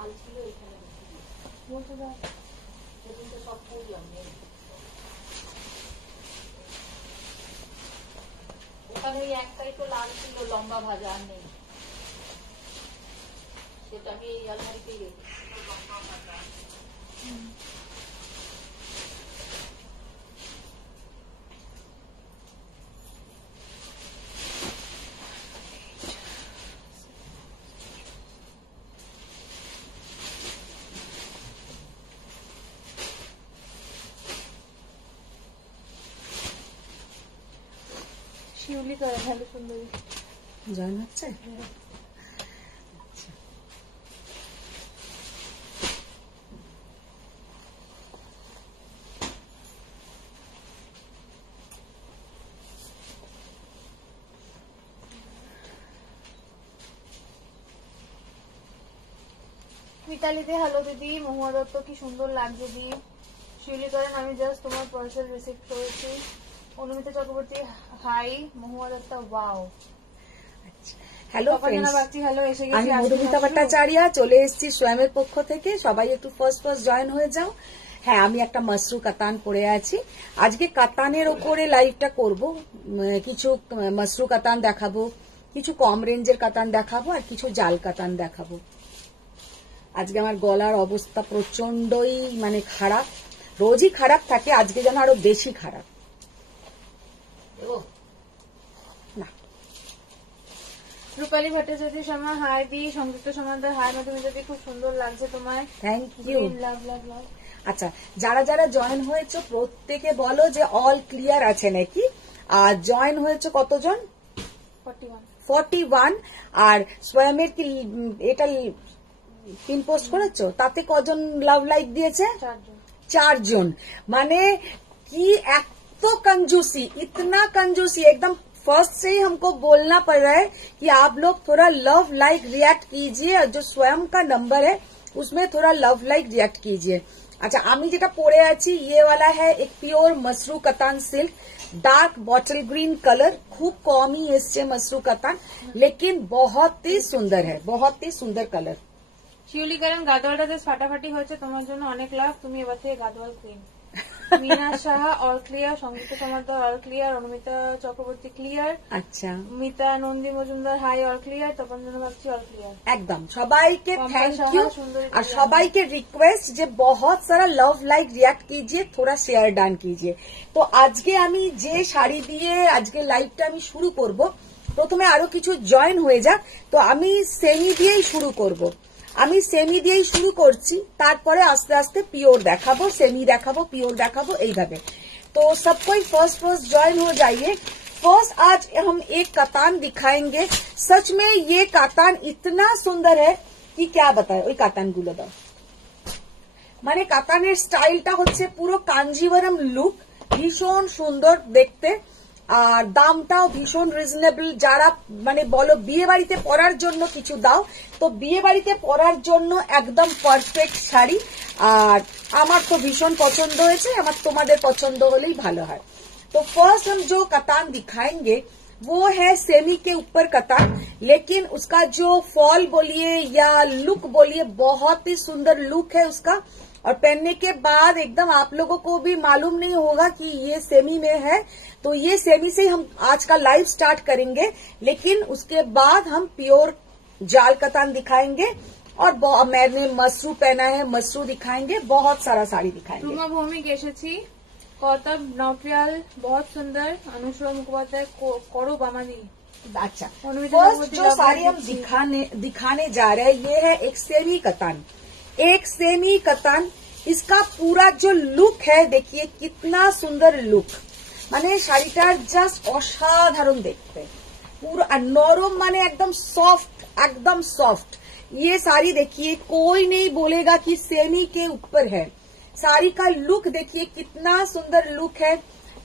লাল ছিল এখানে সেদিনটা সব পরলাম ওখানে ওই একটাই তো লাল ছিল লম্বা ভাজা আর নেই সেটা আমি এই আলমারিতেই রেখেছি লম্বা ভাজা শিউলি করে ভালো সুন্দরী জয়েন হচ্ছে মিতালিতে হ্যালো দিদি, মহুয়া দত্ত কি সুন্দর লাগছে দি। শিউলি করেন আমি জাস্ট তোমার পার্সেল রিসিভ করেছি। Anumita Chakraborty hi, Mahua Dutta wow. Hello friends, hello এসে গেছি। আমি মধুমিতা ভট্টাচার্য চলে এসেছি সোয়ামের পক্ষ থেকে। সবাই একটু ফার্স্ট জয়েন হয়ে যাও। হ্যাঁ, আমি একটা মাশরু কাতান পরে আছি। আজকে কাতানের ওপরে লাইভটা করব। কিছু মাশরু কাতান দেখাবো, কিছু কম রেঞ্জের কাতান দেখাবো, আর কিছু জাল কাতান দেখাবো। আজকে আমার গলার অবস্থা প্রচন্ডই খারাপ, রোজই খারাপ থাকে, আজকে যেন আরো বেশি খারাপ। না, রূপালী ভট্টাচার্য শর্মা হাই দি, সংযুক্ত সমাদার হাই, মধুমিতা দি খুব সুন্দর লাগছে তোমায়, থ্যাংক ইউ। লাভ লাভ লাভ। আচ্ছা, যারা যারা জয়েন হয়েছে প্রত্যেকে বলো যে অল ক্লিয়ার আছে নাকি। আর জয়েন হয়েছে কতজন? 41। আর সোয়ামের কি এটা পিন পোস্ট করেছো, তাতে কজন লাভ লাইক দিয়েছে? 4 জন। মানে কি এত कंजूसी, इतना कंजूसी, एकदम फर्स्ट से ही हमको बोलना पड़ रहा है कि आप लोग थोड़ा लव लाइक रिएक्ट कीजिए, और जो स्वयं का नंबर है उसमें थोड़ा लव लाइक रिएक्ट कीजिए। अच्छा, আমি যেটা পরে আছি ये वाला है एक pure Masru Katan silk, dark bottle green colour, खूब कम ही এসছে मसरू कतान, लेकिन बहुत ही सुंदर है, बहुत ही सुंदर कलर। শিউলি করেন গাদওয়ালটাতে ফাটাফাটি হয়েছে, তোমার জন্য অনেক লাভ, তুমি এবার থেকে Gadwal queen. Mina Saha all clear, Sanjukta Samaddar all clear, Anumita Chakraborty clear. আচ্ছা, Mita Nandi Majumdar hi all clear, Tapanjana Bagchi all clear. একদম সবাইকে থ্যাংক ইউ। और সবাইকে রিকোয়েস্ট যে बहुत सारा लव लाइक रिएक्ट कीजिए, थोड़ा शेयर डान कीजिए। তো আজকে আমি যে শাড়ি দিয়ে আজকে লাইভটা আমি শুরু করব, প্রথমে আরো কিছু জয়েন হয়ে যাক, তো আমি সেমি দিয়েই শুরু করব। আমি সেমি দিয়েই শুরু করছি, তারপরে আস্তে আস্তে পিওর দেখাবো, সেমি দেখাবো, পিওর দেখাবো, এইভাবে। तो सब कोई फर्स्ट ज्वाइन हो जाइए। फर्स्ट आज हम एक कातान दिखाएंगे। सच में ये कातान इतना सुंदर है कि क्या बताए। ওই কাতানগুলো দাও। মানে কাতানের স্টাইলটা হচ্ছে পুরো কাঞ্জিভারাম লুক, ভীষণ সুন্দর দেখতে, আর দামটাও ভীষণ রিজনেবল। যারা বলো বিয়ে বাড়িতে পরার জন্য কিছু দাও, তো বিয়ে বাড়িতে পরার জন্য একদম পারফেক্ট শাড়ি। আর আমার তো ভীষণ পছন্দ হয়েছে, আমার তোমাদের পছন্দ হলেই ভালো হয়। तो फर्स्ट हम जो कतान दिखाएंगे वो है सेमी के ऊपर कतान, लेकिन उसका जो फॉल बोलिए या लुक बोलिए, बहुत ही सुंदर लुक है उसका। और पहनने के बाद एकदम आप लोगों को भी मालूम नहीं होगा कि ये सेमी में है। तो ये सेमी से हम आज का लाइव स्टार्ट करेंगे, लेकिन उसके बाद हम प्योर जाल कतान दिखाएंगे, और मैंने मसरू पहना है, मसरू दिखाएंगे, बहुत सारा साड़ी दिखाएंगे। রুমা ভৌমিক এসেছি, কতব নটরিয়াল बहुत सुंदर, अनुश्रा मुखोपाध्याय करो बामादी। अच्छा, फर्स्ट जो साड़ी हम दिखाने जा रहे हैं ये है एक सेमी कतान। एक सेमी कतान, इसका पूरा जो लुक है देखिए कितना सुंदर लुक, माने শাড়িটার জাস্ট অসাধারণ দেখতে, पूरा नरम, माने एकदम सॉफ्ट, एकदम सॉफ्ट। ये साड़ी देखिए, कोई नहीं बोलेगा कि सेमी के ऊपर है। साड़ी का लुक देखिए कितना सुंदर लुक है,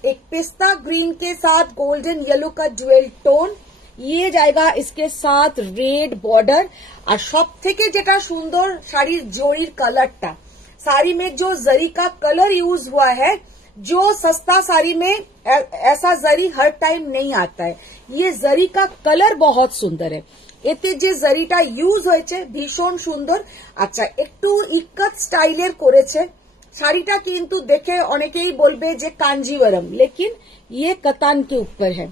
एक पिस्ता ग्रीन के साथ गोल्डन येलो का ज्वेल टोन, ये जाएगा इसके साथ रेड बॉर्डर। और सब থেকে যেটা সুন্দর শাড়ির জরির কালারটা, साड़ी में जो जरी का कलर यूज हुआ है, जो सस्ता साड़ी में ऐसा जरी हर टाइम नहीं आता है। ये जरी का कलर बहुत सुंदर है, এতে যে জরিটা ইউজ হয়েছে ভীষণ সুন্দর। আচ্ছা, একটু ইক্কত স্টাইলের করেছে শাড়িটা, কিন্তু দেখে অনেকেই বলবে যে কাঞ্জিवरम, लेकिन ये कतान के ऊपर है।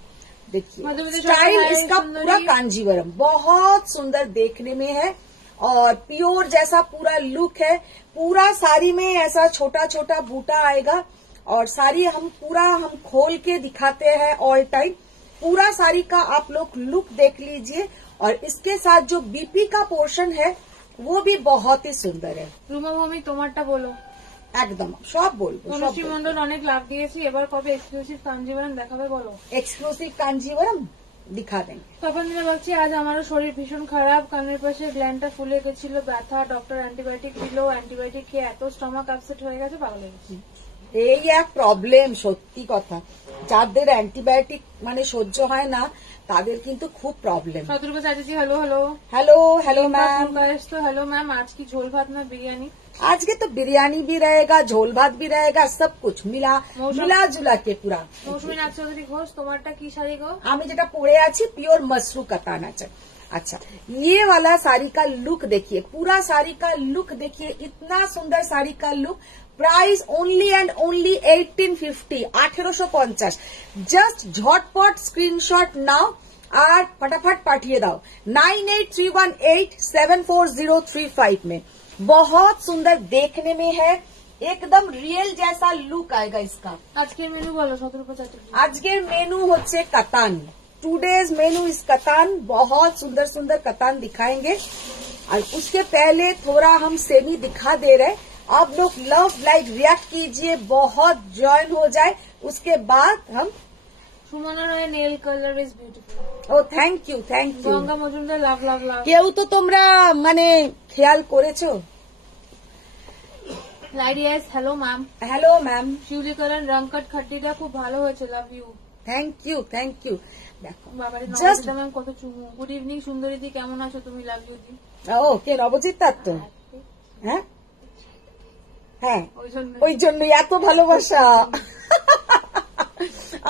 देखिए स्टाइल इसका पूरा कांजीवरम, बहुत सुंदर देखने में है और प्योर जैसा पूरा लुक है। पूरा साड़ी में ऐसा छोटा छोटा बूटा आएगा और साड़ी हम खोल के दिखाते हैं ऑल टाइम। पूरा साड़ी का आप लोग लुक देख लीजिए और इसके साथ जो बीपी का पोर्शन है वो भी बहुत ही सुंदर है। রুমা ভূমি তোমারটা বলো। একদম সব বলবো। তনুশ্রী মন্ডল অনেক লাভ দিয়েছি, এবার কবে এক্সক্লুসিভ কাঞ্জিভারাম দেখাবে বলো। एक्सक्लूसिव कांजीवरम दिखा देंगे। তখন দিনে ভাবছি আজ আমারও শরীর ভীষণ খারাপ, কানের পাশে গ্ল্যান্ডটা ফুলে গেছিল, ব্যথা, ডক্টর অ্যান্টিবায়োটিক দিল, অ্যান্টিবায়োটিক খেয়ে এত স্টমাক আপসেট হয়ে গেছে পাগল হয়ে গেছি। এই এক প্রবলেম, সত্যি কথা, যাদের অ্যান্টিবায়োটিক মানে সহ্য হয় না তাদের কিন্তু খুব problem. Shatrupa Chatterjee hello hello. Hello hello ma'am. तो हेलो मैम, आज की झोल भात में बिरयानी। आज के तो बिरयानी भी रहेगा, झोल भात भी रहेगा, सब कुछ मिला जुला के पूरा। মৌসুমী নাথ চৌধুরী ঘোষ, তোমারটা কি শাড়ি গো? আমি যেটা পরে আছি পিওর মসরু কাতান আছে। अच्छा, ये वाला साड़ी का लुक देखिए, पूरा साड़ी का लुक देखिए, इतना सुंदर साड़ी का look. Price only and only 1850, 1850। Just झटपट स्क्रीनशॉट नाउ और फटाफट पाठिए दाओ 9831874035 में। बहुत सुंदर देखने में है, एकदम रियल जैसा लुक आएगा इसका। আজকের মেনু বলো শত্রুপা চ্যাটার্জি। আজকের মেনু হচ্ছে কাতান, टूडेज मेनू इस कतान, बहुत सुंदर सुंदर कतान दिखाएंगे। और उसके पहले थोड़ा हम सेमी दिखा दे रहे, आप लोग लव लाइक रिएक्ट कीजिए, बहुत जॉइन हो जाए। उसके बाद हम Sumana Roy nail colour is beautiful. Oh thank you Ganga Majumdar love love love. কেউ তো তোমরা মানে খেয়াল করেছো। লাইডিয়াস হ্যালো ম্যাম। Hello ma'am. শিউলিকরণ রংকট খাট্টিটা খুব ভালো হয়েছে, লাভ ইউ। থ্যাংক ইউ দেখো বাবারে Just- নবজিতা ম্যাম কত চুমু। গুড ইভিনিং সুন্দরী দি, কেমন আছো তুমি? লাভ ইউ দি। ও কে নবজিৎ দত্ত? হ্যাঁ হ্যাঁ, ওই জন্য ওই জন্যই এত ভালোবাসা।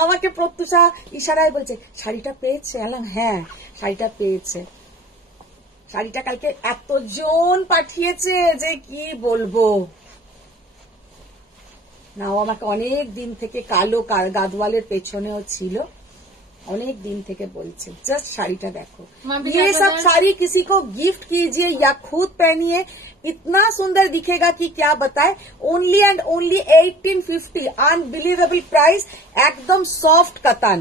আমাকে প্রত্যুষা ইশারায় বলছে শাড়িটা পেয়েছে, বললাম হ্যাঁ শাড়িটা পেয়েছে। শাড়িটা কালকে এতজন পাঠিয়েছে যে কি বলবো না, ও আমাকে অনেক দিন থেকে কালো গাদওয়ালের পেছনেও ছিল, অনেक दिन থেকে বলছে जस्ट শাড়িটা দেখো। ये सब साड़ी किसी को गिफ्ट कीजिए या खुद पहनिए, इतना सुंदर दिखेगा कि क्या बताए। Only and only 1850, unbelievable price. एकदम सॉफ्ट कतान।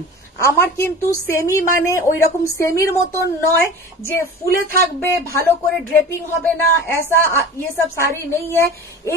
আমার কিন্তু সেমি মানে ওই রকম সেমির মতন নয় যে ফুলে থাকবে, ভালো করে ড্রেপিং হবে না, ऐसा ये सब साड़ी नहीं है।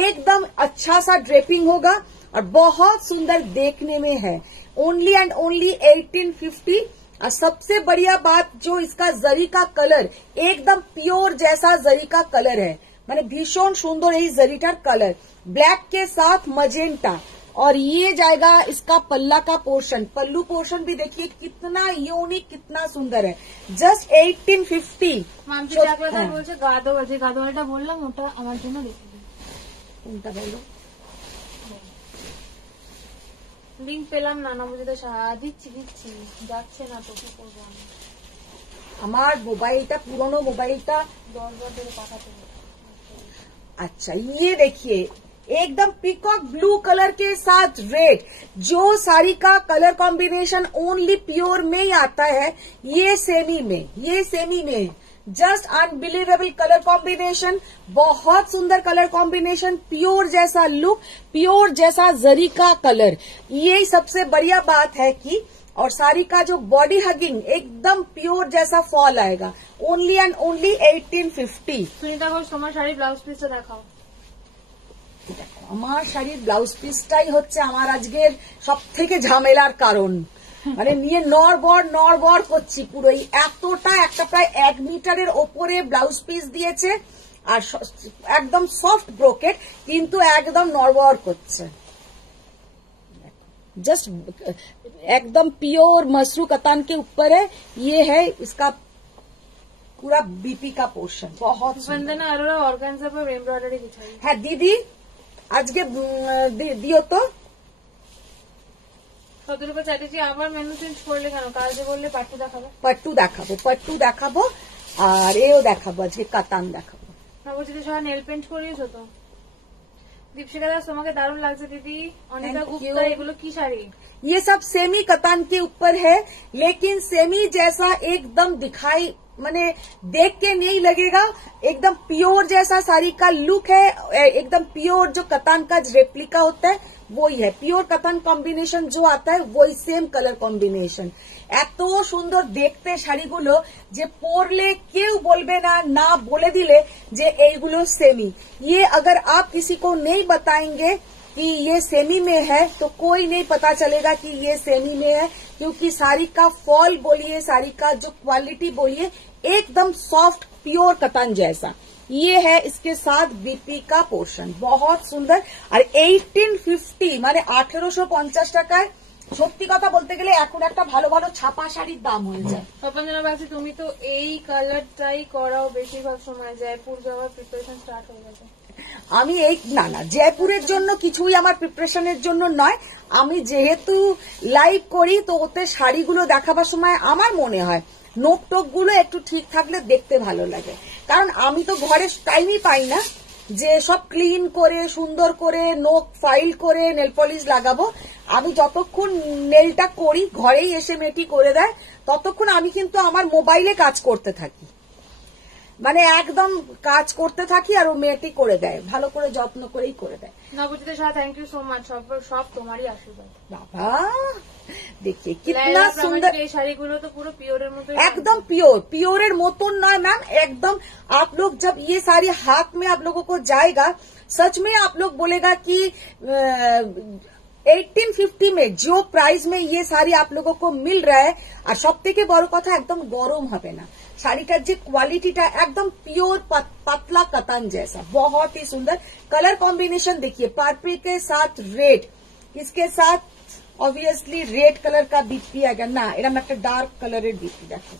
एकदम अच्छा सा ड्रेपिंग होगा और बहुत सुंदर देखने में है। Only and only 1850। और सबसे बढ़िया बात जो इसका जरी का कलर एकदम प्योर जैसा जरी का कलर है, माने भीषण सुंदर यही जरीटार कलर, ब्लैक के साथ मजेंटा। और ये जाएगा इसका पल्ला का पोर्शन, पल्लू पोर्शन भी देखिए कितना यूनिक, कितना सुंदर है। जस्ट 1850। মামতি চাকলাদা বলছে গাদো, যে গাদোয়ালাটা বললাম ওটা আমার জন্য রেখে দিন। কোনটা বলো? লিঙ্ক পেলাম না, নবজিতা সাহা। দিচ্ছি যাচ্ছে না তো কি করবো আমি। আমার মোবাইলটা পুরনো মোবাইলটা 10 বার ধরে পাঠাতে হবে। अच्छा, ये देखिए एकदम पीकॉक ब्लू कलर के साथ रेड, जो साड़ी का कलर कॉम्बिनेशन ओनली प्योर में ही आता है, ये सेमी में जस्ट अनबिलीवेबल कलर कॉम्बिनेशन, बहुत सुंदर कलर कॉम्बिनेशन, प्योर जैसा लुक, प्योर जैसा जरी का कलर। ये सबसे बढ़िया बात है कि और साड़ी का जो बॉडी हगिंग एकदम प्योर जैसा फॉल आएगा। Only and only 1850। Sunita Ghosh তোমার শাড়ি ব্লাউজ পিসটা দেখাও। দেখো, আমার শাড়ির ব্লাউজ পিসটাই হচ্ছে আমার আজকের সব থেকে ঝামেলার কারণ। মানে নিয়ে নড়বড় করছি পুরো। এতটা একটা প্রায় 1 মিটারের ওপরে ব্লাউজ পিস দিয়েছে আর একদম সফট ব্রোকেট, কিন্তু একদম নড়বড় করছে। जस्ट एकदम प्योर मसरू कतान के ऊपर है। ये है इसका पूरा बीपी का पोर्शन, बहुत सुंदर। वंदना अरोरा ऑर्गेन्जा पर एम्ब्रॉयडरी बिछाई হ্যাঁ দিদি আজকে দিও তো। শতরূপা চ্যাটার্জি আবার মেনু চেঞ্জ করলে কেন? কাল যে বললে পাট্টু দেখাবে। পট্টু দেখাবো আর এও দেখাবো, আজকে কাতান দেখাবো। নবজ্যোতি সাহা নেল পেন্ট করিয়েছো তো? दीपशिका दास তোমাকে দারুণ লাগছে দিদি। Anita Thank Gupta you. এগুলো কি শাড়ি? ये सब सेमी कतान के ऊपर है, लेकिन सेमी जैसा एकदम दिखाई माने देख के नहीं लगेगा, एकदम प्योर जैसा साड़ी का लुक है, एकदम प्योर जो कतान का रेप्लिका होता है वही है। प्योर कतान कॉम्बिनेशन जो आता है वही सेम कलर कॉम्बिनेशन। এত সুন্দর দেখতে শাড়িগুলো যে পরলে কেউ বলবে না, না বলে দিলে যে এইগুলো সেমি। ये अगर आप किसी को नहीं बताएंगे कि ये सेमी में है तो कोई नहीं पता चलेगा कि ये सेमी में है, क्योंकि साड़ी का फॉल बोलिए, साड़ी का जो क्वालिटी बोलिए, एकदम सॉफ्ट प्योर कतन जैसा। ये है इसके साथ बीपी का पोर्शन, बहुत सुंदर। और 1850 মানে 1850 টাকায় সত্যি কথা বলতে গেলে এখন একটা ভালো ভালো ছাপা শাড়ির দাম হয়ে যায়। স্বপনজনা বাসী তুমি তো এই কালারটাই করাও বেশিরভাগ সময়, জয়পুর যাওয়ার প্রিপারেশন স্টার্ট হয়ে গেছে। আমি এই না জয়পুরের জন্য কিছুই আমার প্রিপারেশনের জন্য নয়। আমি যেহেতু লাইভ করি তো ওতে শাড়িগুলো দেখাবার সময় আমার মনে হয় নোক টোক গুলো একটু ঠিক থাকলে দেখতে ভালো লাগে, কারণ আমি তো ঘরে টাইমই পাই না যে সব ক্লিন করে সুন্দর করে নোক ফাইল করে নেল পলিশ লাগাবো। আমি যতক্ষণ নেলটা করি, ঘরেই এসে মেয়েটি করে দেয়, ততক্ষণ আমি কিন্তু আমার মোবাইলে কাজ করতে থাকি, মানে একদম কাজ করতে থাকি আর ও মেয়েটি করে দেয়, ভালো করে যত্ন করেই করে দেয়। Nabajyoti Saha thank you so much, সব তোমারই আশীর্বাদ। বাবা देखिए कितना सुंदर, এই শাড়িগুলো তো পুরো পিওরের মতো, एकदम प्योर, प्योरेर मतन नय मैम, एकदम। आप लोग जब ये साड़ी हाथ में आप लोगों को जाएगा, सच में आप लोग बोलेगा कि 1850 में जो प्राइस में ये साड़ी आप लोगों को मिल रहा है, और सब থেকে বড় কথা একদম গরম হবে না। শাড়িটার যে কোয়ালিটিটা একদম পিওর पतला कतान जैसा, बहुत ही सुंदर। कलर कॉम्बिनेशन देखिए, पर्पल के साथ रेड, इसके साथ ऑब्वियसली रेड कलर का बीपी आएगा ना, এরকম একটা ডার্ক কালারের बीपी দেখো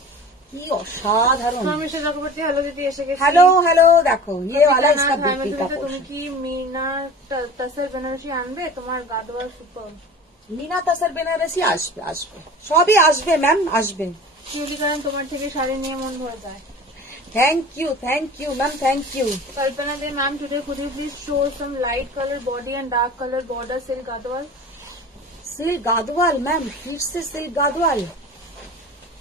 কি অসাধারণ। সমিশা চক্রবর্তী হ্যালো দিদি এসে গেছে। हेलो हेलो देखो ये वाला इसका बीपी का তুমি पोर्शन। কি মিনা তাসের বেনারসি আনবে? তোমার গাদোয়াল সুপার। मीना तसर बेनारसी আসবে আসবে, সবই আসবে ম্যাম, আসবে। শিউলি কারণ তোমার থেকে শাড়ি নিয়ে মন ভরে যায়। Thank you ma'am, thank you. Kalpana De ma'am today could you please show some light colour body and dark colour border silk Gadwal. Silk Gadwal ma'am, फिर से सिल्क गादवाल।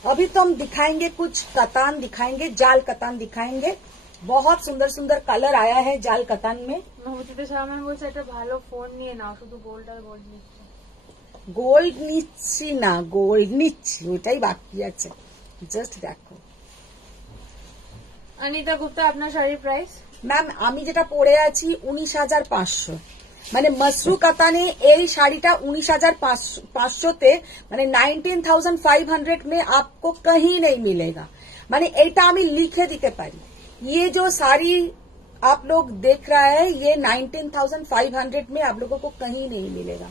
अभी तो हम दिखाएंगे कुछ कतान दिखाएंगे, जाल कतान दिखाएंगे। बहुत सुंदर सुंदर कलर आया है जाल कतान में। নবজ্যোতি সাহা ম্যাম বলছে একটা ভালো ফোন নিয়ে নাও, শুধু গোল্ড আর গোল্ড নিচ্ছে। গোল্ড নিচ্ছি না, গোল্ড নিচ্ছি, ওটাই বাকি আছে, জাস্ট দেখো। অনিতা গুপ্তা আপনার শাড়ির প্রাইস? ম্যাম আমি যেটা পরে আছি 19,500, মানে মসরু কাতানে এই শাড়িটা 19,500 মানে 19,500 में आपको कहीं नहीं मिलेगा, মানে এইটা আমি লিখে দিতে পারি। ये जो साड़ी आप लोग देख रहा है ये 19,500 में आप लोगों को कहीं नहीं मिलेगा।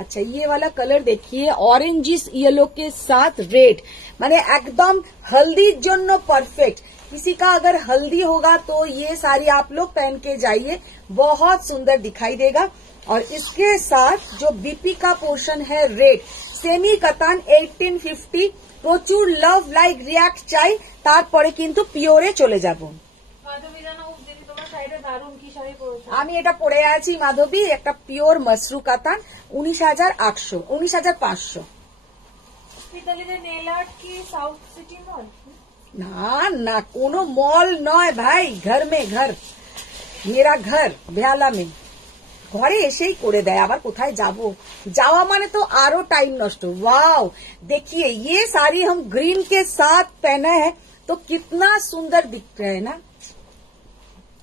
अच्छा ये वाला कलर देखिए, ऑरेंजिस येलो के साथ रेड, माने एकदम हल्दी जन्नो परफेक्ट। किसी का अगर हल्दी होगा तो ये साड़ी आप लोग पहन के जाइए, बहुत सुंदर दिखाई देगा। और इसके साथ जो बीपी का पोर्शन है रेड, सेमी कतान 1850, প্রচুর লাভ লাইক রিয়াক্ট চাই, তারপরে কিন্তু পিওরে চলে যাব। মাধবী জানা দিদি তোমার শাড়িটা দারুণ, কি শাড়ি পরেছো? আমি এটা পরে আছি মাধবী, একটা পিওর মসরু কাতান, 19,800 19,500। পিতালিদের নেল আর্ট কি সাউথ সিটি মল? না না কোনো মল নয় ভাই, ঘর মে ঘর, মেরা ঘর বেহালা মে, ঘরে এসেই করে দেয়, আবার কোথায় যাব, যাওয়া মানে তো আরো টাইম নষ্ট। वाओ देखिए ये साड़ी हम ग्रीन के साथ पहना है तो कितना सुंदर दिख रहा है ना,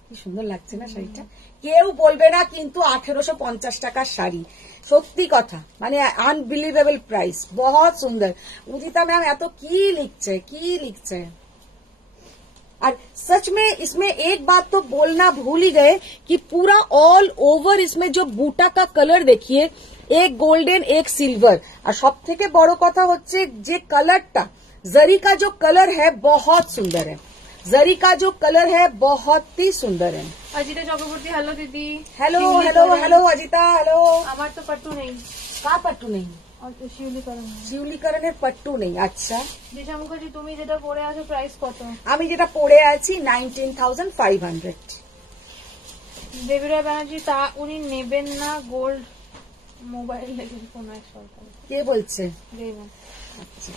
কি সুন্দর লাগছে না শাড়িটা। কেউ বলবে না কিন্তু 1850 টাকার শাড়ি, সত্যি কথা, মানে আনবিলিভেবল প্রাইস, बहुत सुंदर। उदिता मैम এত কি লিখছে। और सच में इसमें एक बात तो बोलना भूल ही गए कि पूरा ऑल ओवर इसमें जो बूटा का कलर देखिए, एक गोल्डन एक सिल्वर, और सब থেকে বড় কথা হচ্ছে যে কালারটা, जरी का जो कलर है बहुत सुंदर है, जरी का जो कलर है बहुत ही सुंदर है। অজিতা চক্রবর্তী হ্যালো দিদি। Hello hello hello Ajita hello. আমার তো পট্টু নেই। का पट्टू नहीं? শিউলিকরণ। শিউলিকরণের পাট্টু নেই। আচ্ছা, দিশা মুখার্জি তুমি যেটা পরে আছো প্রাইস কত? আমি যেটা পরে আছি 19,500। দেবীরায় ব্যানার্জি তা উনি নেবেন না, গোল্ড মোবাইল লেগেন কোন এক সরকার। কে বলছে? দেবো। আচ্ছা,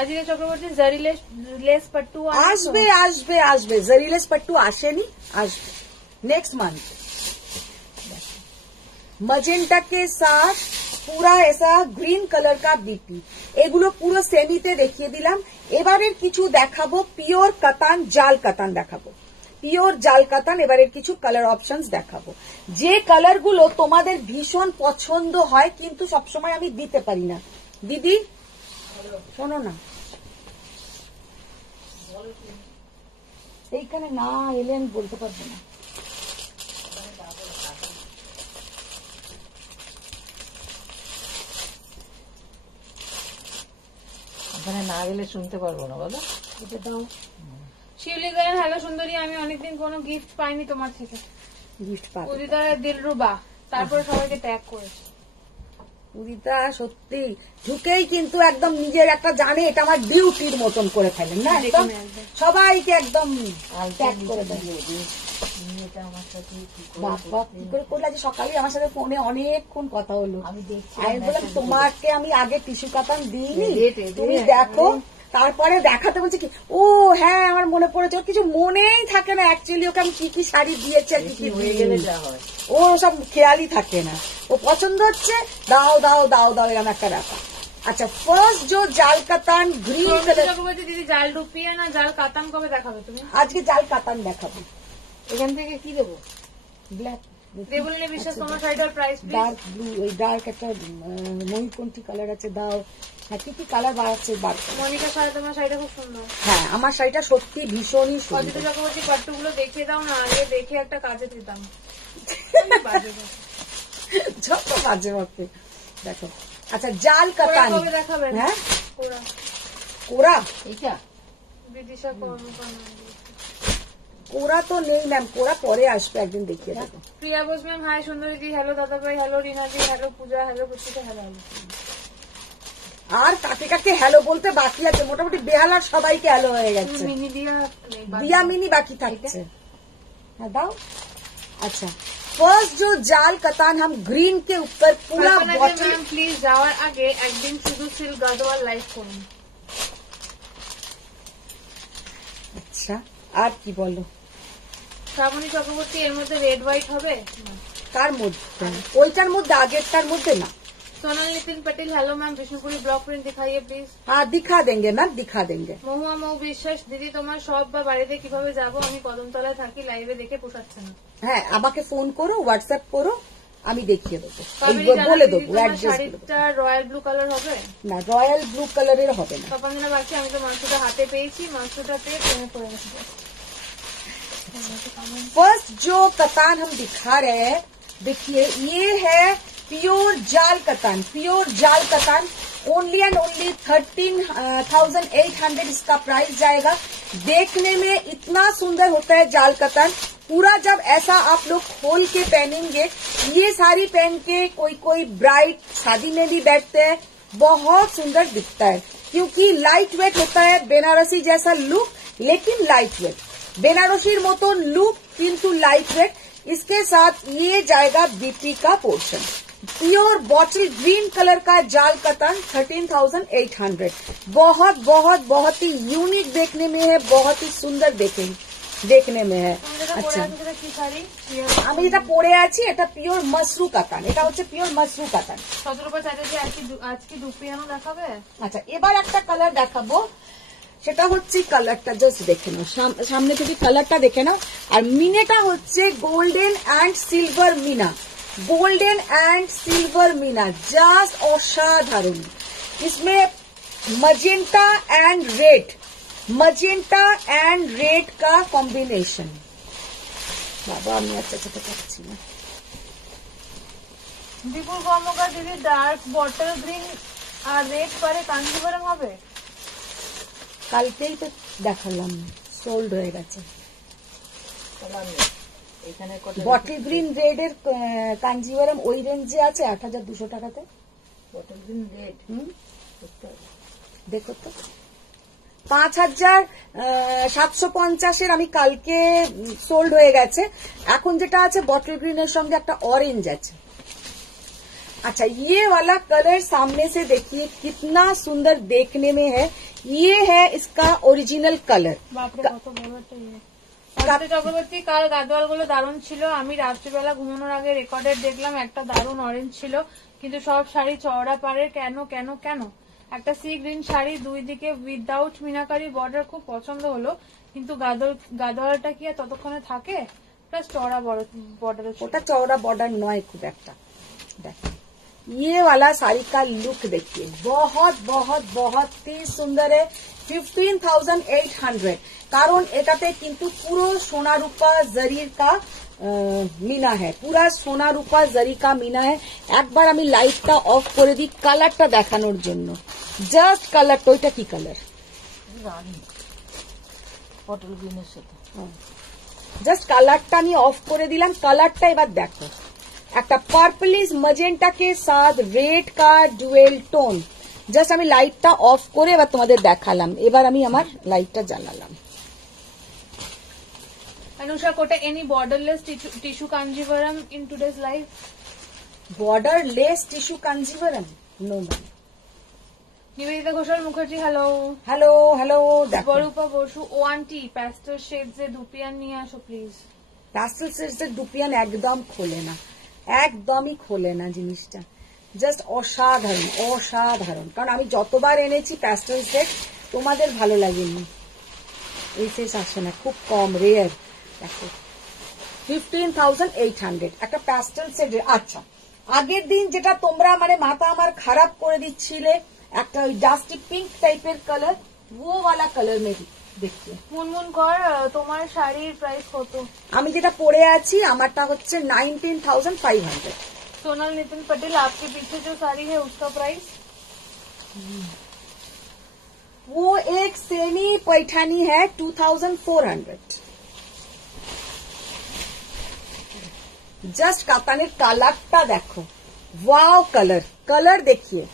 আজিরা চক্রবর্তী জারিলেস লেস পাট্টু আসবে আসবে আসবে, জারিলেস পাট্টু আসেনি, আসবে नेक्स्ट मंथ। मजेंटा के साथ पूरा ऐसा ग्रीन कलर का बीपी, এগুলো পুরো সেমিতে দেখিয়ে দিলাম। এবারের কিছু দেখাবো পিওর কাতান, জাল কাতান দেখাবো, পিওর জাল কাতান। এবারের কিছু কালার অপশনস দেখাবো, যে কালার গুলো তোমাদের ভীষণ পছন্দ হয় কিন্তু সবসময় আমি দিতে পারি না। দিদি শোনো না, এইখানে না এলে আমি বলতে পারবো না। ওখানে না গেলে শুনতে পারবো না, বলো। এটা দাও, শিউলিকরণ হ্যালো সুন্দরী, আমি অনেকদিন কোনো গিফট পাইনি তোমার থেকে। গিফট পাবে। উদিতা দিলরুবা, তারপর সবাইকে ট্যাগ করেছে। উদিতা সত্যি ঢুকেই কিন্তু একদম নিজের একটা জানে এটা আমার ডিউটির মতন করে ফেলেন না, একদম সবাইকে একদম ট্যাগ করে দেন। বাবা কি করে করলে, আজ সকালে আমার সাথে ফোনে অনেকক্ষণ কথা হলো। আমি বললাম তোমাকে আমি আগে টিস্যু কাতান দিইনি, তুমি দেখো। তারপরে দেখাতে বলছে কি, ও হ্যাঁ আমার মনে পড়েছে, ওর কিছু মনেই থাকে না অ্যাকচুয়ালি ওকে আমি কি কি শাড়ি দিয়েছি আর কি কি হয়ে গেলে যা হয়, ও সব খেয়ালই থাকে না। ও পছন্দ হচ্ছে দাও দাও দাও দাও, এরকম একটা ব্যাপার। আচ্ছা, ফার্স্ট जो জাল কাতান গ্রিন কালার। দিদি জাল রুপিয়া না জাল কাতান কবে দেখাবে তুমি? আজকে জাল কাতান দেখাবো। এখান থেকে কি দেবো? ব্ল্যাক দেবলীলা বিশ্বাস তোমার শাড়িটার প্রাইস ডার্ক ব্লু, ওই ডার্ক একটা মহিকন্ঠী কালার আছে, দাও। হ্যাঁ, কি কি কালার বাড়াচ্ছে বার করো। মনিকা শাড়ি, তোমার শাড়িটা খুব সুন্দর। হ্যাঁ, আমার শাড়িটা সত্যি ভীষণই অজিত সুন্দর। চক্রবর্তী পাট্টুগুলো দেখিয়ে দাও না, আগে দেখে একটা কাজে দিতাম। যত বাজে বকে দেখো। আচ্ছা, জাল কাতান কবে দেখাবেন? হ্যাঁ, কোরা কোরা, এইটা বিদিশা কর্মকার। কোরা তো নেই ম্যাম, কোরা পরে আসবে, একদিন দেখিয়ে দেবো। প্রিয়া বোস ম্যাম হাই, সুন্দরী দি হ্যালো, দাদা ভাই হ্যালো, রিনা দি হ্যালো, পূজা হ্যালো, পুষ্পিতা হ্যালো। আর কাকে কাকে হ্যালো বলতে বাকি আছে, মোটামুটি বেহালার সবাইকে হ্যালো হয়ে গেছে, মিনি দিয়া দিয়া মিনি বাকি থাকছে। হ্যাঁ দাও। अच्छा, फर्स्ट जो जाल कतान हम ग्रीन के ऊपर पूरा बॉटल। ম্যাম প্লিজ যাওয়ার আগে একদিন শুধু সিল গাদওয়াল লাইভ করুন। আচ্ছা, আর কি বলো? শ্রাবণী চক্রবর্তী, এর মধ্যে রেড হোয়াইট হবে? কার মধ্যে? ওইটার মধ্যে, আগেরটার মধ্যে না। Sonal Nitin Patel hello ma'am, Vishnupuri block print दिखाइए प्लिज। हाँ, दिखा देंगे मैम, दिखा देंगे। মহুয়া মৌ বিশ্বাস, দিদি তোমার সব বা বাড়িতে কিভাবে যাবো, আমি কদমতলায় থাকি, লাইভে দেখে পোষাচ্ছে না। হ্যাঁ, আমাকে ফোন করো, হোয়াটসঅ্যাপ করো, আমি দেখিয়ে দেবো, কাবেরী জানা, বলে দিদি দেবো তোমার অ্যাড্রেস। শাড়িটা রয়্যাল ব্লু কালার হবে না, রয়্যাল ব্লু কালারের হবে না। তপনদিনা বাগচি, আমি তো মাংসটা হাতে পেয়েছি, মাংসটা পেয়ে প্রেমে পড়ে গেছি। फर्स्ट जो कतान हम दिखा रहे हैं, देखिए ये है प्योर जाल कतान, प्योर जाल कतान। ओनली एंड ओनली 13,800 इसका प्राइस जाएगा। देखने में इतना सुंदर होता है जाल कतान, पूरा जब ऐसा आप लोग खोल के पहनेंगे, ये साड़ी पहन के कोई कोई ब्राइड शादी में भी बैठते हैं, बहुत सुंदर दिखता है, क्योंकि लाइट वेट होता है, बेनारसी जैसा लुक लेकिन लाइट वेट, बेनारसी मतो लुक किंतु लाइट वेट। इसके साथ ये जाएगा बीपी का portion, pure bottle green colour का जाल कतान 13,800। बहुत बहुत बहुत ही यूनिक देखने में है, बहुत ही सुंदर देखने में है। আচ্ছা, আমি যেটা পরে আছি এটা পিওর মাশরু কাতান, এটা হচ্ছে পিওর মাশরু কাতান। 17 চাইতে আজকে দুপিয়ানো দেখাবে। আচ্ছা, এবার একটা কালার দেখাবো, সেটা হচ্ছে কালারটা জাস্ট দেখে নাও, সামনে থেকে কালারটা দেখে নাও। আর মিনেটা হচ্ছে golden and silver meena, golden and silver meena, just असाधारण। इसमें magenta and red, magenta and red का कॉम्बिनेशन। बाबा আমি আচ্ছা ছোট পাচ্ছি না। বিপুল কর্মকার, দিদি ডার্ক বটল গ্রিন আর রেড পরে কাঞ্জিভরম হবে? কালকেই তো দেখালাম, সোল্ড হয়ে গেছে। বটল গ্রিন রেড এর কাঞ্জিভারাম ওই রেঞ্জে আছে 8,200 টাকাতে। দেখো তো 5750 আমি কালকে সোল্ড হয়ে গেছে। এখন যেটা আছে বটল গ্রিনের সঙ্গে একটা অরেঞ্জ আছে। अच्छा ये वाला कलर सामने से देखिए कितना सुंदर देखने में है। ये है इसका ओरिजिनल कलर। বাপরে কত বড় একটা ইয়ে। অজিতা চক্রবর্তী কাল গাদোয়াল গুলো দারুণ ছিল। আমি রাত্রিবেলা ঘুমানোর আগে রেকর্ডেড দেখলাম, একটা দারুণ অরেঞ্জ ছিল, কিন্তু সব শাড়ি চওড়া পারে কেন কেন কেন? একটা সি গ্রিন শাড়ি দুই দিকে উইদাউট মিনাকারি বর্ডার খুব পছন্দ হলো, কিন্তু গাদোয়ালটা কি আর ততক্ষণে থাকে? প্লাস চওড়া বর্ডার। ওটা চওড়া বর্ডার নয় খুব একটা। देखो ये वाला साड़ी का लुक देखिए, बहुत बहुत बहुत ही सुंदर है। 15,800 কারণ এটাতে কিন্তু পুরো সোনা রূপা জরির কা মিনা है, पूरा সোনা রূপা জরি का মিনা है। একবার আমি লাইটটা অফ করে দিই কালারটা দেখানোর জন্য। জাস্ট কালারটা, ওইটা কি কালার? পটল গ্রিনের সাথে জাস্ট কালারটা আমি অফ করে দিলাম। কালারটা এবার দেখো, একটা পার্পলিশ মজেন্টা के साथ रेड का ডুয়েল টোন। জাস্ট আমি লাইটটা অফ করে এবার তোমাদের দেখালাম। এবার আমি আমার লাইটটা জ্বালালাম। अनुषा कोटे any borderless tissue kanjivaram in today's life? Borderless tissue Kanjivaram no ma'am. Nibedita Ghoshal Mukherjee hello. Hello hello. দেখো Barupa Basu wanted pastel shades এ দুপিয়ান নিয়ে আসো প্লিজ। প্যাস্টেল শেডসের দুপিয়ান একদম খোলে না, একদমই খোলে না জিনিসটা। জাস্ট অসাধারণ অসাধারণ। কারণ আমি যতবার এনেছি প্যাস্টেল শেড তোমাদের ভালো লাগেনি, এই শেষ আসে না, খুব কম, রেয়ার। দেখো 15,800 একটা প্যাস্টেল শেডের। আচ্ছা আগের দিন যেটা তোমরা মানে মাথা আমার খারাপ করে দিচ্ছিলে, একটা ওই ডাস্টি পিঙ্ক টাইপের কালার, ও ওয়ালা কালার মে দেখতে। মুনমুন কর তোমার শাড়ির প্রাইস কত? আমি যেটা পরে আছি আমারটা হচ্ছে 19,500। सोनल नितिन पटेल आपके पीछे जो साड़ी है उसका प्राइस? वो एक सेमी पैठानी है 2,400। जस्ट कातान कलरটা देखो, वाव कलर, कलर देखिए,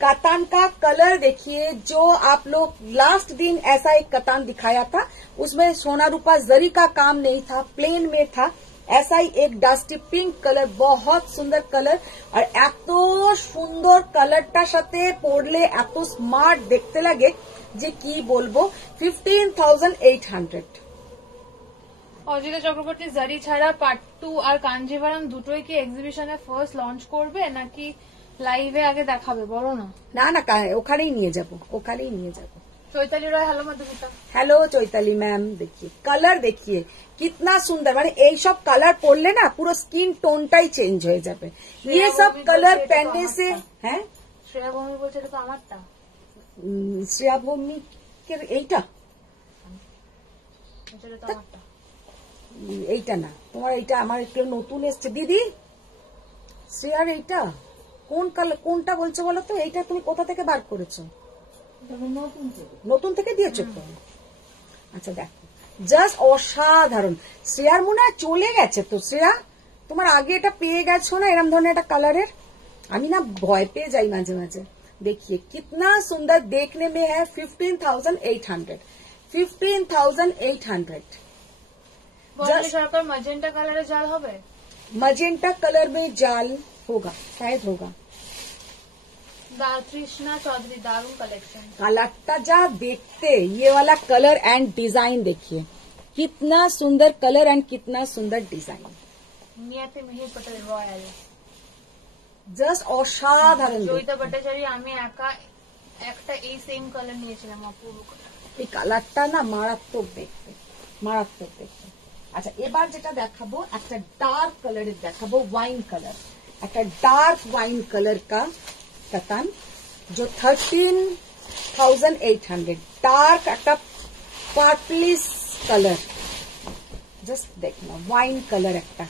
कतान का कलर देखिए। जो आप लोग लास्ट दिन ऐसा एक कतान दिखाया था, उसमें सोना रूपा जरी का काम नहीं था, प्लेन में था। ऐसा ही एक डस्टी पिंक कलर, बहुत सुंदर कलर। और এত সুন্দর কালারটার সাথে পরলে এত স্মার্ট দেখতে লাগে যে কি বলবো। 15,800। অজিতা চক্রবর্তী জারি ছাড়া পাট্টু আর কাঞ্জিভারাম দুটোই কি এক্সিবিশনে ফার্স্ট লঞ্চ করবে নাকি লাইভে আগে দেখাবে? বলো না। না না, ওখানেই নিয়ে যাব, ওখানেই নিয়ে যাব। Chaitali Roy hello Madhumita. Hello Chaitali ma'am. देखिए कलर देखिए कितना सुंदर, মানে এই সব কালার পরলে না পুরো স্কিন টোনটাই চেঞ্জ হয়ে যাবে। ये सब कलर पहनने से হ্যাঁ। শ্রেয়া ভৌমিক বলছে এটা তো আমারটা। শ্রেয়া ভৌমিকের এইটা, এটা তো আমারটা। এইটা না তোমার, এইটা আমার একটু নতুন এসছে দিদি। শ্রেয়ার এইটা কোন কালার, কোনটা বলছো বলো তো? এইটা তুমি কোথা থেকে বার করেছো? নতুন থেকে দিয়েছো তো? আচ্ছা দেখো জাস্ট অসাধারণ। শ্রেয়ার মনে হয় চলে গেছে তো। শ্রেয়া তোমার আগে এটা পেয়ে গেছো না এরকম ধরনের একটা কালারের? আমি না ভয় পেয়ে যাই মাঝে মাঝে। देखिए कितना सुंदर देखने में है। 15,800। 15,800। বর্ণালী সরকার ম্যাজেন্টা কালারে জাল হবে? मजेंटा कलर में जाल होगा, शायद होगा। তৃষ্ণা চৌধুরী দারুণ কালেকশন। कलरটা जा देखते, ये वाला कलर एंड डिजाइन देखिए कितना सुंदर कलर एंड कितना सुंदर design. Niyati Mihir Patel royal. Just অসাধারণ। জয়িতা ভট্টাচার্য আমি একা একটা এই সেম কালার নিয়েছিলাম, অপূর্ব কালার। এই কালারটা না মারাত্মক দেখতে, মারাত্মক দেখতে। আচ্ছা এবার যেটা দেখাবো একটা ডার্ক কালারের দেখাবো, ওয়াইন কালার। একটা ডার্ক ওয়াইন কালার का कतान जो 13,800। डार्क একটা পার্পলিশ কালার, জাস্ট দেখো ওয়াইন কালার একটা।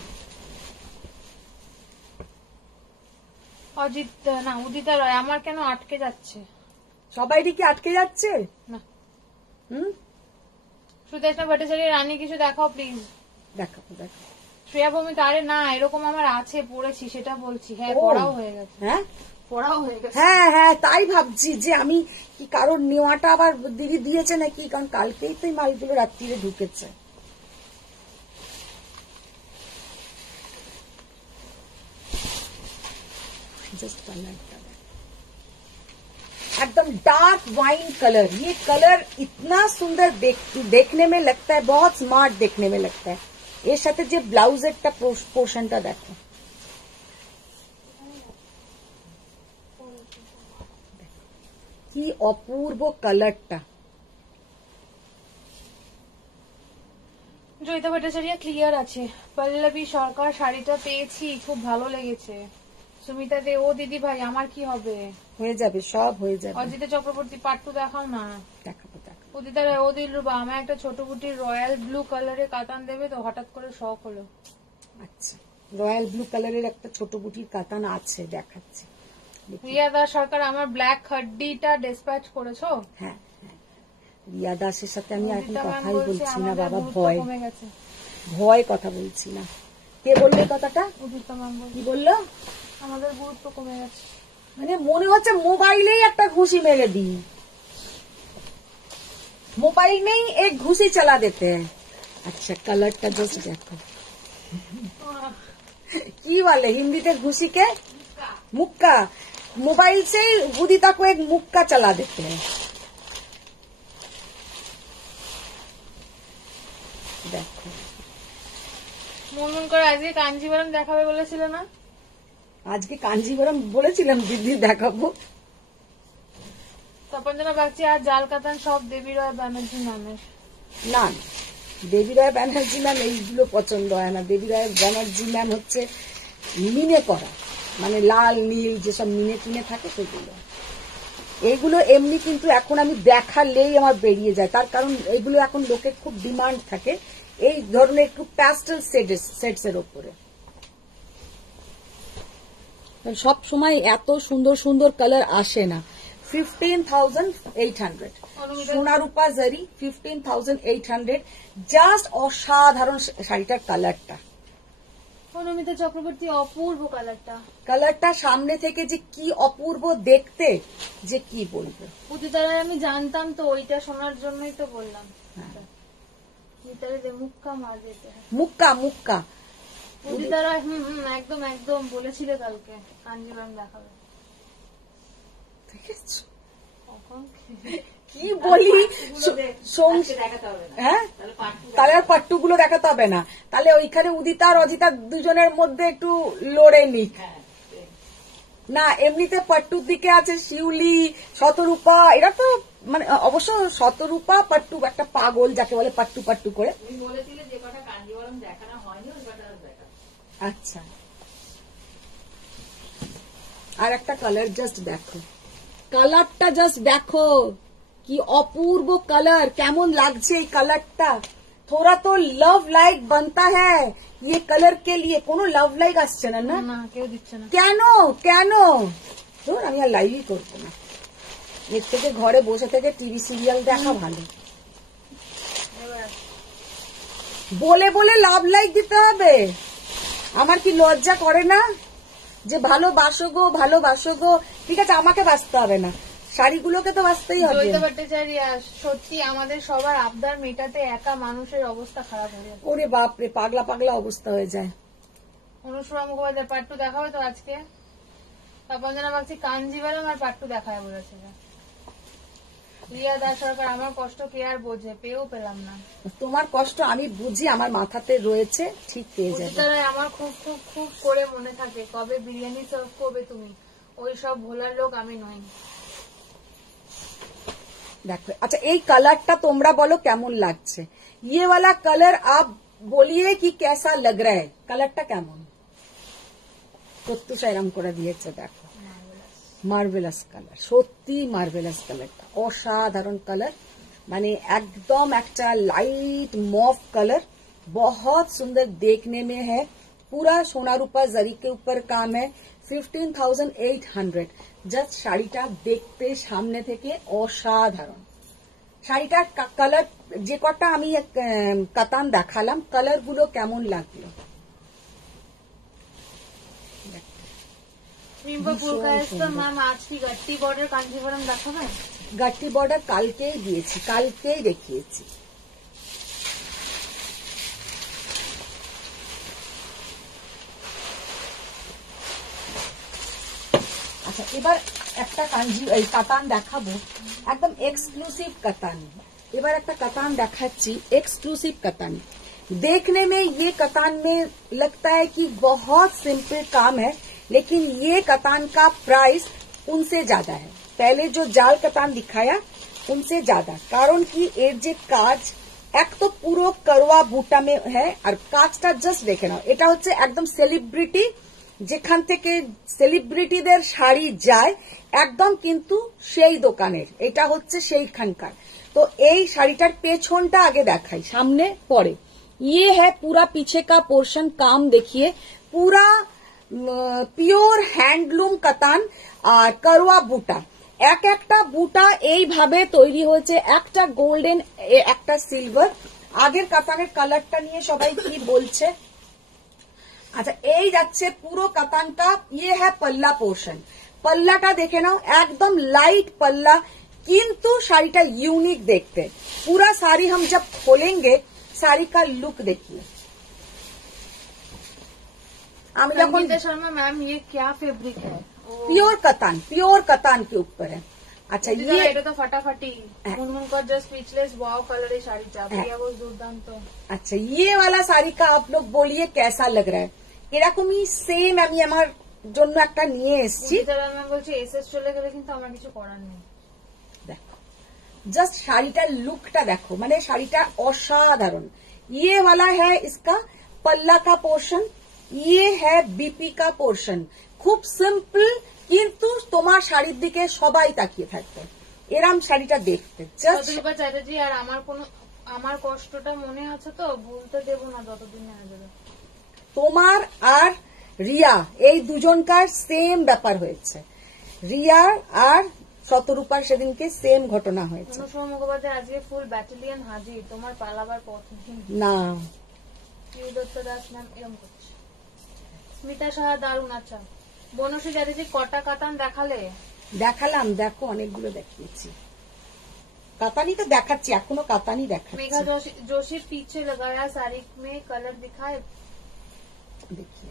অজিত না উদিতা রয় আমার কেন আটকে যাচ্ছে? সবাইরই কি আটকে যাচ্ছে? না। হুম সুদেশনা ভট্টাচার্য রানী কিছু দেখাও প্লিজ। দেখো দেখো। শ্রেয়া ভৌমিক আরে না এরকম আমার আছে পড়েছি সেটা বলছি। হ্যাঁ ও, পড়াও হয়ে গেছে। হ্যাঁ পড়াও হয়ে গেছে। হ্যাঁ হ্যাঁ, তাই ভাবছি যে আমি কি কারোর নেওয়াটা আবার দিদি দিয়েছে নাকি, কারণ কালকেই তো এই মালগুলো রাত্রিরে ঢুকেছে। जस्ट एकदम डार्क वाइन कलर। ये कलर इतना सुंदर देखने में लगता है, बहुत स्मार्ट देखने में लगता है। এর সাথে যে ব্লাউজেরটা পোর্শনটা দেখো, কি অপূর্ব কালারটা। জয়িতা ভট্টাচার্য ক্লিয়ার আছে। পল্লবী সরকার শাড়িটা পেয়েছি, খুব ভালো লেগেছে। সুমিতা দে, ও দিদি ভাই আমার কি হবে? হয়ে যাবে, সব হয়ে যাবে। অজিতা চক্রবর্তী, পাট্টু দেখাও না। দেখাবো দেখাবো। উদিতা রায়, ও দিলরুবা, আমার একটা ছোট বুটির রয়্যাল ব্লু কালারে কাতান দেবে তো? হঠাৎ করে শখ হলো। আচ্ছা, রয়্যাল ব্লু কালারের একটা ছোট বুটির কাতান আছে, দেখাচ্ছি। রিয়া দাস সরকার, আমার ব্ল্যাক হাড্ডিটা ডিসপ্যাচ করেছো? হ্যাঁ হ্যাঁ, রিয়া দাসের সাথে আমি এখন উদিতা ম্যাম কথাই বলছে বলছি না আমাদের বাবা, গুরুত্ব ভয় কমে গেছে। ভয় কথা বলছি না। কে বললে কথাটা? উদিতা ম্যাম বলছে কি বললো? আমাদের গুরুত্ব কমে গেছে। মানে মনে হচ্ছে মোবাইলেই একটা ঘুষি মেরে দিই, मोबाइल में ही एक घुसी चला देते हैं। अच्छा, कलरটা जस्ट देखो, की वाले हिंदी के घुसी के मुक्का, मोबाइल से ही उदिता को एक मुक्का चला देते हैं। देखो, মনমন করে আজকে কাঞ্জিবরম দেখাবে বলেছিল না? আজকে কাঞ্জিবরম বলেছিলাম দিদি দেখাবো। তপঞ্জনা বাগচি, আর জাল কাতান সব দেবী রয় ব্যানার্জি নামের। না, দেবী রায় ব্যানার্জি ম্যাম এইগুলো পছন্দ হয় না। দেবী রায় ব্যানার্জি ম্যাম হচ্ছে মিনে করা, মানে লাল নীল যেসব মিনে টিনে থাকে সেগুলো। এইগুলো এমনি কিন্তু এখন আমি দেখালেই আমার বেরিয়ে যায়, তার কারণ এইগুলো এখন লোকের খুব ডিমান্ড থাকে এই ধরনের একটু প্যাস্টেল সেটস এর ওপরে। সব সময় এত সুন্দর সুন্দর কালার আসে না। 15,800 সোনারূপা জারি, 15,800, জাস্ট অসাধারণ শাড়িটার কালারটা। অনুমিতা চক্রবর্তী, অপূর্ব কালারটা সামনে থেকে যে কি অপূর্ব দেখতে, যে কি বলবো। উদিতা রায়, আমি জানতাম তো, ওইটা শোনার জন্যই তো বললাম। ভিতরে যে মুক্কা মার দিতে হয়। মুক্কা মুক্কা। উদিতা রায়, একদম একদম বলেছিলে কালকে কাঞ্জিবরম দেখাবে। কখন কি বলি, হ্যাঁ তাহলে আর পাট্টুগুলো দেখাতে হবে না, তাহলে ওইখানে উদিতা আর অজিতা দুজনের মধ্যে একটু লড়ে নিক না। এমনিতে পাট্টুর দিকে আছে শিউলি, শতরূপা, এরা তো মানে অবশ্য শতরূপা পাট্টু একটা পাগল যাকে বলে পাট্টু পাট্টু করে। তুমি বলেছিলে যে কটা কাঞ্জিবরম দেখানো হয়নি ওই কটা দেখা। আচ্ছা, আর একটা কালার জাস্ট দেখো, কালারটা জাস্ট দেখো, কি অপূর্ব কালার। কেমন লাগছে এই কালারটা? थोड़ा तो लव लाइक बनता है ये कलर के लिए। কোনো লাভ লাইক আসছে না। না না, কেউ দিচ্ছে না। কেন কেন? ধর আমি আর লাইভই করবো না, এর থেকে ঘরে বসে থেকে টিভি সিরিয়াল দেখা ভালো। বলে বলে লাভ লাইক দিতে হবে? আমার কি লজ্জা করে না যে ভালোবাসো গো ভালোবাসো গো? ঠিক আছে, আমাকে বাঁচতে হবে না, শাড়িগুলোকে তো বাঁচতেই হবে। জয়িতা ভট্টাচার্য, সত্যি আমাদের সবার আবদার মেটাতে একা মানুষের অবস্থা খারাপ হয়ে যায়। ওরে বাপরে, পাগলা পাগলা অবস্থা হয়ে যায়। অনুসরা মুখোপাধ্যায়, পাট্টু দেখাবে তো আজকে? তপঞ্জনা বাগচি, কাঞ্জিবরম আর পাট্টু দেখায় বলেছে। রিয়া দাস সরকার, আমার কষ্ট কে আর বোঝে, পেয়েও পেলাম না। তোমার কষ্ট আমি বুঝি, আমার মাথাতে রয়েছে, ঠিক পেয়ে যাবে। উদিতা রায়, আমার খুব খুব খুব করে মনে থাকে কবে বিরিয়ানি সার্ভ করবে তুমি, ওই সব ভোলার লোক আমি নই। দেখো, আচ্ছা এই কালারটা তোমরা বলো কেমন লাগছে? ये वाला कलर आप बोलिए कि कैसा लग रहा है? কালারটা কেমন? প্রত্যুষা এরম করে দিয়েছে, দেখো মার্ভেলাস কালার, সত্যি মার্ভেলাস কালারটা, অসাধারণ কালার, মানে একদম একটা लाइट मॉफ कलर, बहुत सुंदर देखने में है, पूरा सोना रूपा जरी के ऊपर काम है। 15,800, জাস্ট শাড়িটা দেখতে সামনে থেকে অসাধারণ। শাড়িটার কালার যে কটা আমি কাতান দেখালাম, কালার গুলো কেমন লাগলো? সিম্পল ফুলকা এসছে ম্যাম। আজ কি গাট্টি বর্ডার কাঞ্জিভরম দেখাবে? গাট্টি বর্ডার কালকেই দিয়েছি, কালকেই দেখিয়েছি। আচ্ছা, এবার একটা কাতান দেখাবো, একদম এক্সক্लूसिव कतान। এবার একটা कतान দেখাচ্ছি, एक्सक्लूसिव कतान। देखने में ये कतान में लगता है कि बहुत सिंपल काम है, लेकिन ये कतान का प्राइस उनसे ज्यादा है। पहले जो जाल कतान दिखाया उनसे ज्यादा, कारण कि এর যে কাজ এক তো পুরো করোয়া বুটা में है, আর কাজটা জাস্ট দেখে নাও। এটা হচ্ছে একদম সেলিব্রিটি, যেখান থেকে সেলিব্রিটিদের শাড়ি যায় একদম কিন্তু সেই দোকানের, এটা হচ্ছে সেইখানকার। তো এই শাড়িটার পেছনটা আগে দেখাই, সামনে পরে। ये है पूरा पीछे का पोर्शन, काम देखिए, पूरा পিওর হ্যান্ডলুম কাতান আর করোয়া বুটা। এক একটা বুটা এইভাবে তৈরি হয়েছে, একটা গোল্ডেন একটা সিলভার। আগের কাতানের কালারটা নিয়ে সবাই কি বলছে? আচ্ছা, এই যাচ্ছে পুরো কাতানটা। ইয়ে হ্যাঁ পল্লা পোর্শন, পল্লাটা দেখে নাও, একদম লাইট পল্লা, কিন্তু শাড়িটা ইউনিক দেখতে। पूरा साड़ी हम जब खोलेंगे, साड़ी का लुक देखिए। हम संगीता शर्मा मैम, ये क्या फैब्रिक है? प्योर कतान के ऊपर है। अच्छा, ये এটা তো ফাটাফাটি মুনমুনকর জাস্ট স্পিচলেস। ওয়াও কালারের শাড়িটা প্রিয়া বস দুর্দান্ত। अच्छा, ये वाला साड़ी का आप लोग बोलिए कैसा लग रहा है? এরকমই সেম আমি আমার জন্য একটা নিয়ে এসেছি। ম্যাম বলছে এসএস চলে গেলে কিন্তু আমার কিছু করার নেই। দেখো জাস্ট শাড়িটার লুকটা দেখো, মানে শাড়িটা অসাধারণ। ये वाला है इसका पल्ला का पोर्शन, ये है बीपी का पोर्शन। খুব সিম্পল, কিন্তু তোমার শাড়ির দিকে সবাই তাকিয়ে থাকবে এরম শাড়িটা দেখতে। চতুর্পা চ্যাটার্জি, আর আমার কষ্টটা মনে আছে তো, ভুলতে দেব না যতদিন না যাবে। তোমার আর রিয়া এই দুজনকার সেম ব্যাপার হয়েছে, রিয়া আর শতরূপার সেদিনকে সেম ঘটনা হয়েছে। অনুসম মুখোপাধ্যায়, আজকে ফুল ব্যাটালিয়ন হাজির, তোমার পালাবার পথ না। দত্ত দাস ম্যাম এরকম করছে। স্মিতা সাহা, দারুণ। আচ্ছা, বনশ্রী চ্যাটার্জি, কটা কাতান দেখালাম, দেখো অনেকগুলো দেখিয়েছি। কাতানি তো দেখাচ্ছি, এখনো কাতানি দেখাচ্ছি। মেঘা जोशी, पीछे लगाया साड़ी में कलर दिखाए। देखिए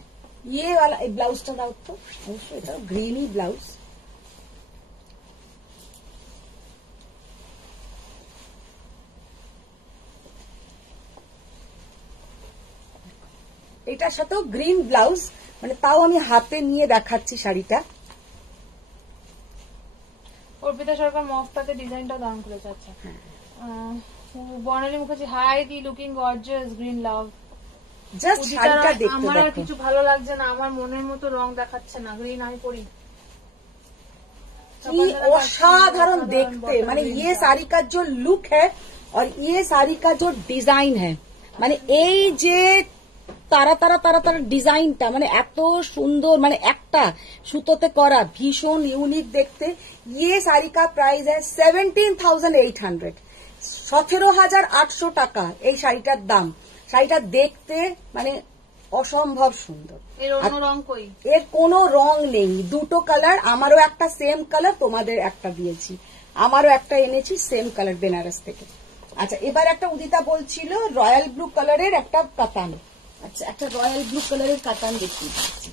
ये वाला ब्लाउजটা দাও তো, অবশ্যই এটা গ্রিনি ব্লাউজ। এটার সাথেও গ্রিন ব্লাউজ, মানে তাও আমি হাতে নিয়ে দেখাচ্ছি শাড়িটা। অর্পিতা সরকার, মফটাতে ডিজাইনটা দারুণ করেছে। আচ্ছা, বর্ণালী মুখার্জি, হাই দি লুকিং গর্জিয়াস, গ্রিন লাভ। জাস্ট শাড়িটা দেখতে আমার আর দেখো, কিছু ভালো লাগছে না, আমার মনের মতো রং দেখাচ্ছে না। গ্রিন আমি পরি, কি অসাধারণ দেখতে। মানে ये साड़ी का जो लुक है और ये साड़ी का जो डिजाइन है, মানে এই যে তারা তারা তারা তারা ডিজাইনটা মানে এত সুন্দর, মানে একটা সুতোতে করা, ভীষণ ইউনিক দেখতে। ये साड़ी का प्राइस है 17,800, 17,800 টাকা এই শাড়িটার দাম। শাড়িটা দেখতে মানে অসম্ভব সুন্দর। এর অন্য রং কই? এর কোনো রং নেই, দুটো কালার। আমারও একটা সেম কালার, তোমাদের একটা দিয়েছি, আমারও একটা এনেছি সেম কালার বেনারস থেকে। আচ্ছা, এবার একটা উদিতা বলছিল রয়্যাল ব্লু কালারের একটা কাতান। আচ্ছা, একটা রয়্যাল ব্লু কালারের কাতান দেখিয়ে দিচ্ছি।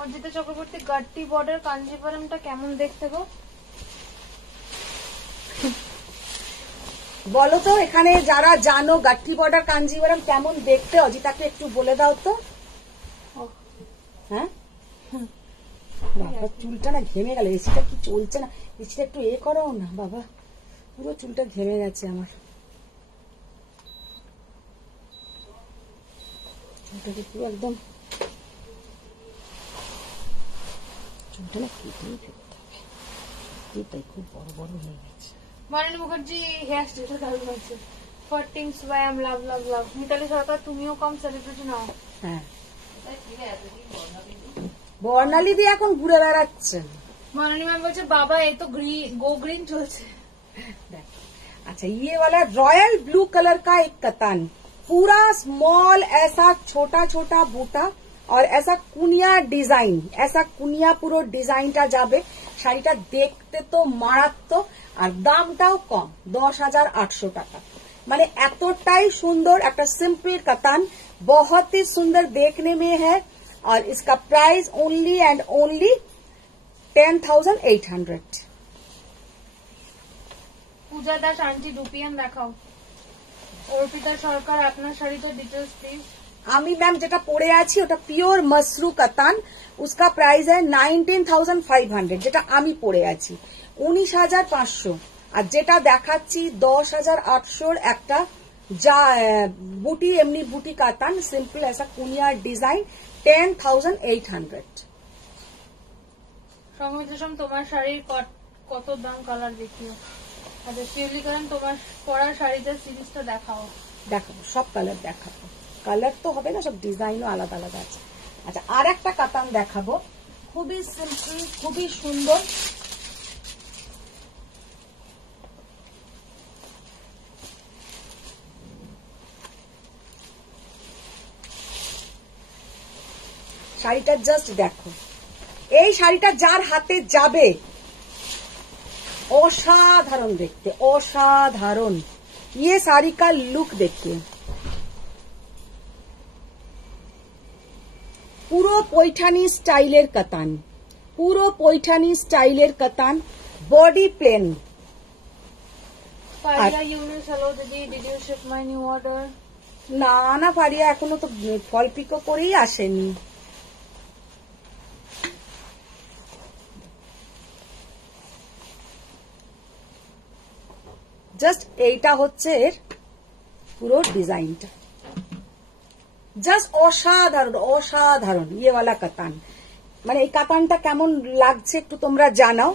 অর্জিতা চক্রবর্তী, গাট্টি বর্ডার কাঞ্জিভরমটা কেমন দেখতে গো? বলো তো এখানে যারা জানো গাট্টি বর্ডার কাঞ্জিভরম কেমন দেখতে, অজিতাকে একটু বলে দাও তো। হ্যাঁ, বাবা চুলটা না ঘেমে গেল, এসিটা কি চলছে না, এসিটা একটু করো না বাবা, পুরো চুলটা ঘেমে গেছে আমার। চুলটাকে পুরো একদম, চুলটা না কেটেই ফেলতে হবে, এটাই খুব বড় বড় হয়ে গেছে। মানিনী মুখার্জি, হেয়ার স্টাইলটা দারুণ লাগছে। ফরটিং স্ওয়াম, লাভ লাভ লাভ। মিতালি সরকার, তুমিও কম সেলিব্রিটি নাও। হ্যাঁ, বর্ণালী দিয়ে এখন ঘুরে বেড়াচ্ছেন। মাননী ম্যাম বলছে বাবা এই তো গো গ্রিন চলছে। अच्छा, ये वाला रॉयल ब्लू कलर का एक कतान, पूरा स्मॉल ऐसा छोटा छोटा बूटा और ऐसा कुनिया ডিজাইন, ऐसा কুনিয়া পুরো ডিজাইনটা যাবে। শাড়িটা দেখতে তো মারাত্মক আর দামটাও কম, 10,800 টাকা। মানে এতটাই সুন্দর একটা সিম্পল কাতান, बहुत ही सुंदर देखने में है और इसका price only and only 10,800। Puja Das aunty রুপিয়ান দেখাও। অর্পিতা সরকার আপনার শাড়ি তো ডিটেলস প্লিজ। আমি ম্যাম যেটা পরে আছি ওটা পিওর মসরু কাতান, उसका प्राइस है 19,500। যেটা আমি পরে আছি 19,500 আর যেটা দেখাচ্ছি 10,800 একটা যা বুটি, এমনি বুটি কাতান সিম্পল ऐसा কুনিয়া ডিজাইন 10,800। সংগীতম তোমার শাড়ির কত দাম, কালার দেখিও। আচ্ছা শিবলিকরণ তোমার পরা শাড়িটার সিরিজটা দেখাও। দেখাবো, সব কালার দেখাবো, কালার তো হবে না, সব ডিজাইনও আলাদা আলাদা আছে। আচ্ছা আর একটা কাতান দেখাবো, খুবই সিম্পল, খুবই সুন্দর। শাড়িটা জাস্ট দেখো, এই শাড়িটা যার হাতে যাবে অসাধারণ দেখতে, অসাধারণ। ये साड़ी का लुक देखिए, পুরো পৈঠানি স্টাইলের কাতান, পুরো পৈঠানি স্টাইলের Katan, body plain. Faria Yunus hello দিদি, did you ship my new order? না না ফারিয়া এখনো তো ফল পিকো করেই আসেনি। জাস্ট এইটা হচ্ছে এর পুরো ডিজাইনটা, জাস্ট অসাধারণ অসাধারণ। ये वाला कतान, মানে এই কাতানটা কেমন লাগছে একটু তোমরা জানাও।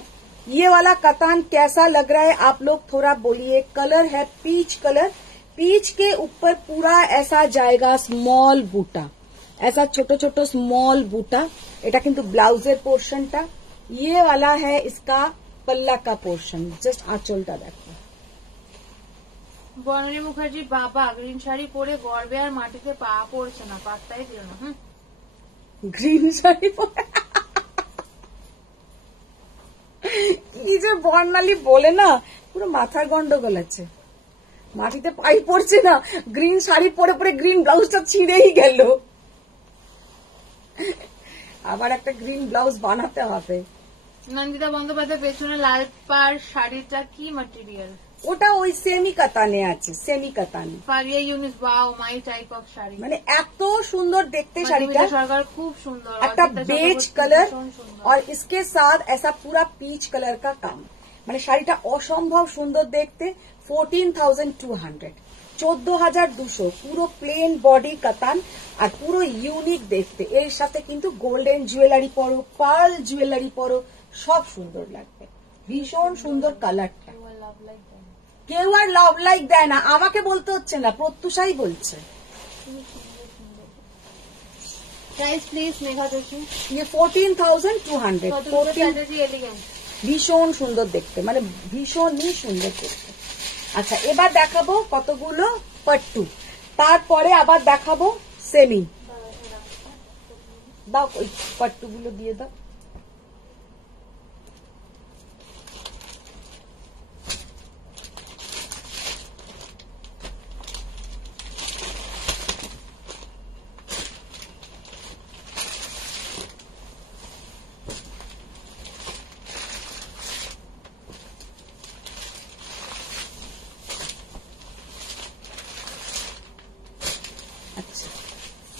ये वाला कतान कैसा लग रहा है आप लोग थोड़ा बोलिए। कलर है पीच कलर, पीच के ऊपर पूरा ऐसा जाएगा स्मॉल बूटा, ऐसा छोटे छोटे स्मॉल बूटा। এটা কিন্তু ব্লাউজের পোর্শনটা। ये वाला है इसका पल्ला का पोर्शन, जस्ट आंचलটা দেখো। বর্ণালী মুখার্জি বাবা গ্রিন শাড়ি পরে গর্বে আর মাটিতে পা পড়ছে না, পাত্তাই দিল না। গ্রিন শাড়ি পরে কি যে বর্ণালী বলে না, পুরো মাথার গন্ডগোল আছে। মাটিতে পাই পড়ছে না, গ্রিন শাড়ি পরে পরে গ্রিন ব্লাউজটা ছিঁড়েই গেল। আবার একটা গ্রিন ব্লাউজ বানাতে হবে। নন্দিতা বন্দ্যোপাধ্যায় পেছনে লাল পাড় শাড়িটা কি ম্যাটেরিয়াল? ওটা ওই সেমি কাতানে আছে, সেমি কাতান। Faria Yunus wow my type of sari, মানে এত সুন্দর দেখতে শাড়িটা, সরকার খুব সুন্দর, একটা বেজ কালার और इसके साथ ऐसा पूरा पीच कलर का काम। মানে শাড়িটা অসম্ভব সুন্দর দেখতে। 14,200, 14,200, পুরো প্লেন বডি কাতান আর পুরো ইউনিক দেখতে। এর সাথে কিন্তু গোল্ডেন জুয়েলারি পরো, পার্ল জুয়েলারি পরো, সব সুন্দর লাগবে। ভীষণ সুন্দর কালারটা। কেউ আর লাভ লাইক দেয় না, আমাকে বলতে হচ্ছে না, প্রত্যুষাই বলছে। Price please Megha Joshi. ये 14,200, ভীষণ সুন্দর দেখতে, মানে ভীষণই সুন্দর দেখতে। আচ্ছা এবার দেখাবো কতগুলো পট্টু, তারপরে আবার দেখাবো সেমি। দাও ওই পট্টুগুলো দিয়ে দাও।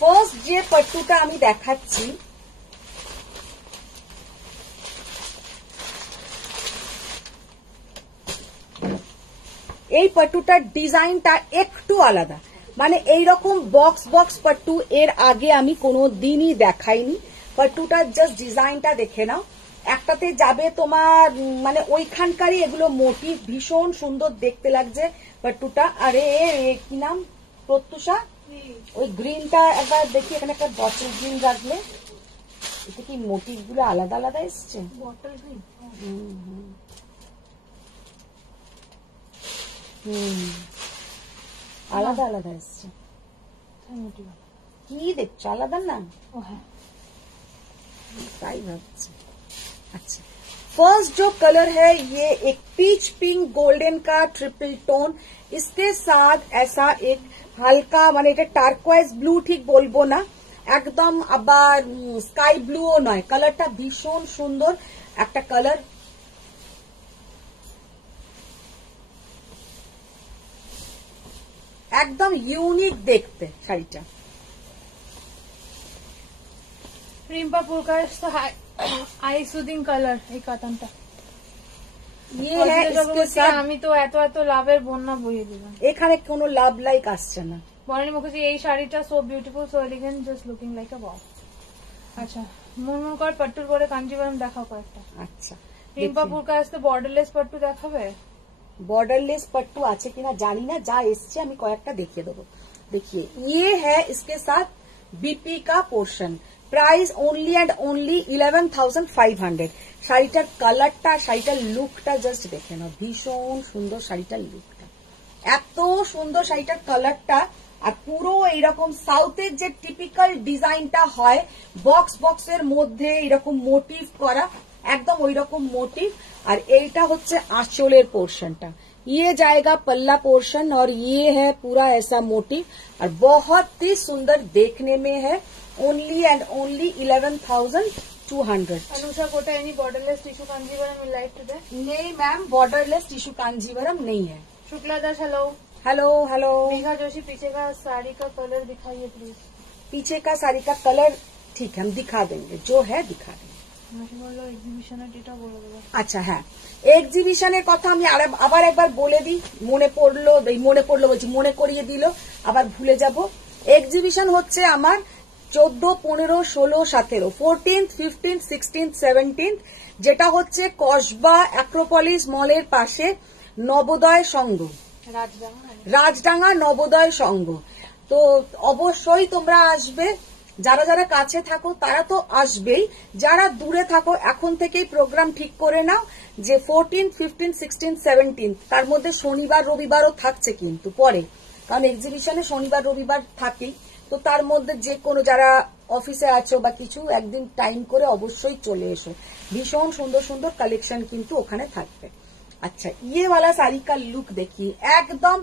ফার্স্ট যে পট্টুটা আমি দেখাচ্ছি, এই পট্টুটার ডিজাইনটা একটু আলাদা। মানে এইরকম বক্স বক্স পট্টু এর আগে আমি কোনো দিনই দেখাইনি। পট্টুটার জাস্ট ডিজাইনটা দেখে নাও, একটাতে যাবে তোমার মানে ওইখানকারই এগুলো মোটিভ, ভীষণ সুন্দর দেখতে লাগছে পট্টুটা। আরে কি নাম প্রত্যুষা, ওই গ্রিনটা একবার দেখি, এখানে একটা বটল গ্রিন রাখলে, এটা কি মোটিভ গুলো আলাদা আলাদা এসছে? বটল গ্রিন, আলাদা আলাদা এসছে। মাথায় মুটি বাঁধা। কি দেখছো আলাদা না? ও হ্যাঁ, ताई भावची। अच्छा, फर्स्ट जो कलर है ये एक पीच पिंक गोल्डन का ट्रिपल टोन, इसके साथ ऐसा एक হালকা মানে এটা টার্কোয়াইজ ব্লু ঠিক বলবো না, একদম আবার স্কাই ব্লুও নয়, কালারটা ভীষণ সুন্দর একটা কালার। একদম ইউনিক দেখতে শাড়িটা। রিম্পাপুর का आई सुदिंग कलर এই কাতানটা। ये है इसके साथ, আমি তো এত এত লাভের বন্যা বইয়ে দিলাম। এখানে কোনো লাভ লাইক আসছে না। বর্ণি মুখার্জি এই শাড়িটা so beautiful, so elegant, just looking like আ ওয়াও। আচ্ছা, মুনমুনকর পট্টুর পরে কাঞ্জিভারম দেখাও কয়েকটা। আচ্ছা, রিম্পাপুর का আসতে বর্ডারলেস পট্টু দেখাবে? बॉर्डरलेस पट्टू আছে কিনা জানি না, যা এসছে আমি কয়েকটা দেখিয়ে দেবো। देखिए ये है इसके साथ बीपी का portion, price only and only 11,500। শাড়িটার কালারটা, শাড়িটার লুকটা জাস্ট দেখে নাও, ভীষণ সুন্দর শাড়িটার লুকটা, এত সুন্দর শাড়িটার কালারটা। আর পুরো এইরকম সাউথের যে টিপিক্যাল ডিজাইনটা হয় বক্স বক্সের মধ্যে এরকম মোটিভ করা, একদম ওই রকম মোটিভ। আর এইটা হচ্ছে আঁচলের পোর্শনটা, ये जाएगा पल्ला पोर्शन और ये है पूरा ऐसा मोटिव, और बहुत ही सुंदर देखने में है। Only and only 11,200। Anusha Kota any borderless tissue Kanjeevaram in light today? नहीं मैम, बॉर्डरलेस टिश्यू कांजीवरम नहीं है। Shukla Das hello. Hello hello. Megha Joshi पीछे का साड़ी का कलर दिखाइए प्लीज। पीछे का साड़ी का कलर ठीक है, हम दिखा देंगे, जो है दिखा देंगे। বললো এক্সিবিশনের ডেটা বলে দেবো। আচ্ছা হ্যাঁ, এক্সিবিশনের কথা আমি আবার একবার বলে দিই, মনে পড়লো বলছি, মনে করিয়ে দিল, আবার ভুলে যাব। এক্সিবিশন হচ্ছে আমার 14, 15, 16, 17, 14th, 15th, 16th, 17th, যেটা হচ্ছে কসবা অ্যাক্রোপলিস মলের পাশে নবোদয় সংঘ, রাজডাঙ্গা নবোদয় সংঘ। তো অবশ্যই তোমরা আসবে, যারা যারা কাছে থাকো তারা তো আসবেই, যারা দূরে থাকো এখন থেকেই প্রোগ্রাম ঠিক করে নাও যে 14, 15, 16, 17 তার মধ্যে শনিবার রবিবারও থাকছে কিন্তু পরে, কারণ এক্সিবিশনে শনিবার রবিবার থাকেই। তো তার মধ্যে যে কোনো যারা অফিসে আছো বা কিছু একদিন টাইম করে অবশ্যই চলে এসো, ভীষণ সুন্দর সুন্দর কালেকশন কিন্তু ওখানে থাকবে। अच्छा, ये वाला साड़ी का लुक देखिए, एकदम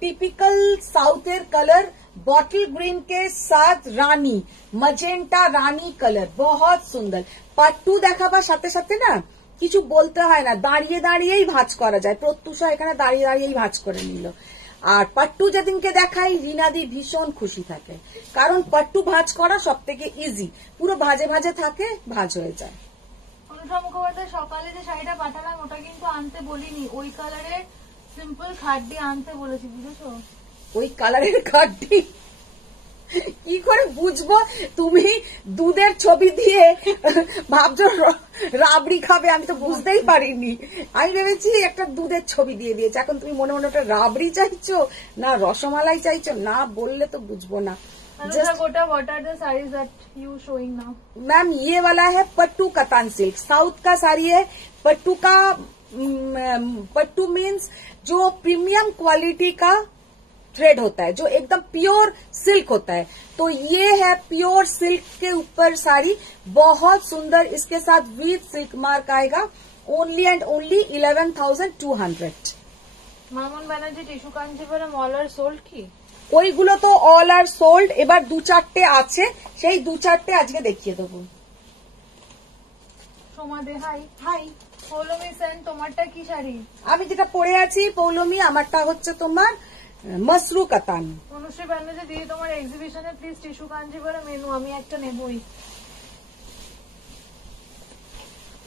टिपिकल साउथेर कलर, बॉटल ग्रीन के साथ रानी मजेंटा रानी कलर, बहुत सुंदर। পাট্টু দেখাবার সাথে সাথে না কিছু বলতে হয় না, দাঁড়িয়ে দাঁড়িয়েই ভাঁজ করা যায়। প্রত্যুষা এখানে দাঁড়িয়ে দাঁড়িয়েই ভাঁজ করে নিল। আর পাট্টু যেদিনকে দেখাই রিনাদি ভীষণ খুশি থাকে, কারণ পাট্টু ভাঁজ করা সব থেকে ইজি, পুরো ভাজে ভাজে থাকে, ভাঁজ হয়ে যায়। অনুষা মুখোপাধ্যায় সকালে যে শাড়িটা পাঠালাম ওটা কিন্তু আনতে বলিনি, ওই কালারের সিম্পল খাড্ডি আনতে বলেছি, বুঝেছো? ওই কালারের খাড্ডি কি করে বুঝবো? তুমি দুধের ছবি দিয়ে ভাবছো রাবড়ি খাবে, আমি তো বুঝতেই পারিনি। আমি ভেবেছি একটা দুধের ছবি দিয়ে দিয়েছে, এখন তুমি মনে মনে একটা রাবড়ি চাইছো না রসমালাই চাইছো, না বললে তো বুঝবো না। गोटा what are the saris that you showing now? Ma'am ये वाला है पट्टू कतान सिल्क, साउथ का साड़ी है। पट्टू का पट्टू मीन्स जो प्रीमियम क्वालिटी का थ्रेड होता है, जो एकदम प्योर सिल्क होता है। तो ये है प्योर सिल्क के ऊपर साड़ी, बहुत सुंदर। इसके साथ विथ सिल्क मार्क आएगा। Only and only 11,200। Mamun Banerjee tissue Kanjivaram all are sold কি? ওইগুলো তো অল আর সোল্ড, এবার 2-4টে আছে, সেই 2-4টে আজকে দেখিয়ে দেবো। সোমা দে হাই। হাই, পৌলমি সেন, তোমারটা কি শাড়ি? আমি যেটা পরে আছি পৌলমি, আমারটা হচ্ছে তোমার মসরু কাতান। অনুশ্রী ব্যানার্জি দিদি তোমার এক্সিবিশনে প্লিজ টিস্যু কাঞ্জিভরম মেনু, আমি একটা নেবই।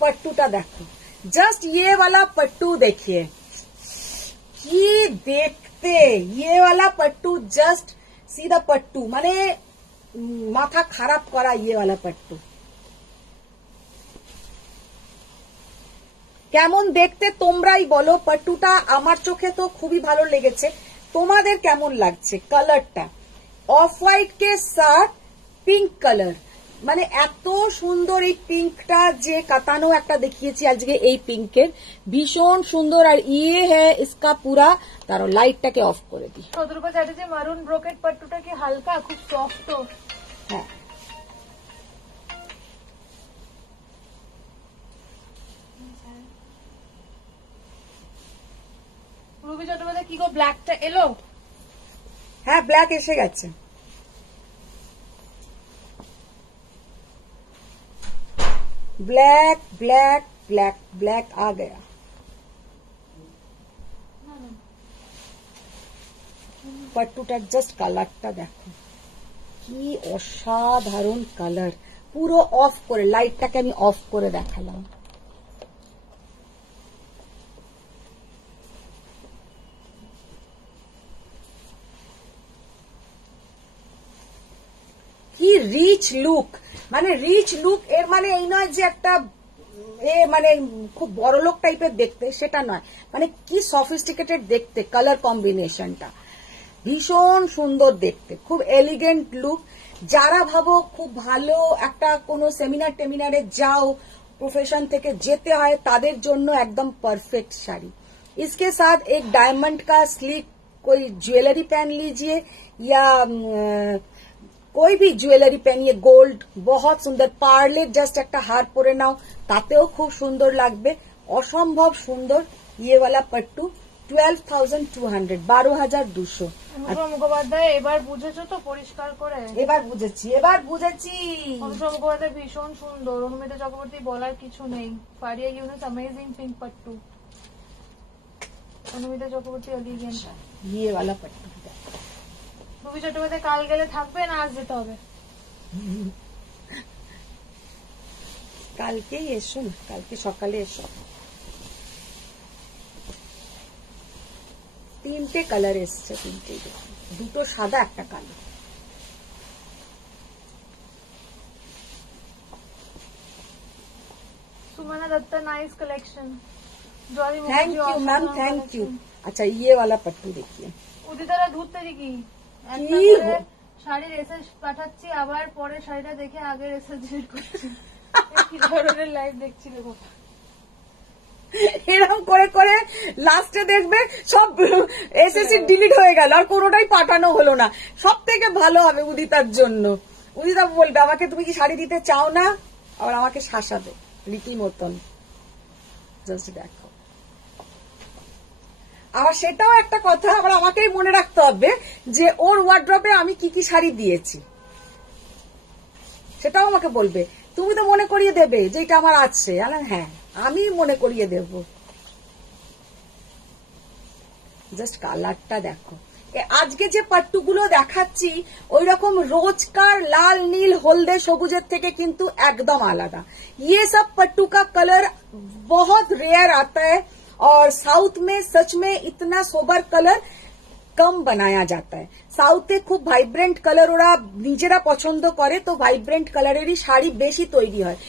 पट्टूटा देखो, जस्ट ये वाला पट्टू देखिए, কি দেখতে ये वाला पट्टू, जस्ट सीधा पट्टू মানে মাথা খারাপ করা ये वाला पट्टू। কেমন দেখতে তোমরাই বলো, পট্টুটা আমার চোখে তো খুবই ভালো লেগেছে, তোমাদের কেমন লাগছে? কালারটা অফ হোয়াইট के साथ पिंक कलर, মানে এত সুন্দর এই পিঙ্কটা, যে কাতানো একটা দেখিয়েছি আজকে এই পিঙ্কের, ভীষণ সুন্দর। আর ইয়ে হ্যাঁ ইসকা পুরা, তারও লাইটটাকে অফ করে দিই। শতরূপা চ্যাটার্জি মারুন ব্রোকেট পাট্টুটা কি হালকা, খুব সফট। হ্যাঁ রুবি চট্টোপাধ্যায় কি গো ব্ল্যাকটা এলো? হ্যাঁ ব্ল্যাক এসে গেছে। ब्लैक ब्लैक ब्लैक ब्लैक आ गया। पट्टूटार जस्ट कालारটা দেখো কি অসাধারণ কালার। পুরো অফ করে, লাইটটাকে আমি অফ করে দেখালাম। কি রিচ লুক, মানে রিচ লুক এর মানে এই নয় যে একটা মানে খুব বড়লোক টাইপের দেখতে, সেটা নয়, মানে কি সফিস্টিকেটেড দেখতে। কালার কম্বিনেশনটা ভীষণ সুন্দর দেখতে, খুব এলিগেন্ট লুক। যারা ভাবো খুব ভালো একটা কোনো সেমিনার টেমিনারে যাও, प्रोफेशन থেকে যেতে হয়, তাদের জন্য একদম परफेक्ट साड़ी। इसके साथ एक डायमंड का स्लीक कोई ज्वेलरी पहन लीजिए या कोई भी ज्वेलरी पहनिए, गोल्ड बहुत सुंदर, पार्ले जस्ट একটা हार পরে নাও, তাতেও খুব সুন্দর লাগবে। অসম্ভব সুন্দর ये वाला पट्टू 12,200, 12,200। অনুষ্কা মুখোপাধ্যায় এবার বুঝেছো তো পরিষ্কার করে? এবার বুঝেছি, এবার বুঝেছি। অনুষ্কা মুখোপাধ্যায় ভীষণ সুন্দর, অনুমিতা চক্রবর্তী বলার কিছু নেই। Faria Yunus amazing pink pattu, Anumita Chakraborty elegant. ये वाला पट्टू রুবি চট্টোপাধ্যায় কাল গেলে থাকবে না আজ যেতে হবে? কালকেই এসো না, কালকে সকালে এসো। তিনটে কালার এসছে, তিনটে, দুটো সাদা একটা কালো। Sumana Datta nice collection. Thank you ma'am, thank you. अच्छा ये वाला पट्टू देखिए। উদিতারা ধূর থেকে কি একটা কি করে শাড়ির এসএস পাঠাচ্ছি, আবার পরে শাড়িটা দেখে আগের এসএস ডিলিট করছি। কি ধরনের লাইভ দেখছিলে বাবা? এরকম করে করে লাস্টে দেখবে সব এসএসসি ডিলিট হয়ে গেল, আর কোনোটাই পাঠানো হলো না। সব থেকে ভালো হবে উদিতার জন্য। উদিতা বলবে আমাকে তুমি কি শাড়ি দিতে চাও না, আবার আমাকে শাসাবে রীতিমতন। জাস্ট দেখো, আবার সেটাও একটা কথা, আবার আমাকেই মনে রাখতে হবে যে ওর ওয়ার্ড্রপে আমি কি কি শাড়ি দিয়েছি, সেটাও আমাকে বলবে। তুমি তো মনে করিয়ে দেবে যে এটা আমার আছে। হ্যাঁ আমি মনে করিয়ে দেব। জাস্ট কালারটা দেখো। আজকে যে पट्टूগুলো দেখাচ্ছি ওই রকম রোজকার লাল নীল হলদে সবুজের থেকে কিন্তু একদম আলাদা। ये सब पट्टू का कलर बहुत रेयर आता है और साउथ में सच में इतना सोबर कलर कम बनाया जाता है। সাউথে খুব ভাইব্রেন্ট কালার ওরা নিজেরা পছন্দ করে, তো ভাইব্রেন্ট কালারেরই শাড়ি বেশি তৈরি হয়।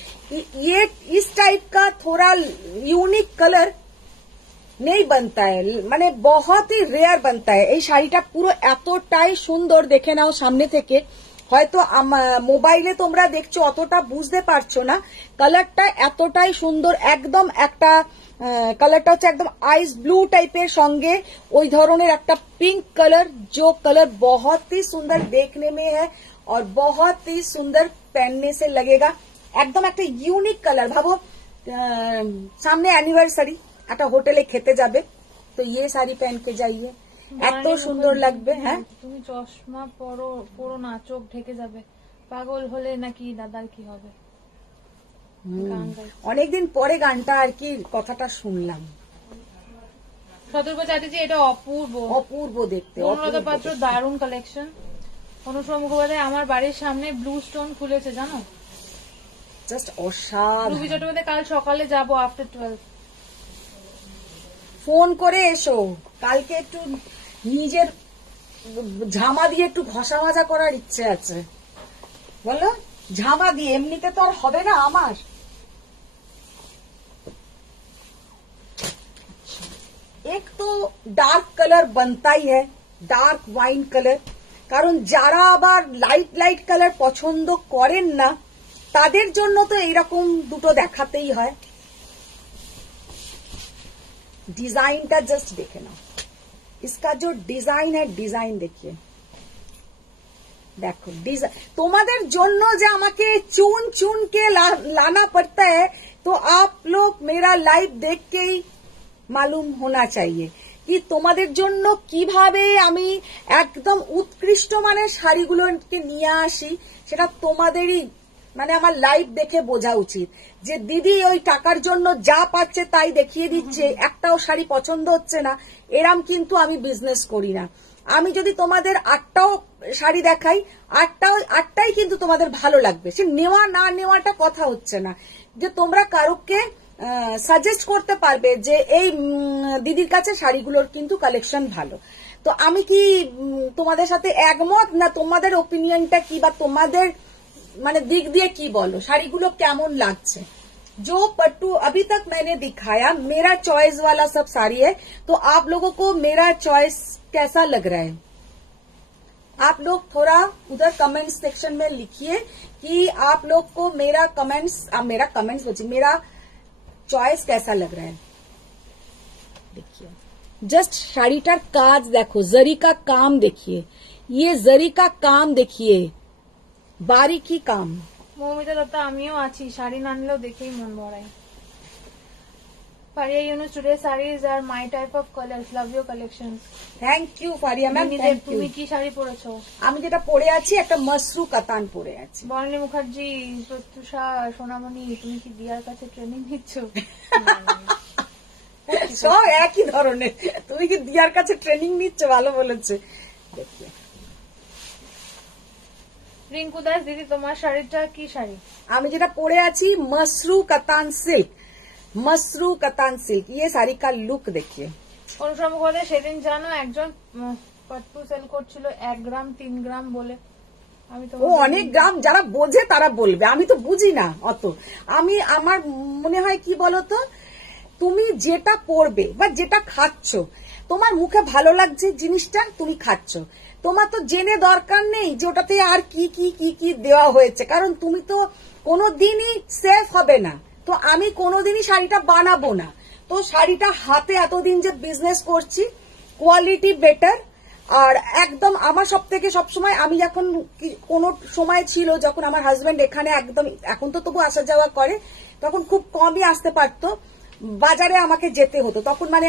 ये इस टाइप का थोड़ा यूनिक कलर नहीं बनता है, মানে बहुत ही रेयर बनता है। এই শাড়িটা পুরো এতটাই সুন্দর, দেখে নাও সামনে থেকে। হয়তো মোবাইলে তোমরা দেখছো অতটা বুঝতে পারছো না, কালারটা এতটাই সুন্দর। একদম একটা কালারটা হচ্ছে একদম आइस ब्लू टाइपेर संगे ওই ধরনের একটা पिंक कलर, जो कलर बहुत ही सुंदर देखने में है और बहुत ही सुंदर पहनने से लगेगा। एकदम একটা ইউনিক কালার। ভাবো সামনে অ্যানিভার্সারি, একটা হোটেলে খেতে যাবে, তো ये শাড়ি पहन के जाइए, এত সুন্দর লাগবে। হ্যাঁ তুমি চশমা পরো না, চোখ ঢেকে যাবে। পাগল হলে নাকি দাদার কি হবে? অনেকদিন পরে গানটা আর কি কথাটা শুনলাম। শতরূপা চ্যাটার্জি এটা অপূর্ব, অপূর্ব দেখতে। অনুরাধা পাত্র দারুণ কালেকশন। অনুষ্কা মুখোপাধ্যায় আমার বাড়ির সামনে ব্লু স্টোন খুলেছে জানো? জাস্ট অসাধারণ। রুবি চট্টোপাধ্যায় কাল সকালে যাবো আফটার 12। ফোন করে এসো, কালকে একটু নিজের ঝামা দিয়ে একটু ঘষা মাজা করার ইচ্ছে আছে। বলো ঝামা দিয়ে, এমনিতে তো আর হবে না আমার। एक तो डार्क कलर बनता ही है, डार्क वाइन कलर, কারণ যারা আবার লাইট লাইট কালার পছন্দ করেন না তাদের জন্য তো এইরকম দুটো দেখাতেই হয়। ডিজাইনটা জাস্ট দেখে নাও, इसका जो डिजाइन है डिजाइन देखिए, देखो डिजाइन। তোমাদের জন্য যে আমাকে চুন চুন के लाना पड़ता है, तो आप लोग मेरा लाइव देख के ही मालूम होना चाहिए कि তোমাদের জন্য কিভাবে আমি একদম উৎকৃষ্ট মানের শাড়িগুলোকে নিয়ে আসি। সেটা তোমাদেরই মানে আমার লাইভ দেখে বোঝা উচিত যে দিদি ওই টাকার জন্য যা পাচ্ছে তাই দেখিয়ে দিচ্ছে, একটাও শাড়ি পছন্দ হচ্ছে না, এরম কিন্তু আমি বিজনেস করি না। আমি যদি তোমাদের 8টাও শাড়ি দেখাই, 8টাই কিন্তু তোমাদের ভালো লাগবে, সে নেওয়া না নেওয়াটা কথা হচ্ছে না, যে তোমরা কারোকে সাজেস্ট করতে পারবে যে এই দিদির কাছে শাড়িগুলোর কিন্তু কালেকশন ভালো। তো আমি কি তোমাদের সাথে একমত না? তোমাদের ওপিনিয়নটা কি বা তোমাদের মানে দিক দিয়ে কি বলো, শাড়িগুলো কেমন লাগছে? जो पट्टू अभी तक मैंने दिखाया मेरा चॉइस वाला सब साड़ी है, तो आप लोगों को मेरा चॉइस कैसा लग रहा है? आप लोग थोड़ा उधर कमेंट सेक्शन में लिखिए कि आप लोग को मेरा मेरा चॉइस कैसा लग रहा है। देखिए जस्ट শাড়িটার কাজ দেখো, जरी का काम देखिए, ये जरी का काम देखिए, बारीकी काम। মৌমিতা দত্ত, আমিও আছি, শাড়ি না নিলেও দেখেই মন ভরায়। Faria Yunus, today saris are my type of colours, love your collections. Thank you Faria ma'am, thank you. তুমি কি শাড়ি পরেছো? আমি যেটা পরে আছি একটা মসরু কাতান পরে আছি। বর্ণালী মুখার্জি, প্রত্যুষা সোনামণি, তুমি কি দিয়ার কাছে ট্রেনিং নিচ্ছ? সব একই ধরনের, তুমি কি দিয়ার কাছে ট্রেনিং নিচ্ছ? ভালো বলেছে। দেখিয়ে রিঙ্কু দাস, দিদি তোমার শাড়িটা কি শাড়ি? আমি যেটা পরে আছি মসরু কাতান সিল্ক, মসরু কাতান সিল্ক। ये साड़ी का लुक देखिए। অনুষ্কা মুখোপাধ্যায়, সেদিন জানো একজন পট্টু সেল করছিল 1 গ্রাম 3 গ্রাম বলে। আমি তো ও অনেক গ্রাম, যারা বোঝে তারা বলবে, আমি তো বুঝি না অত। আমি আমার মনে হয় কি বলতো, তুমি যেটা পরবে বা যেটা খাচ্ছ, তোমার মুখে ভালো লাগছে জিনিসটা তুমি খাচ্ছ, তোমার তো জেনে দরকার নেই যে ওটাতে আর কি কি কি কি দেওয়া হয়েছে, কারণ তুমি তো কোনোদিনই সেফ হবে না। তো আমি কোনোদিনই শাড়িটা বানাবো না। তো শাড়িটা হাতে এতদিন যে বিজনেস করছি, কোয়ালিটি বেটার। আর একদম আমার সব থেকে সবসময়, আমি যখন কোনো সময় ছিল যখন আমার হাজবেন্ড এখানে একদম, এখন তো তবু আসা যাওয়া করে, তখন খুব কমই আসতে পারতো, বাজারে আমাকে যেতে হতো, তখন মানে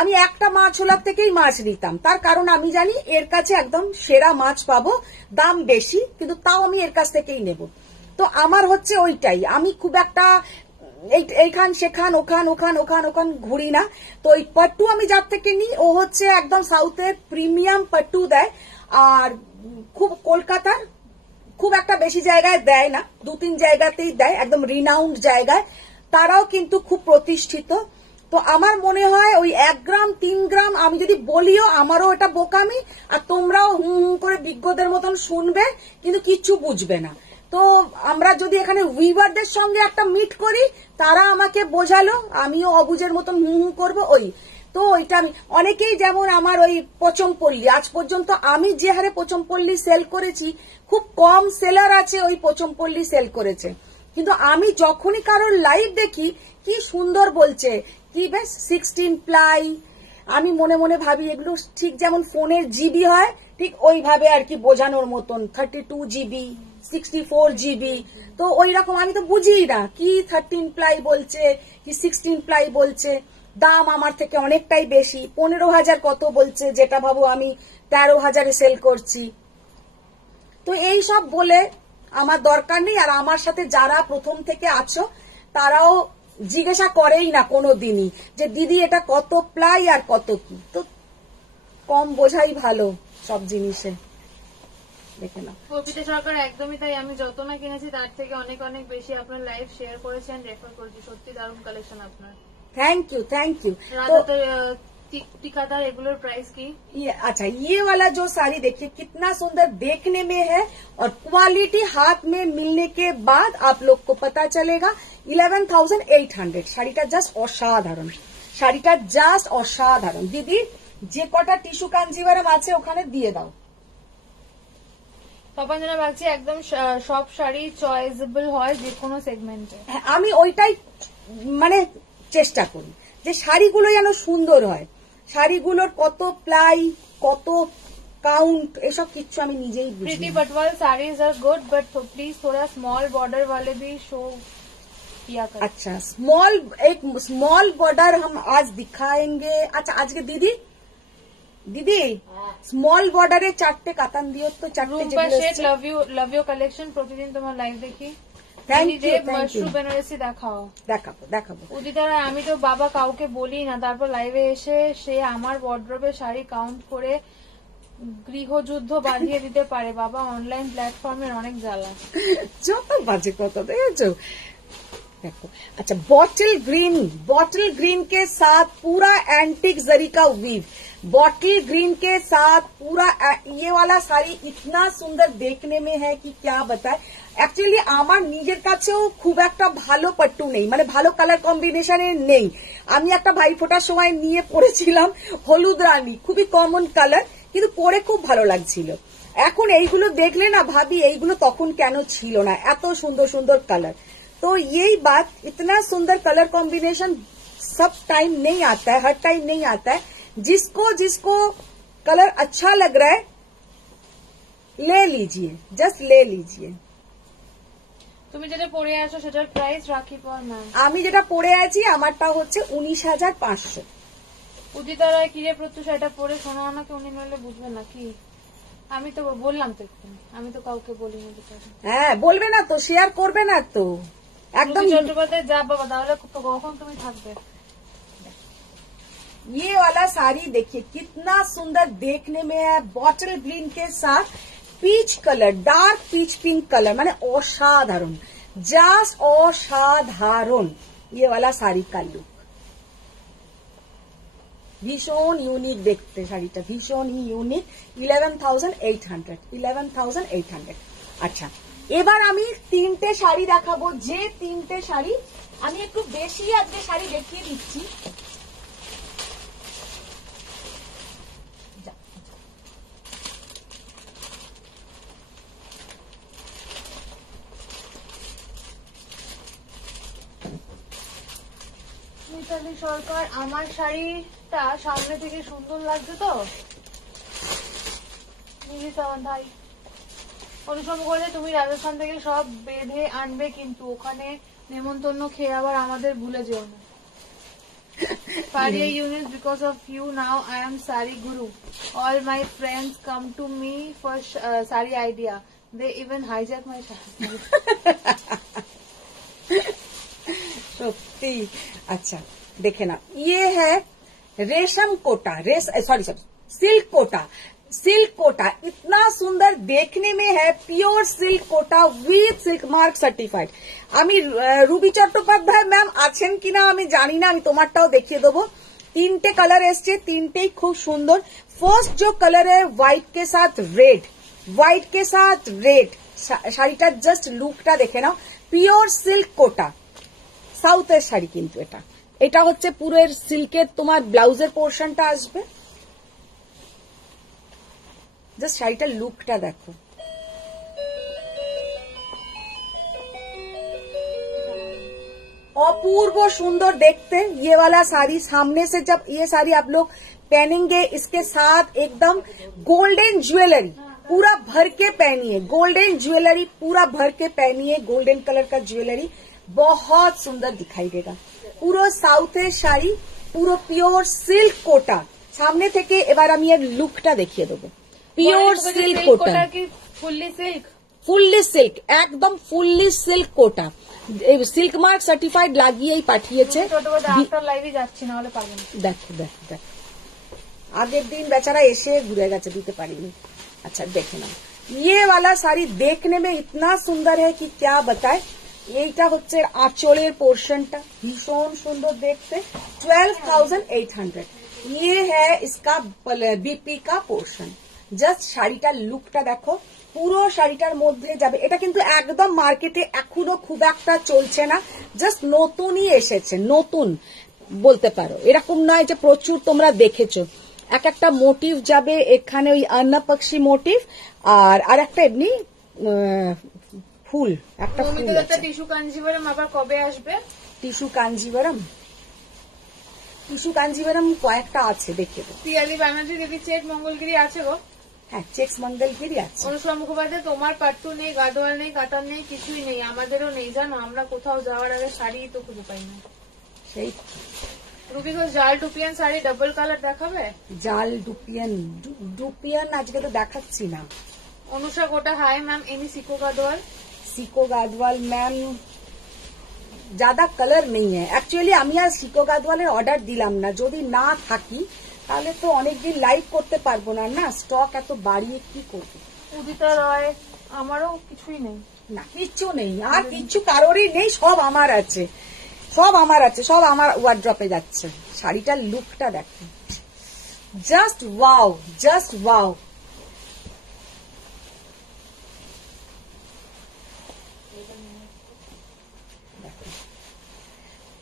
আমি একটা মাছ হোলার থেকেই মাছ নিতাম। তার কারণ আমি জানি এর কাছে একদম সেরা মাছ পাবো, দাম বেশি কিন্তু তাও আমি এর কাছ থেকেই নেব। তো আমার হচ্ছে ওইটাই, আমি খুব একটা এইখান সেখান ওখান ওখান ওখান ওখান ঘুরি না। তো ওই পট্টু আমি যার থেকে নিই ও হচ্ছে একদম সাউথের প্রিমিয়াম পট্টু দেয়, আর খুব কলকাতার খুব একটা বেশি জায়গায় দেয় না, 2-3 জায়গাতেই দেয়, একদম রিনাউন্ড জায়গায়, তারাও কিন্তু খুব প্রতিষ্ঠিত। তো আমার মনে হয় ওই 1 গ্রাম 3 গ্রাম আমি যদি বলিও আমারও এটা বোকামি, আর তোমরাও হুম হুম করে বিজ্ঞদের মতন শুনবে কিন্তু কিচ্ছু বুঝবে না। তো আমরা যদি এখানে উইভারদের সঙ্গে একটা মিট করি, তারা আমাকে বোঝালো, আমিও অবুজের মতন হুম হুম করবো। তো ওইটা আমি অনেকেই, যেমন আমার ওই পচমপল্লী, আজ পর্যন্ত আমি যে হারে পচমপল্লী সেল করেছি, খুব কম সেলার আছে ওই পচমপল্লী সেল করেছে। কিন্তু আমি যখনই কারোর লাইভ দেখি কি সুন্দর বলছে, কি বেশ 16 প্লাই, আমি মনে মনে ভাবি এগুলো ঠিক যেমন ফোনের জিবি হয় ঠিক ওইভাবে আর কি বোঝানোর মতন, 32 জিবি 64 জিবি। তো ওই রকম আমি তো বুঝি না কি 13 প্লাই বলছে কি 16 প্লাই বলছে, দাম আমার থেকে অনেকটাই বেশি, 15,000 কত বলছে, যেটা ভাবো আমি 13,000-এ সেল করছি। তো এই সব বলে আমার দরকার নেই। আর আমার সাথে যারা প্রথম থেকে আছো তারাও জিজ্ঞাসা করেই না কোনো দিনই যে দিদি এটা কত প্লাই আর কত কি। তো কম বোঝাই ভালো সব জিনিসে, দেখে না। অর্পিতা সরকার, একদমই তাই, আমি যত না কিনেছি তার থেকে অনেক অনেক বেশি আপনার লাইভ শেয়ার করেছেন, রেফার করেছি, সত্যি দারুণ কালেকশন আপনার। Thank you thank you. Tikadar, এগুলোর প্রাইস কি? अच्छा, ये वाला जो साड़ी देखिए कितना सुंदर देखने में है, और क्वालिटी हाथ में मिलने के बाद आप लोग को पता चलेगा। 11,800 শাড়িটা জাস্ট অসাধারণ, শাড়িটা জাস্ট অসাধারণ। দিদি যে কটা টিস্যু কাঞ্জিভারাম আছে ওখানে দিয়ে দাও। তপঞ্জনা বাগচি একদম সব শাড়ি চয়েসেবল হয় যে কোনো সেগমেন্টে। আমি ওইটাই মানে চেষ্টা করি যে শাড়িগুলো যেন সুন্দর হয়, শাড়িগুলোর কত প্লাই, কত काउंट एसब किच्छु आमी निजेई बुझी। Preeti Patwal saris are good but please थोड़ा स्मॉल बॉर्डर वाले भी शो किया करें। अच्छा एक स्मॉल बॉर्डर हम आज दिखाएंगे। अच्छा आज के दीदी स्मॉल बॉर्डर चारटे कातान दियो तो चारटे लव यू कलेक्शन प्रतिदिन तुम्हार लाइव देखी। थैंक यू मशरूम बेनारसी দেখাও। দেখাবো উদিতারা আমি তো বাবা কাউকে বলি না, তারপর লাইভে এসে সে আমার ওয়ার্ড্রোবে শাড়ি কাউন্ট করে গৃহযুদ্ধ বাঁধিয়ে দিতে পারে। বাবা অনলাइन প্ল্যাটফর্মের অনেক জ্বালা। যত বাজে কথা দেখছো। देखो अच्छा बॉटल ग्रीन के साथ पूरा एंटिक जरी का वीव, बॉटल ग्रीन के साथ पूरा ये वाला साड़ी इतना सुंदर देखने में है कि क्या बताए। एक्चुअली আমার নিজের কাছেও খুব একটা ভালো পট্টু নেই, মানে ভালো কালার কম্বিনেশনে নেই। আমি একটা ভাইফোঁটার সময় নিয়ে পরেছিলাম হলুদ রানী, খুবই কমন কালার, কিন্তু পরে খুব ভালো লাগছিল। এখন এইগুলো দেখলে না ভাবি এইগুলো তখন কেন ছিল না, এত সুন্দর সুন্দর কালার। तो यही बात, इतना सुंदर कलर कॉम्बिनेशन सब टाइम नहीं आता है, हर टाइम नहीं आता है। जिसको कलर अच्छा लग रहा है ले लीजिए, जस्ट ले लीजिए। তুমি যেটা পরে আছো সেটার প্রাইস রাখি পর না। আমি যেটা পরে আছি আমারটা হচ্ছে 19,500। উদিতা রায় কিরে প্রত্যুষ এটা পরে শোনাও না, কেউ নিলে বুঝবে না কি। আমি তো বললাম তো, আমি তো কাউকে বলিনি। হ্যাঁ বলবে না তো, শেয়ার করবে না তো एकदम চট্টোপাধ্যায় যা বাবা, তাহলে কখন তুমি থাকবে। ये वाला साड़ी देखिए कितना सुंदर देखने में है, बॉटल ग्रीन के साथ peach colour, dark peach pink colour, माने असाधारण, जस्ट असाधारण ये वाला साड़ी का लुक। भीषण यूनिक देखते শাড়িটা, ভীষণ ইউনিক। 11,800। আচ্ছা এবার আমি তিনটে শাড়ি দেখাবো, যে তিনটে শাড়ি আমি একটু বেশি আজকে শাড়ি দেখিয়ে দিচ্ছি। মিতালি সরকার, আমার শাড়িটা সামনে থেকে সুন্দর লাগছে তো। ভাই অনুসরণ করে তুমি রাজস্থান থেকে সব বেঁধে আনবে, কিন্তু ওখানে নেমন্তন্ন খেয়ে আবার আমাদের ভুলে যেও না। Faria units because of you now I am sari guru. All my friends come to me for sari idea. They even hijack my sari. सच्ची अच्छा देखे ना, ये है रेशम कोटा, सिल्क कोटा इतना सुंदर देखने में है, pure silk Kota with silk mark certified. আমি রুবি চট্টোপাধ্যায় ম্যাম আছেন কিনা আমি জানি না, আমি তোমারটাও দেখিয়ে দেবো। তিনটে কালার এসছে, তিনটেই খুব সুন্দর। ফার্স্ট जो कलर है व्हाइट के साथ रेड, শাড়িটার জাস্ট লুকটা দেখে নাও। পিওর সিল্ক কোটা, সাউথের শাড়ি, কিন্তু এটা হচ্ছে পুরো সিল্কের তোমার ব্লাউজের পোর্শনটা আসবে। জাস্ট শাড়িটার লুকটা দেখো, अपूर्व सुंदर देखते। ये वाला साड़ी सामने से जब ये साड़ी आप लोग पहनेंगे, इसके साथ एकदम गोल्डन ज्वेलरी पूरा भर के पहनिए, गोल्डन ज्वेलरी पूरा भर के पहनिए, गोल्डन कलर का ज्वेलरी बहुत सुंदर दिखाई देगा। পুরো সাউথের শাড়ি, পুরো পিওর সিল্ক কোটা। সামনে থেকে এবার আমি এর লুকটা দেখিয়ে দেবো। পিওর সিল্ক কোটা, ফুললি সিল্ক, একদম ফুললি সিল্ক কোটা, সিল্ক মার্ক সার্টিফাইড লাগিয়েই পাঠিয়েছে। দেখো আগের দিন বেচারা এসে ঘুরে গেছে, দিতে পারিনি। আচ্ছা দেখে নাও, ये वाला साड़ी देखने में इतना सुंदर है कि क्या बताए। এইটা হচ্ছে আঁচলের পোর্শনটা, ভীষণ সুন্দর দেখতে। 12,800 ये है इसका बीपी का पोर्शन। জাস্ট শাড়িটার লুকটা দেখো, পুরো শাড়িটার মধ্যে যাবে। এটা কিন্তু একদম মার্কেটে এখনো খুব একটা চলছে না, জাস্ট নতুনই এসেছে, নতুন বলতে পারো, এরকম নয় যে প্রচুর তোমরা দেখেছো। এক একটা মোটিভ যাবে এখানে, ওই আন্না পক্ষী মোটিভ, আর একটা এমনি ফুল, একটা ফুল নমিতার একটা আছে। টিস্যু কাঞ্জিভারাম আবার কবে আসবে? টিস্যু কাঞ্জিভারাম কয়েকটা আছে, দেখে দেবো। পিয়ালি ব্যানার্জি দিদি চেক মঙ্গলগিরি আছে গো। হ্যাঁ, চেক্স মঙ্গলগিরি আছে। অনুষ্কা মুখোপাধ্যায় তোমার পাট্টু নেই, গাদোয়াল নেই, কাতান নেই, কিছুই নেই, আমাদেরও নেই জানো, আমরা কোথাও যাওয়ার আগে শাড়ি তো খুঁজে পাই না। সেই রুবি ঘোষ জাল টুপিয়ান শাড়ি ডাবল কালার দেখাবে? জাল ডুপিয়ান আজকে তো দেখাচ্ছি না। অনুষা গোটা হাই ম্যাম, এমি सिको गादवाल। सिको गादवाल मैम ज्यादा कलर नहीं है एक्चुअली। আমি আর সিকো গাদওয়ালের অর্ডার দিলাম না, যদি না থাকি তাহলে তো অনেকদিন লাইভ করতে পারবো না, না স্টক এত বাড়িয়ে কি করবো। উদিতা রয়, আমারও কিছুই নেই। না, কিচ্ছু নেই, আর কিচ্ছু কারোরই নেই, সব আমার আছে, সব আমার ওয়ার্ড্রপে যাচ্ছে। শাড়িটার লুকটা দেখো, just wow.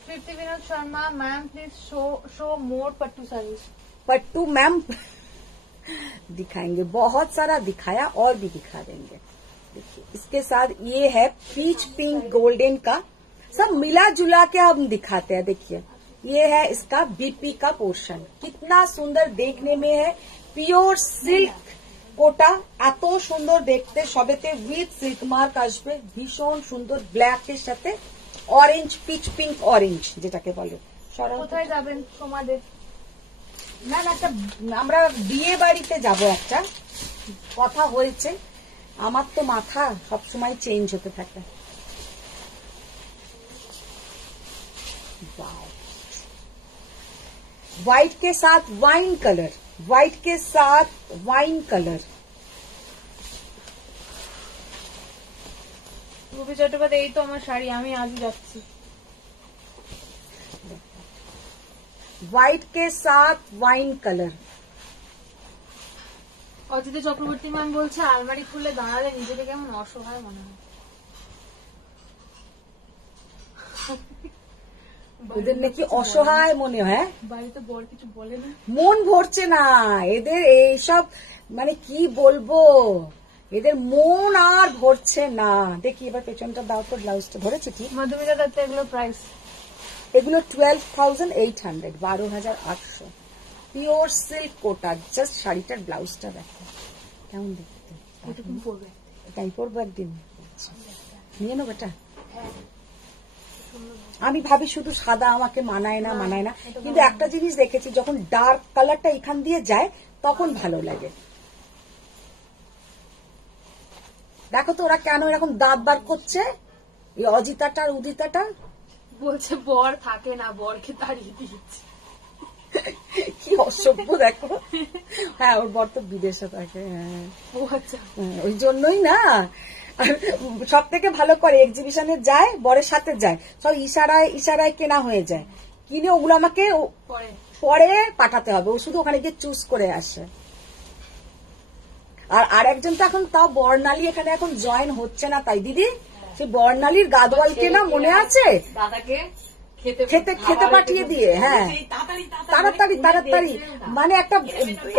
Tripti Vinod Sharma ma'am please show more pattu saris. Pattu ma'am दिखाएंगे, बहुत सारा दिखाया और भी दिखा देंगे। देखिए इसके साथ ये है पीच पिंक गोल्डन का, सब मिला जुला के हम दिखाते हैं। देखिए ये है इसका बीपी का पोर्शन, कितना सुंदर देखने में है। प्योर सिल्क कोटा, এত সুন্দর দেখতে, সবেতে উইথ সিল্ক মার্ক আসবে, ভীষণ সুন্দর ব্ল্যাকের সাথে অরেঞ্জ, পিচ পিঙ্ক অরেঞ্জ যেটাকে বলে। কোথায় যাবেন তোমাদের? না একটা আমরা বিয়ে বাড়িতে যাব, একটা কথা হয়েছে। আমার তো মাথা সবসময় চেঞ্জ হতে থাকে। व्हाइट के साथ वाइन कलर, রুবি চট্টোপাধ্যায়, এই তো আমার শাড়ি, আমি আজই যাচ্ছি। व्हाइट के साथ wine colour. Ajit Chakraborty ma'am বলছে আলমারি খুলে দাঁড়ালে নিজেকে কেমন অসহায় মনে হয়। ওদের নাকি অসহায় মনে হয়, বাড়িতে বর কিছু বলে না, মন ভরছে না এদের এইসব, মানে কি বলবো, এদের মন আর ভরছে না। দেখি এবার পেছনটা দাও তো, ব্লাউজটা ধরেছে ঠিক। মধুমিতা দত্ত, এগুলো প্রাইস? এগুলো 12,800, 12,800, পিওর সিল্ক কোটা। জাস্ট শাড়িটার ব্লাউজটা দেখো কেমন দেখতে, এরকম পড়বে। তাই পরবো একদিন, নিয়ে নেবো এটা। আমি ভাবি শুধু সাদা আমাকে মানায় না, কিন্তু একটা জিনিস দেখেছি, যখন ডার্ক কালারটা এখান দিয়ে যায় তখন ভালো লাগে। দেখো তো ওরা কেন এরকম দাঁত বার করছে, এই অজিতাটা আর উদিতাটা। বলছে বর থাকে না, বরকে তাড়িয়ে দিয়েছে। কি অসভ্য দেখো। হ্যাঁ, ওর বর তো বিদেশে থাকে। হ্যাঁ, ও আচ্ছা, ওই জন্যই না। সব থেকে ভালো করে এক্সিবিশনে যায়, বরের সাথে যায়, সব ইশারায় কেনা হয়ে যায়, কিনে ওগুলো আমাকে পরে পাঠাতে হবে, ও শুধু ওখানে গিয়ে চুজ করে আসে। আর একজন তো এখন তাও বর্ণালী এখানে এখন জয়েন হচ্ছে না, তাই দিদি সে বর্ণালীর গাদওয়ালকে না মনে আছে, দাদাকে খেতে পাঠিয়ে দিয়ে, হ্যাঁ তাড়াতাড়ি, মানে একটা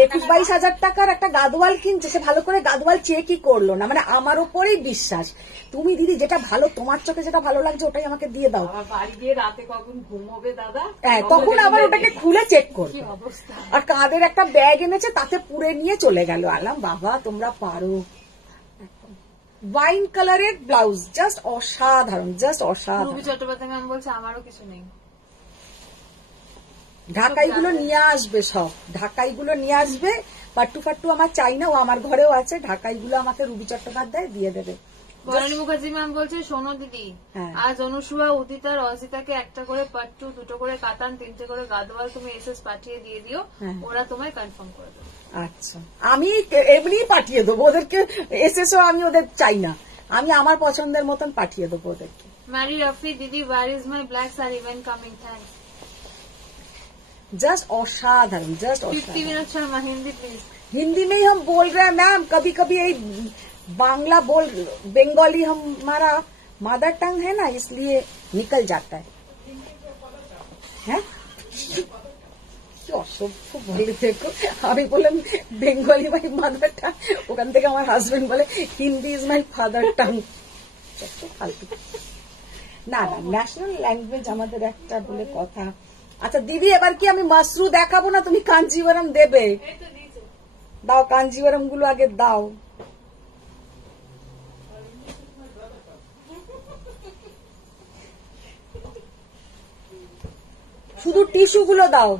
21-22 হাজার টাকার একটা গাদওয়াল কিনছে, সে ভালো করে গাদওয়াল চেয়ে কি করলো না। মানে আমার উপরেই বিশ্বাস, তুমি দিদি যেটা ভালো, তোমার চোখে যেটা ভালো লাগছে ওটাই আমাকে দিয়ে দাও। বাড়ি গিয়ে রাতে কখন ঘুমোবে দাদা, হ্যাঁ, তখন আবার ওটাকে খুলে চেক করবে। আর কাঁধের একটা ব্যাগ এনেছে, তাতে পুরে নিয়ে চলে গেল। আলাম বাবা তোমরা পারো। ওয়াইন কালারের ব্লাউজ, জাস্ট অসাধারণ। রুবি চট্টোপাধ্যায় ম্যাম বলছে আমারও কিছু নেই। ঢাকাইগুলো নিয়ে আসবে, সব ঢাকাইগুলো নিয়ে আসবে। পাট্টু ফাট্টু আমার চাই না, ও আমার ঘরেও আছে। ঢাকাইগুলো আমাকে রুবি চট্টোপাধ্যায় দিয়ে দেবে। বরণী মুখার্জি ম্যাম বলছে শোনো দিদি, আজ অনুসুয়া, উদিতার, অজিতাকে একটা করে পাট্টু, 2টো করে কাতান, 3টে করে গাদওয়াল তুমি এসএস পাঠিয়ে দিয়ে দিও, ওরা তোমায় কনফার্ম করে দেবে। আচ্ছা, আমি এমনি পাঠিয়ে দেবো ওদেরকে, এসএসও আমি ওদের চাই না, আমি আমার পছন্দের মতন পাঠিয়ে দেবো ওদেরকে। ম্যারি রফি দিদি, where is my black sari, when coming? Thanks. Just असाधारण, जस्ट विनोद शर्मा, हिंदी प्लीज। हिंदी में ही हम बोल रहे हैं मैम, कभी कभी यही बांग्ला बंगाली हमारा मदर टंग है ना, इसलिए निकल जाता है। সভ্য বলে দেখো, আমি বললাম বেঙ্গলি মাই মাদার টাং, ওখান থেকে আমার হাজবেন্ড বলে Hindi is my father tongue. ফালতু। না না, ন্যাশনাল ল্যাঙ্গুয়েজ আমাদের একটা বলে কথা। আচ্ছা দিদি, এবার কি আমি মাশরু দেখাবো না, তুমি কাঞ্জিভারাম দেবে? দাও কাঞ্জিভারাম গুলো আগে দাও। শুধু টিস্যু গুলো দাও।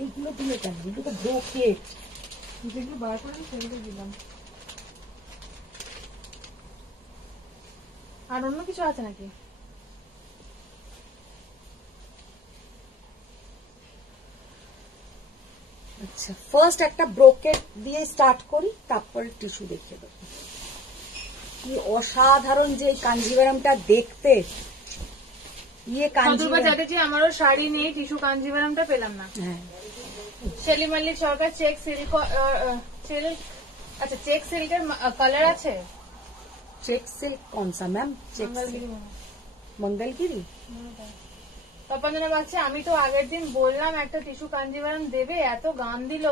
এইগুলো দিলে কেন? এগুলো তো ব্রোকেট। বার করে সেগুলো দিলাম। আর অন্য কিছু আছে নাকি? আচ্ছা, ফার্স্ট একটা ব্রোকেট দিয়ে স্টার্ট করি, তারপর টিস্যু দেখিয়ে দেবো। কি অসাধারণ যে এই কাঞ্জিভারামটা দেখতে। ইয়ে কাঞ্জিভারাম, চ্যাটার্জি, আমারও শাড়ি নেই, টিস্যু কাঞ্জিভারামটা পেলাম না। হ্যাঁ শেলি মল্লিক সরকার চেক সিল্ক, আচ্ছা চেক সিল্কের কালার আছে? চেক সিল্ক কোন সা ম্যাম? চেক মঙ্গলগিরি। তপনজনা বলছে আমি তো আগের দিন বললাম একটা টিস্যু কাঞ্জিভারাম দেবে, এত গান দিল,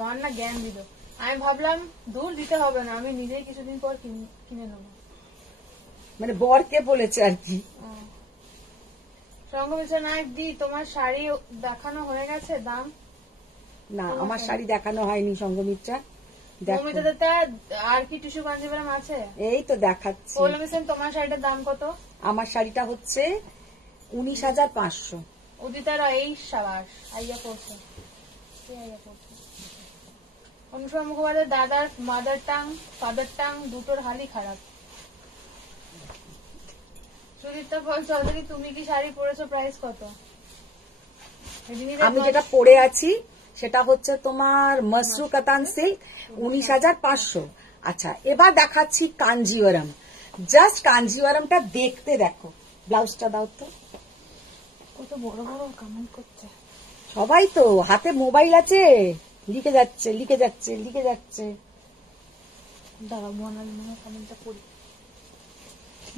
গান না জ্ঞান দিল। আমি ভাবলাম দূর দিতে হবে না, আমি নিজেই কিছুদিন পর কিনে নেবো। মানে বরকে বলেছে আর কি। সঙ্গমিত্র নায়ক দি, তোমার শাড়ি দেখানো হয়ে গেছে, দাম? না, আমার শাড়ি দেখানো হয়নি সঙ্গমিত্রা। দেখো মমিতা দত্তা, আর কি টিস্যু কাঞ্জিভারাম আছে? এই তো দেখাচ্ছি। পৌলমী সেন, তোমার শাড়িটার দাম কত? আমার শাড়িটা হচ্ছে 19,500। উদিতা রায়, এই সাবাস, আইয়া পড়ছে। অনুষ্কা মুখোপাধ্যায়, দাদার মাদার টাং ফাদার টাং দুটোর হালই খারাপ। সুদীপ্তা পল চৌধুরী, তুমি কি শাড়ি পরেছো, প্রাইস কত? আমি যেটা পরে আছি সেটা হচ্ছে তোমার মাশরু কাতান সিল্ক, 19,500। আচ্ছা, এবার দেখাচ্ছি কাঞ্জিভারাম। জাস্ট কাঞ্জিভারামটা দেখতে দেখো। ব্লাউজটা দাও তো। কত বড় বড় কমেন্ট করছে সবাই, তো হাতে মোবাইল আছে, লিখে যাচ্ছে লিখে যাচ্ছে লিখে যাচ্ছে। দাঁড়া, বর্ণালী মুখে কমেন্টটা পড়ি।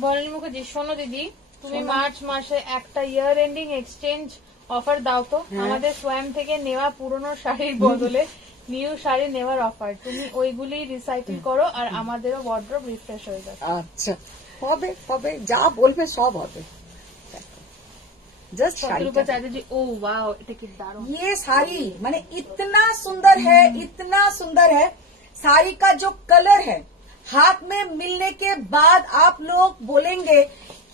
বর্ণালী মুখার্জি, শোনো দিদি, তুমি মার্চ মাসে একটা ইয়ার এন্ডিং এক্সচেঞ্জ অফার দাও তো, আমাদের সোয়াম থেকে নেওয়া পুরনো শাড়ির বদলে নিউ শাড়ি নেওয়ার অফার। তুমি ওইগুলি রিসাইকেল করো আর আমাদেরও ওয়ার্ড্রোব রিফ্রেশ হয়ে যাবে। আচ্ছা, হবে হবে, যা বলবে সব হবে। जस्ट चाची, ओ वाह, ये साड़ी माने इतना सुंदर है, इतना सुंदर है। साड़ी का जो कलर है, हाथ में मिलने के बाद आप लोग बोलेंगे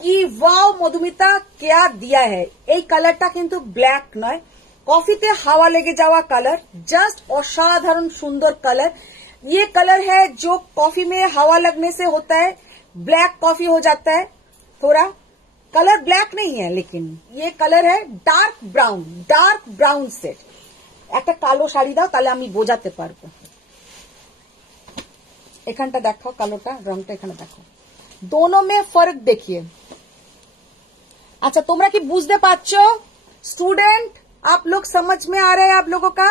कि वाव मधुमिता क्या दिया है। এই কালারটা কিন্তু ব্ল্যাক নয়, কফিতে হাওয়া লেগে যাওয়া কালার, জাস্ট অসাধারণ সুন্দর কালার। ये कलर है जो कॉफी में हवा लगने से होता है, ब्लैक कॉफी हो जाता है। थोड़ा कलर ब्लैक नहीं है, लेकिन ये कलर है डार्क ब्राउन सेट। একটা কালো শাড়ি দাও, তাহলে আমি বোঝাতে পারবো। এখানটা দেখো, কালোটা রংটা এখানে দেখো, दोनों में फर्क देखिए। अच्छा, তোমরা কি বুঝতে পারছো স্টুডেন্ট? आप लोग समझ में आ रहा है आप लोगों का?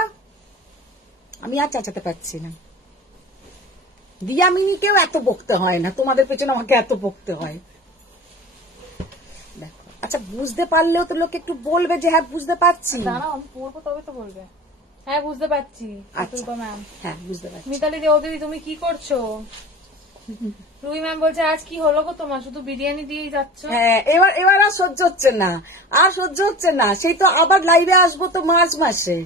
আমি আর চাচাতে পারছি না। দিয়ামিনীকেও এত বকতে হয় না, তোমাদের পেছনে আমাকে এত বকতে হয়। দেখো, আচ্ছা বুঝতে পারলেও তো লোক একটু বলবে যে হ্যাঁ বুঝতে পারছি। দাঁড়াও, আমি পড়বো তবে তো বলবে হ্যাঁ বুঝতে পারছি। আচ্ছা ম্যাম, হ্যাঁ বুঝতে পারছি। মিতালি দে, ও দিদি তুমি কি করছো? রুই ম্যাম বলছে আজ কি হলো গো তোমার, শুধু বিরিয়ানি দিয়েই যাচ্ছ? হ্যাঁ, এবার আর সহ্য হচ্ছে না, আর সহ্য হচ্ছে না। সেই তো আবার লাইভে আসবো তো মার্চ মাসে।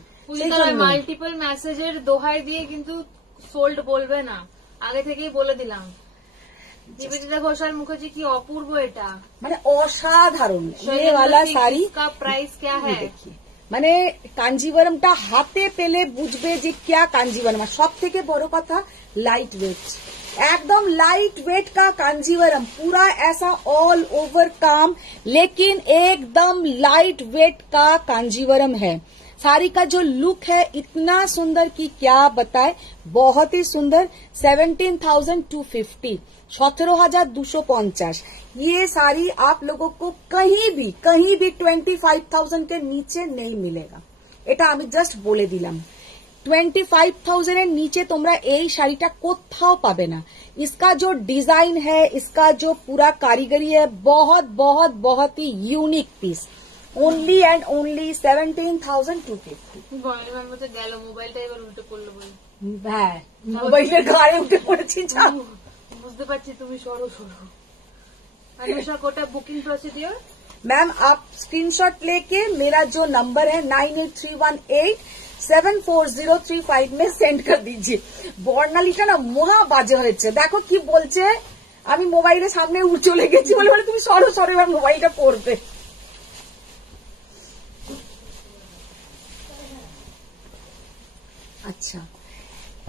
মাল্টিপল মেসেজের দোহাই দিয়ে কিন্তু সোল্ড বলবে না, আগে থেকেই বলে দিলাম। নিবেদিতা ঘোষাল মুখার্জি, কি অপূর্ব এটা, মানে অসাধারণ। ये वाला শাড়ি का प्राइस क्या है? মানে কাঞ্জিভারামটা হাতে পেলে বুঝবে যে क्या কাঞ্জিভারাম। সব থেকে বড় কথা लाइट वेट, एकदम लाइट वेट का कांजीवरम, पूरा ऐसा ऑल ओवर काम, लेकिन एकदम लाइट वेट का कांजीवरम है। साड़ी का जो लुक है इतना सुंदर कि क्या बताए, बहुत ही सुंदर। 17,250, 17,250। ये साड़ी आप लोगों को कहीं भी 25,000 के नीचे नहीं मिलेगा। এটা আমি জাস্ট বলে দিলাম। 25,000 এর নিচে তোমরা এই শাড়িটা কোথাও পাবে না। इसका जो डिजाइन है, इसका जो पूरा कारीगरी है, बहुत बहुत बहुत ही unique piece. only and only 17,250. বয়লি ম্যাম বলতে গেল মোবাইলটা এবার উল্টো করলো বলে হ্যাঁ, মোবাইলের গায়ে উঠে পড়েছি। বুঝতে পারছি তুমি সরো সরো। Anusha Kota booking procedure. Ma'am आप स्क्रीनशॉट लेके मेरा जो नंबर है 9831874035 में सेंड कर दीजिए। বর্ণালীটা না মহা বাজে হয়েছে, দেখো কি বলছে, আমি মোবাইলের সামনে চলে গেছি বলে বলে তুমি সরো সরো, এবার মোবাইলটা পড়বে। अच्छा,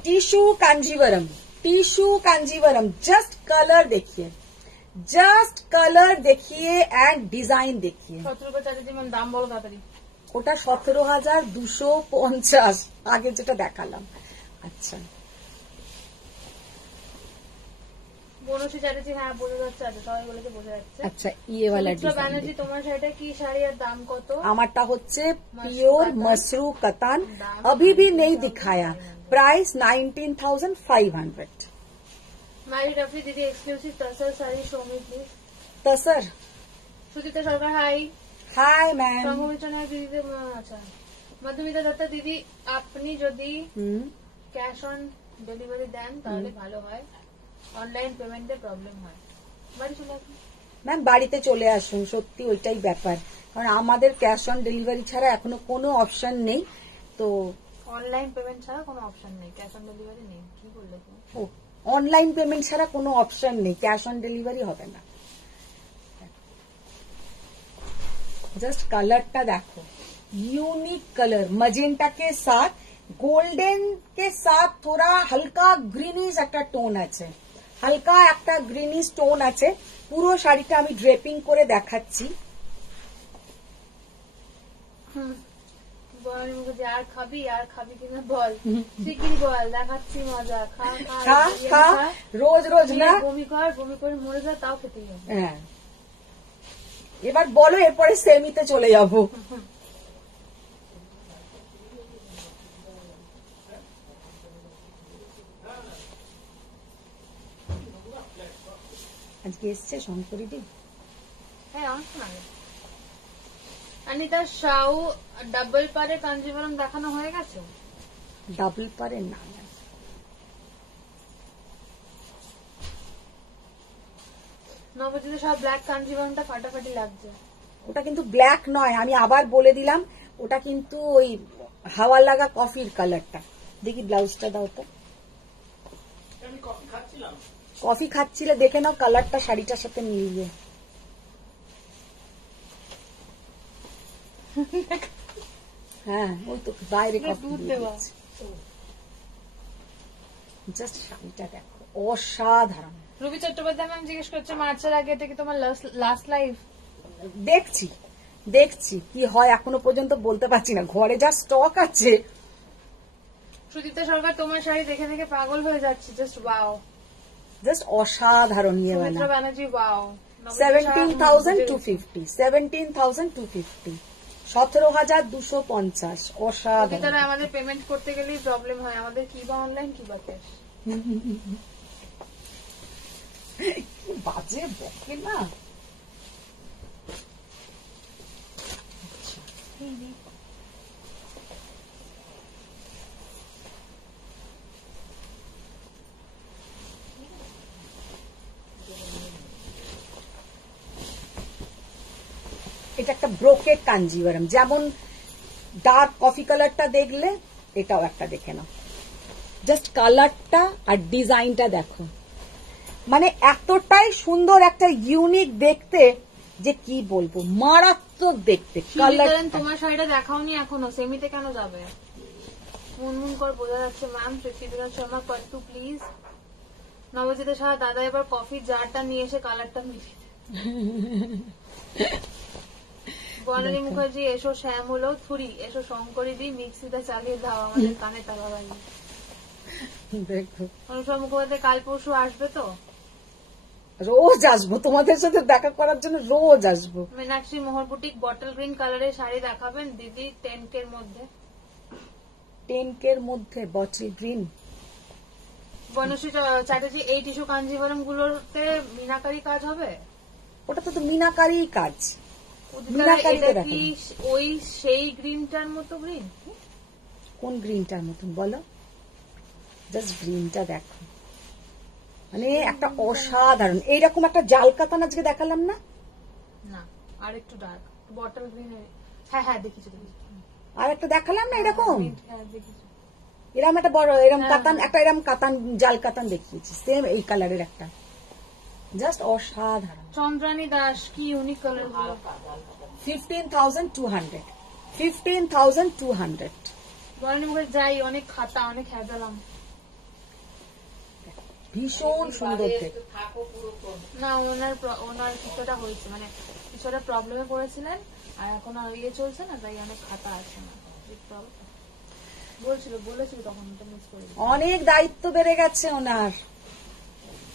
tissue Kanjivaram, tissue Kanjivaram, just colour देखिए, जस्ट कलर देखिए एंड डिजाइन देखिए। 17 চার্জি ম্যাম, দাম বলো তাড়াতাড়ি। ওটা 17,250 আগে যেটা দেখালাম। আচ্ছা, বনশ্রী চ্যাটার্জি, হ্যাঁ বোঝা যাচ্ছে, সবাই বলেছে বোঝা যাচ্ছে। আচ্ছা, ইয়ে वाला সুচিত্রা ব্যানার্জি, তোমার শাড়িটা কি শাড়ি আর দাম কত? আমারটা হচ্ছে পিওর মসরু কতান, अभी भी नहीं दिखाया, प्राइस 19,500। মারি রফি দিদি, exclusive tussar sari show me please. Tussar, Suchitra Sarkar, hi. Hi ma'am. Sanghamitra Nayak দিদি, আচ্ছা। মধুমিতা দত্তা দিদি, আপনি যদি ক্যাশ অন ডেলিভারি দেন তাহলে ভালো হয়, অনলাইন পেমেন্টে প্রবলেম হয়। বাড়ি চলে আসুন ম্যাম, বাড়িতে চলে আসুন, সত্যি ওইটাই ব্যাপার, কারণ আমাদের ক্যাশ অন ডেলিভারি ছাড়া এখনো কোনো অপশন নেই। তো অনলাইন পেমেন্ট ছাড়া কোনো অপশন নেই, ক্যাশ অন ডেলিভারি নেই। কি বললে তুমি? ও, অনলাইন পেমেন্ট ছাড়া কোনো অপশন নেই, ক্যাশ অন ডেলিভারি হবে না। जस्ट कलरটা দেখো, यूनिक कलर, मजेंटा के साथ गोल्डन के साथ थोड़ा हल्का ग्रीनिश একটা টোন আছে, হালকা একটা গ্রিনিশ টোন আছে। পুরো শাড়িটা আমি ড্রেপিং করে দেখাচ্ছি। বল মুখে, আর খাবি আর খাবি কিনা বল, শিগগিরই বল, দেখাচ্ছি মজা। খা খা খা, রোজ রোজ না, বমি কর, বমি করে মরে যা, তাও খেতেই হবে। হ্যাঁ, এবার বলো, এরপরে সেমিতে চলে যাব। আজকে এসছে শঙ্করীদি? হ্যাঁ, আমার শোনা যায়। অনিতা সাউ, ডাবল পারে কাঞ্জিভরম দেখানো হয়ে গেছে? ডাবল পারে না, নবজিতে সব ব্ল্যাক কাঞ্জিভরমটা ফাটাফাটি লাগছে। ওটা কিন্তু ব্ল্যাক নয়, আমি আবার বলে দিলাম, ওটা কিন্তু ওই হাওয়া লাগা কফির কালারটা। দেখি ব্লাউজটা দাও তো। কফি খাচ্ছিলে, দেখে নাও কালারটা শাড়িটার সাথে মিলিয়ে। হ্যাঁ, ওই তো বাইরে কফি দিয়েছে। জাস্ট শাড়িটা দেখো, অসাধারণ। রুবি চট্টোপাধ্যায় ম্যাম জিজ্ঞেস করছে, মার্চের আগে এটা কি তোমার লাস্ট লাইভ? দেখছি দেখছি কি হয়, এখনো পর্যন্ত বলতে পারছি না, ঘরে যা স্টক আছে। সুচিত্রা সরকার, তোমার শাড়ি দেখে দেখে পাগল হয়ে যাচ্ছে, জাস্ট ওয়াও, জাস্ট অসাধারণ। ইয়ে সুচিত্রা ব্যানার্জি, ওয়াও। 17,250, 17,250, 17,250, অসাধারণ। তারা আমাদের পেমেন্ট করতে গেলেই প্রবলেম হয়, আমাদের কি বা অনলাইন কি বা ক্যাশ। বাজে বকে না। এটা একটা ব্রোকেট কাঞ্জিভারম, যেমন ডার্ক কফি কালারটা দেখলে এটাও একটা দেখে নাও। জাস্ট কালারটা আর ডিজাইনটা দেখো, মানে এতটাই সুন্দর, একটা ইউনিক দেখতে, যে কি বলবো, মারাত্মক দেখতে। কালার তোমার শাড়িটা দেখাওনি এখনো, সেমিতে কেন যাবে? মুনমুন করে বোঝা যাচ্ছে ম্যাম। পৃথ্বীবিনোদ শর্মা, কট্টু প্লিজ। নবজিতের সাথে দাদা এবার কফি জারটা নিয়ে এসে কালারটা মিশিয়ে। বনানী মুখার্জি, এসো শ্যাম হলো থুরি, এসো শঙ্করী দি, মিক্সিটা চালিয়ে দাও, আমাদের কানে তালা বাজিয়ে। দেখো, অনুষা মুখোপাধ্যায়, কাল পরশু আসবে তো? রোজ আসবো তোমাদের সাথে দেখা করার জন্য, রোজ আসবো। মীনাক্ষী মোহর বুটিক, বটল গ্রিন কালারের শাড়ি দেখাবেন দিদি, 10K এর মধ্যে। 10K এর মধ্যে বটল গ্রিন। বনশ্রী চ্যাটার্জি, এই টিস্যু কাঞ্জিভরম গুলোতে মিনাকারি কাজ হবে? ওটা তো মিনাকারি কাজ, মিনাকারিতে এটা কি দেখালাম। ওই সেই গ্রিনটার মতো গ্রিন? কোন গ্রিনটার মতন বলো? জাস্ট গ্রিনটা দেখো, মানে একটা অসাধারণ। এইরকম একটা জাল কাতান আজকে দেখালাম না? না, আর একটু ডার্ক বটল গ্রিন। হ্যাঁ হ্যাঁ, দেখেছি। আর একটা দেখালাম না এরকম, হ্যাঁ দেখেছি। এরকম একটা বড় এরকম কাতান, একটা এরকম কাতান, জাল কাতান দেখিয়েছি, সেম এই কালারের একটা, জাস্ট অসাধারণ। চন্দ্রানী দাস, কি ইউনিক কালার গুলো। 15,200 15,200 বরণী মুখে যাই, অনেক খাতা, অনেক হেজালাম। ভীষণ সুন্দর দেখতে। না, ওনার কিছুটা হয়েছে, মানে কিছুটা প্রবলেমে পড়েছিলেন, আর এখন আর ইয়ে চলছে না, তাই অনেক খাতা আছে না। বলেছিল তখন, মিস করে দিই। অনেক দায়িত্ব বেড়ে গেছে ওনার।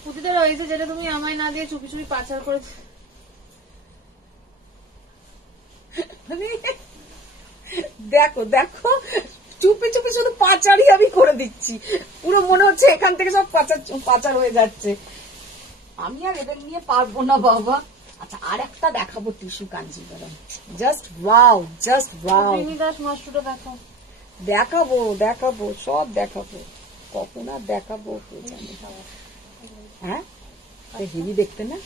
পুঁথিতে রয়েছে যেটা তুমি আমায় না দিয়ে চুপি চুপি পাচার করে। দেখো দেখো, চুপি চুপি শুধু পাচারই আমি করে দিচ্ছি, পুরো মনে হচ্ছে এখান থেকে সব পাচার হয়ে যাচ্ছে। আমি আর এদের নিয়ে পারবো না বাবা। আচ্ছা, আর একটা দেখাবো tissue Kanjeevaram, just wow, just wow. Das মাস্টুটা দেখো। দেখাবো সব দেখাবো, কখন আর দেখাবো কে জানে। হ্যাঁ, হেভি দেখতে না,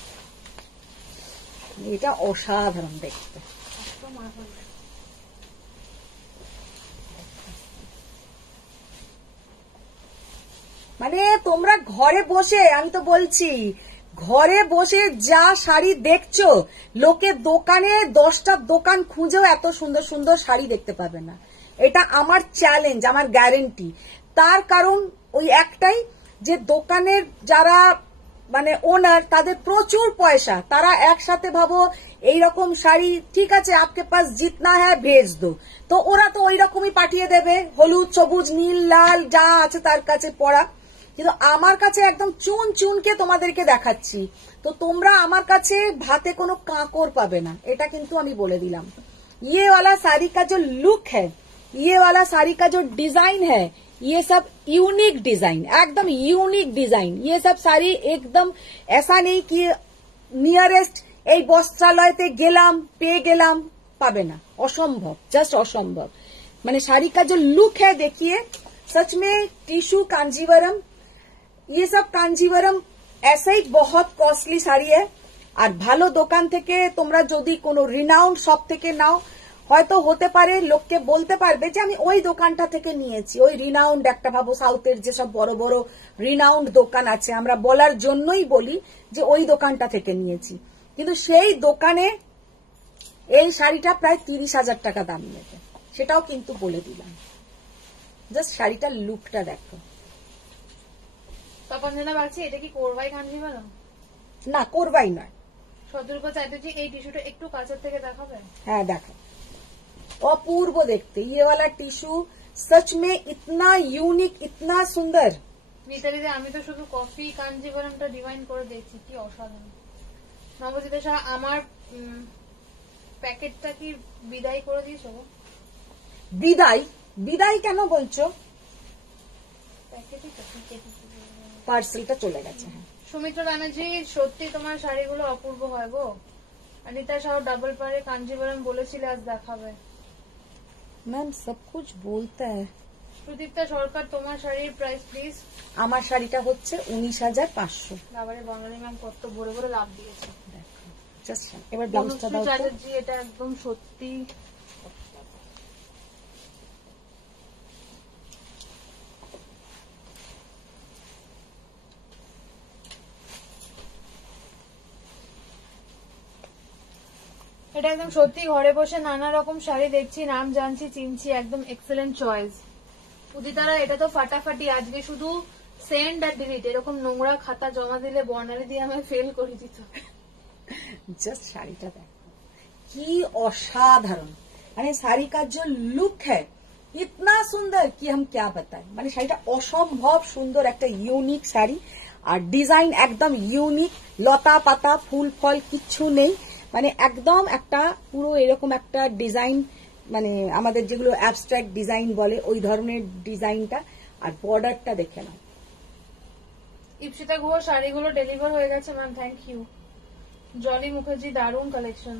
এটা অসাধারণ দেখতে। মানে তোমরা ঘরে বসে, আমি তো বলছি, ঘরে বসে যা শাড়ি দেখছো, লোকে দোকানে 10টা দোকান খুঁজেও এত সুন্দর সুন্দর শাড়ি দেখতে পাবে না। এটা আমার চ্যালেঞ্জ, আমার গ্যারেন্টি। তার কারণ ওই একটাই, যে দোকানের যারা মানে ওনার, তাদের প্রচুর পয়সা, তারা একসাথে ভাবো এইরকম শাড়ি, ঠিক আছে আপকে পাস জিতনা হ্যাঁ ভেজ দো, তো ওরা তো ওই রকমই পাঠিয়ে দেবে, হলুদ সবুজ নীল লাল যা আছে তার কাছে পড়া। কিন্তু আমার কাছে একদম চুন চুনকে তোমাদেরকে দেখাচ্ছি, তো তোমরা আমার কাছে ভাতে কোনো কাঁকর পাবে না, এটা কিন্তু আমি বলে দিলাম। ये वाला साड़ी का जो लुक है, ये वाला साड़ी का जो डिजाइन है, ये सब यूनिक डिजाइन, एकदम यूनिक डिजाइन। ये सब साड़ी एकदम ऐसा नहीं कि नियरेस्ट এই বস্ত্রালয়তে গেলাম পেয়ে গেলাম, পাবে না, অসম্ভব, জাস্ট অসম্ভব। মানে শাড়ি का जो लुक है देखिए, सच में टिश्यू कांजीवरम, ये सब कांजीवरम ऐसा ही बहुत कॉस्टली শাড়ি है। আর ভালো দোকান থেকে তোমরা যদি কোনো রিনাউন্ড শপ থেকে নাও, হয়তো হতে পারে লোককে বলতে পারবে যে আমি ওই দোকানটা থেকে নিয়েছি, ওই রিনাউন্ড একটা, ভাবো সাউথের যেসব বড় বড় রিনাউন্ড দোকান আছে, আমরা বলার জন্যই বলি যে ওই দোকানটা থেকে নিয়েছি, কিন্তু সেই দোকানে এই শাড়িটা প্রায় 30,000 টাকা দাম নেবে, সেটাও কিন্তু বলে দিলাম। জাস্ট শাড়িটার লুকটা দেখো। তপঞ্জনা বলছি, এটা কি কোরবাই কাঞ্জিভারাম? না, কোরবাই নয়। সদরূপ চাইতে যে এই টিস্যুটা একটু কাছের থেকে দেখাবে। হ্যাঁ দেখো, অপূর্ব দেখতে। ये वाला टिश्यू सच में इतना यूनिक, इतना सुंदर। মিতালিতে আমি তো শুধু কফি কাঞ্জিভারামটা ডিভাইন করে দেখছি, কি অসাধারণ। নবজিতা শাহ, আমার প্যাকেটটা কি বিদায় করে দিয়েছো? বিদায় কেন বলছো? প্যাকেটই তো পার্সেলটা চলে গেছে। হ্যাঁ, সুমিত্রা ব্যানার্জি, সত্যি তোমার শাড়িগুলো অপূর্ব হয় গো। অনিতা শাহ ডাবল পারে কাঞ্জিভারাম বলেছিলে আজ দেখাবে। ম্যাম সব কুছ বলতা হ্যায়। প্রদীপ্তা সরকার, তোমার শাড়ির প্রাইস প্লিজ। আমার শাড়িটা হচ্ছে 19,500। বাবারে, বাঙালি ম্যাম কত ভরে ভরে লাভ দিয়েছে। জাস্ট এবার ব্লাউজটা দাও তো। চ্যাটার্জি, এটা একদম সত্যি। এটা একদম সত্যি, ঘরে বসে নানা রকম শাড়ি দেখছি, নাম জানছি, চিনছি, একদম এক্সেলেন্ট চয়েস। উদিতারা, এটা তো ফাটাফাটি। আজকে শুধু সেন্ড আর ডিলিট, এরকম নোংরা খাতা জমা দিলে বর্ণালী দিয়ে আমায় ফেল করে দিত। জাস্ট শাড়িটা দেখো, কি অসাধারণ। মানে শাড়ি का जो लुक है इतना सुंदर कि हम क्या बताएं। মানে শাড়িটা অসম্ভব সুন্দর, একটা ইউনিক শাড়ি, আর ডিজাইন একদম ইউনিক, লতা পাতা ফুল ফল কিচ্ছু নেই, মানে একদম একটা পুরো এরকম একটা ডিজাইন, মানে আমাদের যেগুলো অ্যাবস্ট্রাক্ট ডিজাইন বলে ওই ধরনের ডিজাইনটা। আর বর্ডারটা দেখে নাও। ইপসিতা গুহ, শাড়িগুলো ডেলিভার হয়ে গেছে ma'am, thank you. Jolly Mukherjee, দারুণ কালেকশন।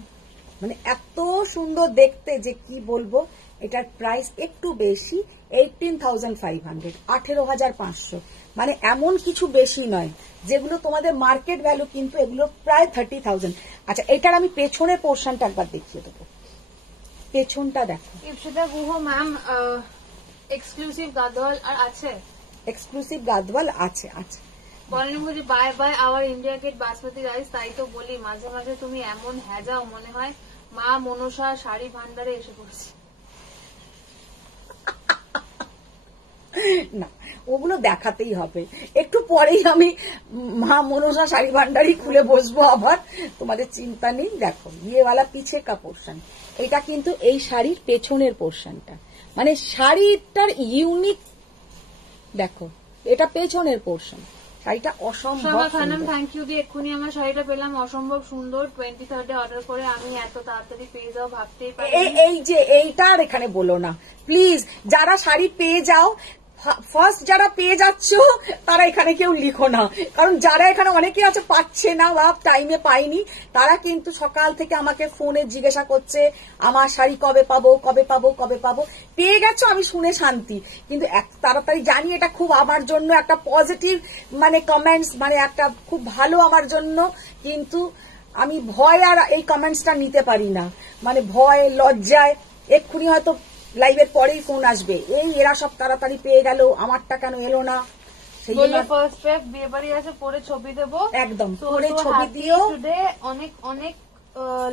মানে এত সুন্দর দেখতে যে কি বলবো। এটার প্রাইস একটু বেশি, 18,500, 18,500। মানে এমন কিছু বেশি নয়, যেগুলো তোমাদের মার্কেট ভ্যালু কিন্তু এগুলো প্রায় 30,000। আচ্ছা, এটার আমি পেছনের পোর্শনটা একবার দেখিয়ে দেবো, পেছনটা দেখো। ইপসিতা গুহ ম্যাম, এক্সক্লুসিভ গাদওয়াল আর আছে? এক্সক্লুসিভ গাদওয়াল আছে, আছে। বলেনি বুঝি bye bye our India Gate basmati rice. তাই তো বলি মাঝে মাঝে তুমি এমন হ্যাজাও মনে হয় মা মনসা শাড়ি ভান্ডারে এসে পড়ছে। না, ওগুলো দেখাতেই হবে। একটু পরেই আমি মা মনসা শাড়ি ভান্ডারই খুলে বসবো আবার, তোমাদের চিন্তা নেই। দেখো ইয়েওয়ালা পিছে কা পোর্শন, এটা কিন্তু এই শাড়ির পেছনের পোর্শনটা, মানে শাড়িটার ইউনিক দেখো, এটা পেছনের পোর্শন। শাড়িটা অসম্ভব সুন্দর। থ্যাংক ইউ দি, এক্ষুনি আমার শাড়িটা পেলাম, অসম্ভব সুন্দর। 23rd অর্ডার করে আমি এত তাড়াতাড়ি পেয়ে যাও ভাবতেই পারি। এই যে এইটা আর এখানে বলো না প্লিজ। যারা শাড়ি পেয়ে যাও, ফার্স্ট যারা পেয়ে যাচ্ছ তারা এখানে কেউ লিখো না, কারণ যারা এখানে অনেকে আছে পাচ্ছে না বা টাইমে পাইনি, তারা কিন্তু সকাল থেকে আমাকে ফোনে জিজ্ঞাসা করছে আমার শাড়ি কবে পাবো, কবে পাবো, কবে পাবো। পেয়ে গেছো আমি শুনে শান্তি, কিন্তু তাড়াতাড়ি জানি এটা খুব আমার জন্য একটা পজিটিভ মানে কমেন্টস, মানে একটা খুব ভালো আমার জন্য। কিন্তু আমি ভয় আর এই কমেন্টসটা নিতে পারি না, মানে ভয় লজ্জায় এক্ষুনি হয়তো লাইভের পরেই ফোন আসবে, এই এরা সব তাড়াতাড়ি পেয়ে গেল, আমারটা কেন এলো না। সেই জন্য ফার্স্ট পেক বিয়ে বাড়ি আছে, পরে ছবি দেবো, একদম পরে ছবি দিও। টুডে অনেক অনেক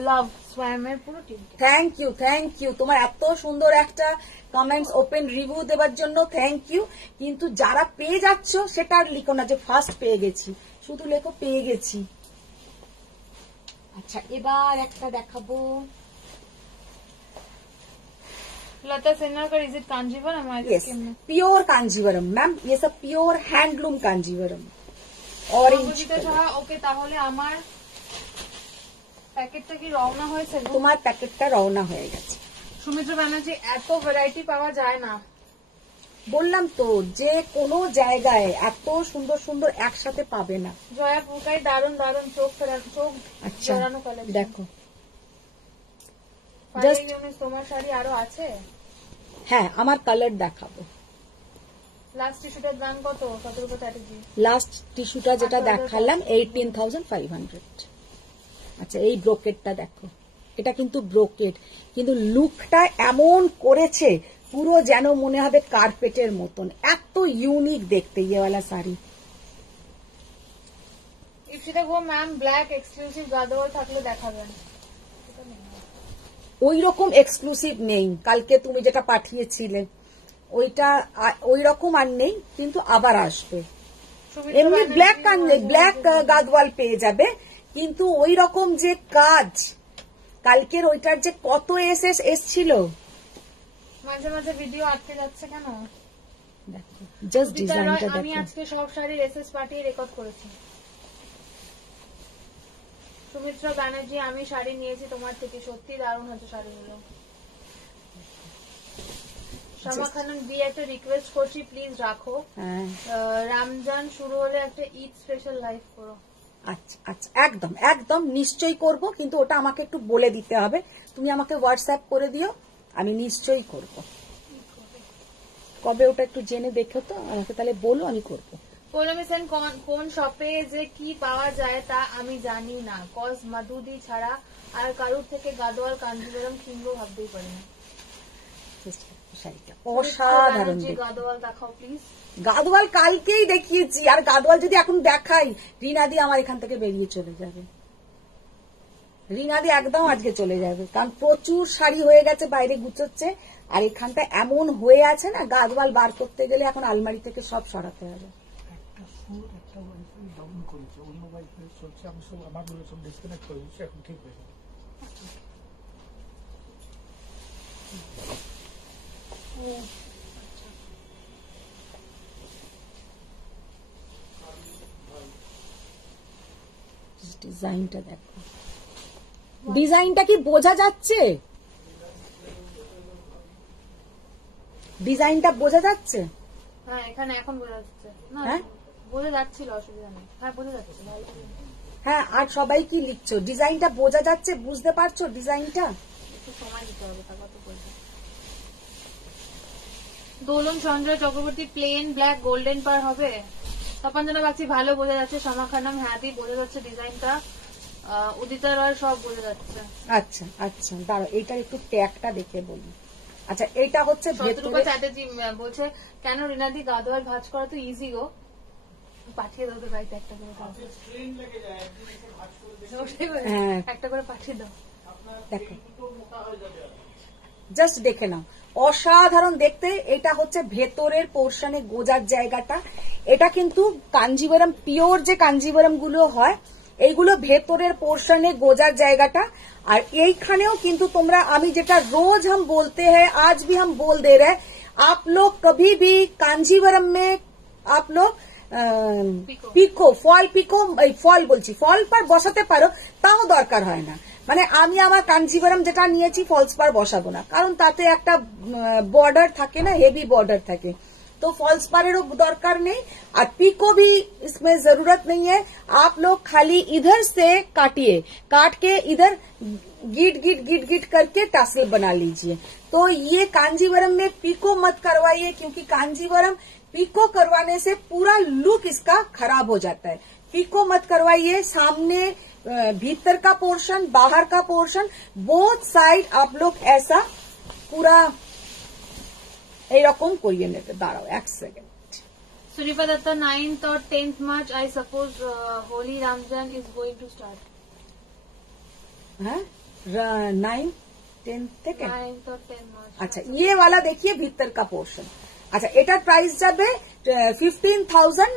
লাভ সোয়ামের পুরো team. Thank you, thank you তোমার এত সুন্দর একটা কমেন্টস ওপেন রিভিউ দেওয়ার জন্য, থ্যাংক ইউ। কিন্তু যারা পেয়ে যাচ্ছ সেটা আর লিখো না যে ফার্স্ট পেয়ে গেছি, শুধু লেখো পেয়ে গেছি। আচ্ছা, এবার একটা দেখাবো। Lata Senakar, is it Kanjeevaram? Yes, pure Kanjeevaram ma'am, ये सब pure handloom Kanjeevaram. Orange okay, তাহলে আমার প্যাকেটটা কি রওনা হয়েছে? তোমার প্যাকেটটা রওনা হয়ে গেছে। সুমিত্রা ব্যানার্জি, এত ভ্যারাইটি পাওয়া যায় না। বললাম তো যে কোনো জায়গায় এত সুন্দর সুন্দর একসাথে পাবে না। জয়া পুরকাই, দারুন দারুন চোখ ফেরানো, চোখ জড়ানো কালেকশন। দেখো তোমার শাড়ি আরো আছে? হ্যাঁ, আমার কালার দেখাবো। লাস্ট টিস্যুটার দাম কত? 17 স্ট্র্যাটেজি। লাস্ট টিস্যুটা যেটা দেখালাম 18,500। আচ্ছা, এই ব্রোকেটটা দেখো, এটা কিন্তু ব্রোকেট, কিন্তু লুকটা এমন করেছে পুরো যেন মনে হবে কার্পেটের মতন, এত ইউনিক দেখতে ইয়েওয়ালা শাড়ি। ইপসিতা গো ম্যাম, ব্ল্যাক এক্সক্লুসিভ গাদওয়াল থাকলে দেখাবেন। ওই রকম এক্সক্লুসিভ নেই, কালকে তুমি যেটা পাঠিয়েছিলে ওইটা ওই রকম আর নেই, কিন্তু আবার আসবে। এমনি ব্ল্যাক গাদওয়াল পেয়ে যাবে, কিন্তু ওই রকম যে কাজ কালকের ওইটার যে কত এসছিল। মাঝে মাঝে ভিডিও আটকে যাচ্ছে কেন? দেখো জাস্ট ডিজাইনটা দেখো। আমি আজকে সব শাড়ির এসএস পাঠিয়ে রেকর্ড করেছি। সুমিত্রা ব্যানার্জি, আমি শাড়ি নিয়েছি তোমার থেকে, সত্যি দারুণ হচ্ছে শাড়িগুলো। শামা খানম বি, একটা রিকোয়েস্ট করছি প্লিজ রাখো, রমজান শুরু হলে একটা ঈদ স্পেশাল লাইভ করো। আচ্ছা আচ্ছা, একদম একদম নিশ্চয়ই করব, কিন্তু ওটা আমাকে একটু বলে দিতে হবে। তুমি আমাকে হোয়াটসঅ্যাপ করে দিও, আমি নিশ্চয়ই করব। কবে ওটা একটু জেনে দেখো তো আমাকে, তাহলে বলো, আমি করবো। কোন শপে যে কি পাওয়া যায় তা আমি জানি না, কজ মাধুদি ছাড়া আর কারুর থেকে গাদওয়াল কাঞ্জিভরম কিনবো ভাবতেই পারি না। অসাধারণ। গাদওয়াল দেখাও প্লিজ। গাদওয়াল কালকেই দেখিয়েছি, আর গাদওয়াল যদি এখন দেখাই রিনাদি আমার এখান থেকে বেরিয়ে চলে যাবে। রিনাদি একদম আজকে চলে যাবে, কারণ প্রচুর শাড়ি হয়ে গেছে, বাইরে গুছোচ্ছে, আর এখানটা এমন হয়ে আছে না, গাদওয়াল বার করতে গেলে এখন আলমারি থেকে সব সরাতে হবে। ডিজাইনটা দেখো, ডিজাইনটা কি বোঝা যাচ্ছে? ডিজাইনটা বোঝা যাচ্ছে? হ্যাঁ, এখানে এখন বোঝা যাচ্ছে। না, হ্যাঁ বোঝা যাচ্ছিল, অসুবিধা নেই। হ্যাঁ বোঝা যাচ্ছে, ভালো। হ্যাঁ, আর সবাই কি লিখছো? ডিজাইনটা বোঝা যাচ্ছে? বুঝতে পারছো ডিজাইনটা? একটু সময় দিতে হবে, তারপর তো বলবো। Dolan Sanjay Chakraborty plain black golden পার হবে? তপঞ্জনা বাগচি ভালো বোঝা যাচ্ছে। সমা খানম হ্যাঁ দি বোঝা যাচ্ছে ডিজাইনটা। উদিতা রয় সব বোঝা যাচ্ছে। আচ্ছা আচ্ছা, দাঁড়াও এইটার একটু ট্যাগটা দেখে বলি। আচ্ছা, এটা হচ্ছে শত্রুপা চ্যাটার্জি বলছে কেন রিনাদি গাদোয়াল ভাঁজ করা তো ইজি গো, পাঠিয়ে দাও তো বাড়িতে একটা করে, একটা করে পাঠিয়ে দাও। দেখো, জাস্ট দেখে নাও, অসাধারণ দেখতে। এটা হচ্ছে ভেতরের পোর্শনে গোজার জায়গাটা। এটা কিন্তু কাঞ্জিবরম পিওর যে কাঞ্জিবরম গুলো হয়, এইগুলো ভেতরের পোর্শনে গোজার জায়গাটা। আর এইখানেও কিন্তু তোমরা, আমি যেটা रोज हम बोलते हैं, आज भी हम बोल दे रहे हैं, आप लोग कभी भी कांजीवरम में आप लोग পিকো ফল বলছি, ফল পার বসাতে পারো, তাও দরকার হয় না। মানে আমি আমার কাঞ্জিবরম যেটা নিয়েছি ফলস পার বসাবো না, কারণ তাতে একটা বর্ডার থাকে না, হেভি বর্ডার থাকে, तो फॉल्स पारेरो दरकार नहीं। और पीको भी इसमें जरूरत नहीं है। आप लोग खाली इधर से काटिए, काट के इधर गिट गिट गिट गिट करके टासल बना लीजिए। तो ये कांजीवरम में पीको मत करवाइए, क्योंकि कांजीवरम पीको करवाने से पूरा लुक इसका खराब हो जाता है। पीको मत करवाइए। सामने भीतर का पोर्शन, बाहर का पोर्शन, बोथ साइड आप लोग ऐसा पूरा এইরকম করিয়ে নেবে। দাঁড়াও এক second. Suripa Datta 9th or 10th March I suppose Holy Ramzan is going to start। हाँ, 9, 10 থেকে 9th or 10th March। अच्छा, ये वाला देखिए भीतर का पोर्शन। अच्छा, এটার প্রাইস যাবে 15,200।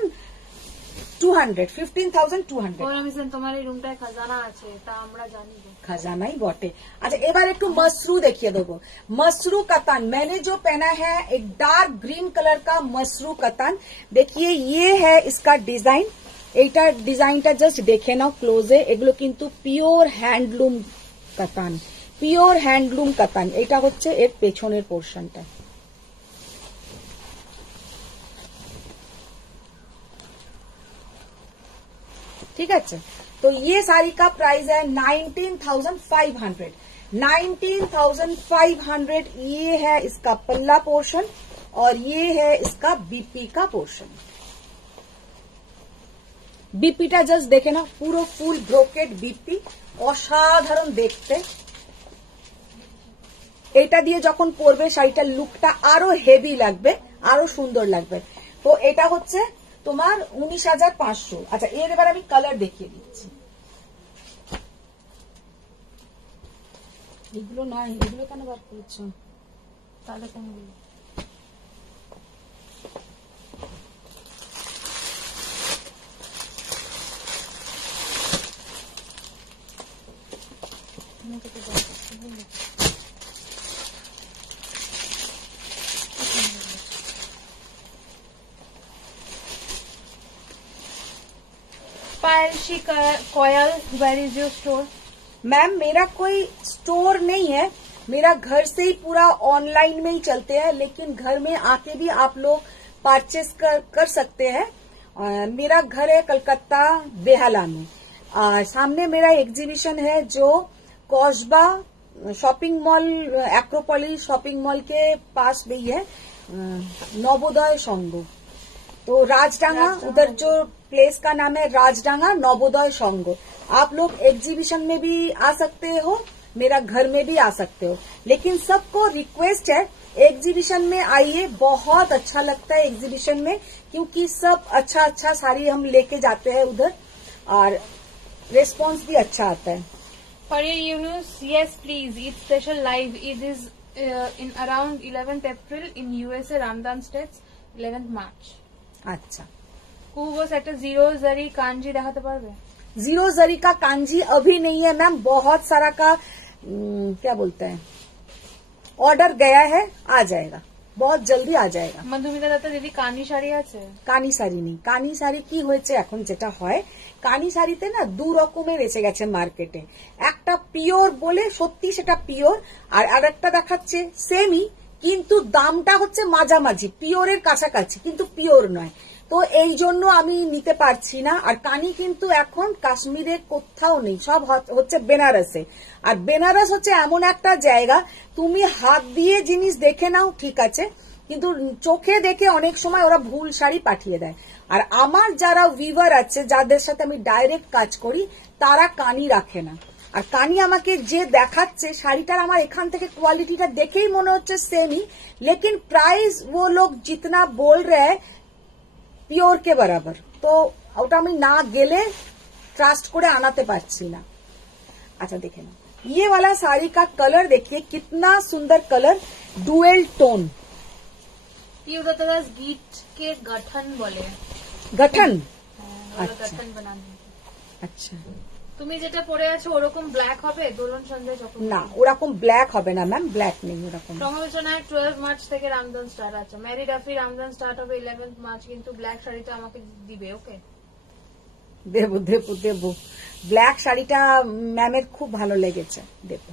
ওরামিসন তোমার এই রুমটায় খাজানা আছে, তা আমরা জানি। खजाना ही बॉटे। अच्छा, एक बार एक मसरू देखिए दोगो, मसरू कतान। मैंने जो पहना है एक डार्क ग्रीन कलर का मसरू कतान। देखिए ये है इसका डिजाइन। এইটা ডিজাইনটা জাস্ট দেখে নাও ক্লোজে। এগুলো কিন্তু পিওর হ্যান্ডলুম কাতান, পিওর হ্যান্ডলুম কাতান। এটা হচ্ছে এর পেছনের পোর্শনটা। ঠিক আছে, तो ये साड़ी का प्राइस है 19,500। 19,500 ये है इसका पल्ला पोर्शन और ये है इसका बीपी का पोर्शन। बीपीটা জাস্ট দেখে না, পুরো ফুল ব্রোকেড बीपी, অসাধারণ দেখতে। এটা দিয়ে যখন পরবে শাড়িটার লুকটা আরো হেভি লাগবে, আরো সুন্দর লাগবে। তো এটা হচ্ছে তোমার 19,500। আচ্ছা, এর এবার আমি কালার দেখিয়ে দিচ্ছি। এগুলো নয়, এগুলো কেন বার করছো? তাহলে কেন Payalshi Koyel, where is your store? Ma'am, मेरा कोई स्टोर नहीं है, मेरा घर से ही पूरा ऑनलाइन में ही चलते हैं, लेकिन घर में आके भी आप लोग परचेस कर सकते हैं। मेरा घर है कलकत्ता बेहाला में। सामने मेरा एग्जीबिशन है जो कौशबा shopping mall, Acropolis shopping mall के पास भी है, नवोदय संघ। तो राजडांगा, उधर जो प्लेस का नाम है राजडांगा नवोदय संघ। आप लोग एग्जीबिशन में भी आ सकते हो, मेरा घर में भी आ सकते हो, लेकिन सबको रिक्वेस्ट है एग्जीबिशन में आइए। बहुत अच्छा लगता है एग्जीबिशन में, क्योंकि सब अच्छा अच्छा साड़ी हम लेके जाते हैं उधर और रेस्पॉन्स भी अच्छा आता है। Faria Yunus, yes please, Eid special live. Eid is in around 11th April in USA, Ramadan States, 11th March। अच्छा, কুবস একটা জিরো জারি কাঞ্জি দেখাতে পারবে? जीरो जरी का कांजी अभी नहीं है मैम, बहुत सारा का क्या बोलते हैं ऑर्डर गया है, आ जाएगा, बहुत जल्दी आ जाएगा। মধুমিতা দত্ত দিদি কানি শাড়ি আছে? কানি শাড়ি নেই। কানি শাড়ি কি হয়েছে এখন যেটা হয়, কানি শাড়িতে না দু রকমের এসে গেছে মার্কেটে। একটা পিওর বলে সত্যি সেটা পিওর, আর আরেকটা দেখাচ্ছে সেমি, কিন্তু দামটা হচ্ছে মাঝামাঝি, পিওরের কাছাকাছি কিন্তু পিওর নয়। তো এই জন্য আমি নিতে পারছি না। আর কানি কিন্তু এখন কাশ্মীরে কোথাও নেই, সব হচ্ছে বেনারসে। আর বেনারস হচ্ছে এমন একটা জায়গা, তুমি হাত দিয়ে জিনিস দেখে নাও ঠিক আছে, কিন্তু চোখে দেখে অনেক সময় ওরা ভুল শাড়ি পাঠিয়ে দেয়। আর আমার যারা উইভার আছে, যাদের সাথে আমি ডাইরেক্ট কাজ করি, তারা কানি রাখে না। আর কানি আমাকে যে দেখাচ্ছে শাড়িটার, আমার এখান থেকে কোয়ালিটিটা দেখেই মনে হচ্ছে সেমই, लेकिन प्राइस वो लोग जितना बोल रहे हैं পিওর কে বরাবর, তো ওটা আমি না গেলে ট্রাস্ট করে আনাতে পারছি না। अच्छा देखे ना, ये वाला साड़ी का कलर देखिए कितना सुंदर कलर, डुएल टोन। পিওরতারাস গিট কে গঠন বলে, গঠন, আচ্ছা গঠন বানানো। আচ্ছা তুমি যেটা পরে আছো ওরকম ব্ল্যাক হবে দোলন সন্ধ্যা যখন? না, ওরকম ব্ল্যাক হবে না ম্যাম, ব্ল্যাক নেই ওরকম। সমালোচনায় 12 মার্চ থেকে রামজান স্টার্ট আছে। ম্যারি ডাফি রামজান স্টার্ট হবে 11 মার্চ, কিন্তু ব্ল্যাক শাড়িটা আমাকে দিবে। ওকে, দেবো দেবো দেবো। ব্ল্যাক শাড়িটা ম্যামের খুব ভালো লেগেছে, দেবো।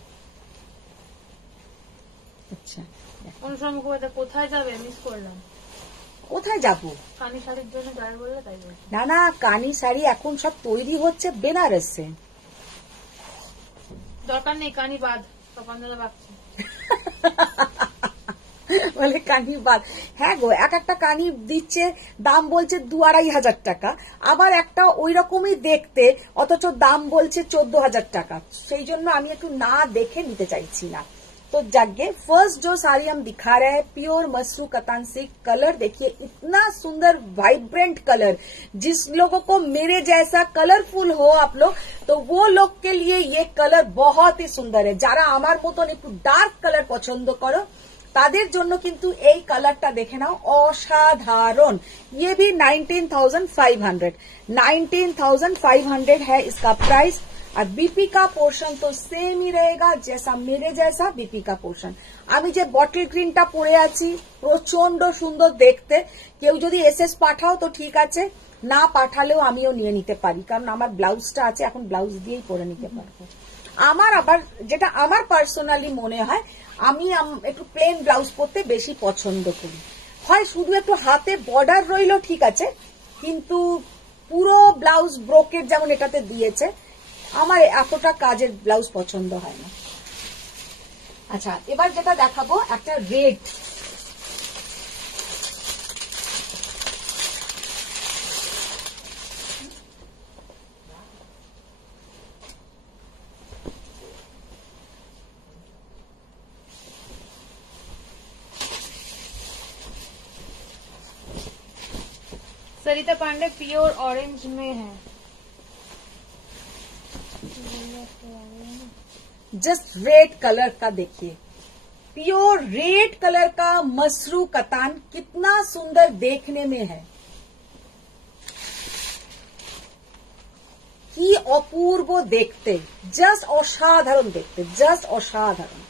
আচ্ছা, অনুষ্কা মুখোপাধ্যায় কোথায় যাবে? মিস করলাম। কোথায় যাব? কানি শাড়ির জন্য যাই বললে তাই বলছি। না না, কানি শাড়ি এখন সব তৈরি হচ্ছে বেনারসে। দরকার নেই, কানি বাদ, তপনদাদা বাঁচছে। বলে কানি বাদ। হ্যাঁ গো, এক একটা কানি দিচ্ছে, দাম বলছে 2-2.5 টাকা, আবার একটা ওই রকমই দেখতে, অথচ দাম বলছে 14,000 টাকা। সেই জন্য আমি একটু না দেখে নিতে চাইছি না। तो जागे फर्स्ट जो साड़ी हम दिखा रहे हैं, pure Masru Katan silk. Colour देखिए इतना सुंदर वाइब्रेंट कलर, जिस लोगों को मेरे जैसा कलरफुल हो आप लोग, तो वो लोग के लिए ये कलर बहुत ही सुंदर है। যারা আমার মতন একটু ডার্ক কালার পছন্দ করো তাদের জন্য কিন্তু এই কালারটা দেখে নাও, অসাধারণ। ये भी 19,500 है इसका प्राइस। আর বিপি का पोर्शन तो सेम ही रहेगा जैसा मेरे जैसा बीपी का पोर्शन। আমি যে বটল গ্রিনটা পরে আছি প্রচন্ড সুন্দর দেখতে, কেউ যদি এসএস পাঠাও তো ঠিক আছে, না পাঠালেও আমিও নিয়ে নিতে পারি, কারণ আমার ব্লাউজটা আছে, এখন ব্লাউজ দিয়েই পরে নিতে পারবো। আমার আবার যেটা আমার পার্সোনালি মনে হয়, আমি একটু প্লেন ব্লাউজ পরতে বেশি পছন্দ করি। হয় শুধু একটু হাতে বর্ডার রইলো ঠিক আছে, কিন্তু পুরো ব্লাউজ ব্রোকেট যেমন এটাতে দিয়েছে, আমার এতটা কাজের ব্লাউজ পছন্দ হয় না। আচ্ছা, এবার যেটা দেখাবো একটা রেড, सरिता पांडे प्योर ऑरेंज में है। जस्ट रेड कलर का देखिए, प्योर रेड कलर का मसरू कतान कितना सुंदर देखने में है, কি অপূর্ব দেখতে, জাস্ট অসাধারণ দেখতে, জাস্ট অসাধারণ।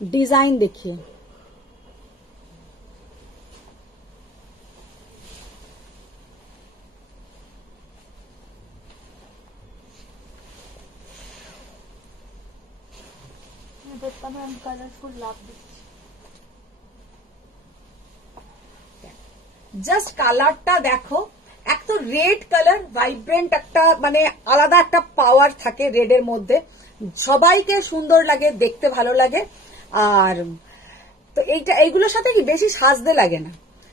डिजाइन देखिए, कलरफुल लाभ জাস্ট কালারটা দেখো, এক তো রেড কালার, ভাইব্রেন্ট একটা, মানে আলাদা একটা পাওয়ার থাকে রেডের মধ্যে, সবাইকে সুন্দর লাগে, দেখতে ভালো লাগে। আর তো এইগুলোর সাথে কি বেশি সাজতে লাগে না,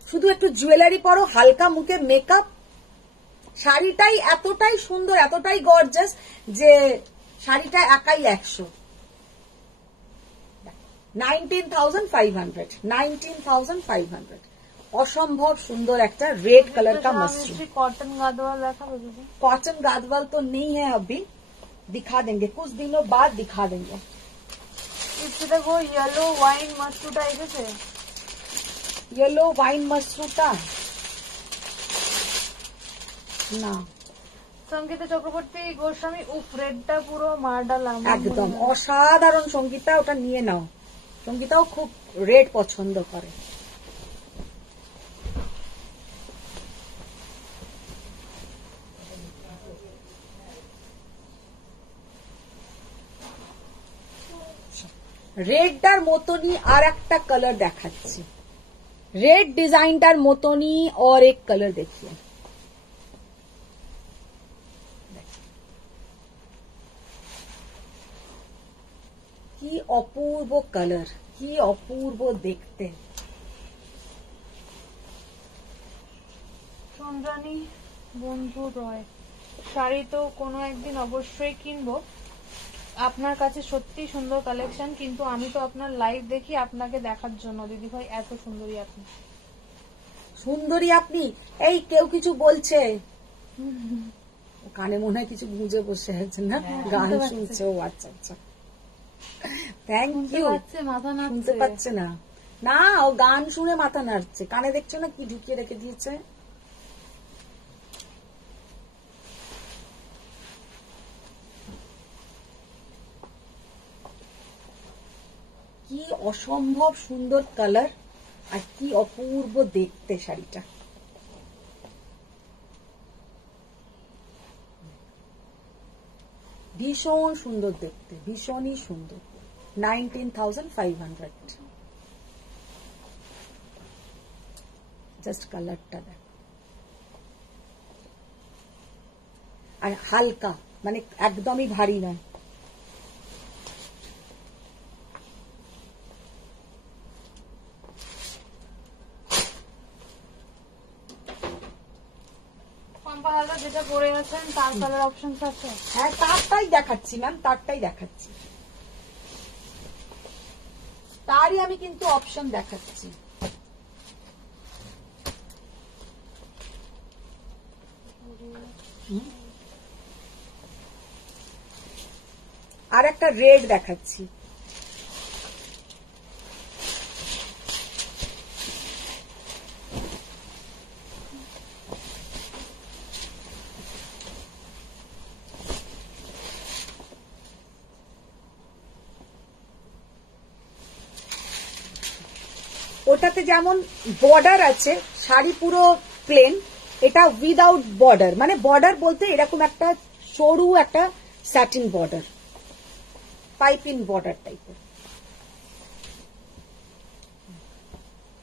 শুধু একটু জুয়েলারি পরো, হালকা মুখে মেকআপ, শাড়িটাই এতটাই সুন্দর, এতটাই গর্জাস যে শাড়িটা একাই 100। 19,500 অসম্ভব সুন্দর একটা रेड कलर का मसरूम। कॉटन गादवाल देखाबे? कॉटन गादवाल तो नहीं है अभी, दिखा देंगे कुछ दिनों बाद, दिखा देंगे। इससे देखो येलो वाइन मस्टूटा एसेছে, येलो वाइन मसरूटा না, সঙ্গীতা চক্রবর্তী গোস্বামী। উফ, রেডটা পুরো মার ডালাম, একদম অসাধারণ। সঙ্গীতা ওটা নিয়ে নাও, সঙ্গীতাও খুব রেড পছন্দ করে। রেডটার মতনই আর একটা কালার দেখাচ্ছি, রেড ডিজাইনটার মতনই और एक कलर देखिए, কি অপূর্ব কালার, কি অপূর্ব দেখতে। চন্দ্রানী বন্ধু রয়, শাড়ি তো কোনো একদিন অবশ্যই কিনবো, আপনার কাছে সত্যি সুন্দর কালেকশন, কিন্তু আমি তো আপনার লাইভ দেখি আপনাকে দেখার জন্য। দিদি ভাই এত সুন্দরী আপনি। সুন্দরী আপনি, এই কেউ কিছু বলছে, ও কানে মনে হয় কিছু গুঁজে বসে আছে না, গান শুনছে। ও আচ্ছা আচ্ছা, থ্যাংক ইউ। মাথা শুনতে পাচ্ছে না, না ও গান শুনে মাথা নাড়ছে, কানে দেখছো না কি ঢুকিয়ে রেখে দিয়েছে। কি অসম্ভব সুন্দর কালার আর কি অপূর্ব দেখতে শাড়িটা। ভীষণ সুন্দর দেখতে, ভীষণই সুন্দর। 19,500। জাস্ট কালারটা দেখ, আর হালকা, মানে একদমই ভারী নয়। যেটা পরে আছেন তার কালার অপশন আছে? হ্যাঁ তারটাই দেখাচ্ছি ম্যাম, তারটাই দেখাচ্ছি, তারই আমি কিন্তু অপশন দেখাচ্ছি। আর একটা রেড দেখাচ্ছি, ওটাতে যেমন বর্ডার আছে, শাড়ি পুরো প্লেন, এটা উইদাউট বর্ডার, মানে বর্ডার বলতে এরকম একটা সরু একটা স্যাটিন বর্ডার, পাইপিং বর্ডার টাইপের।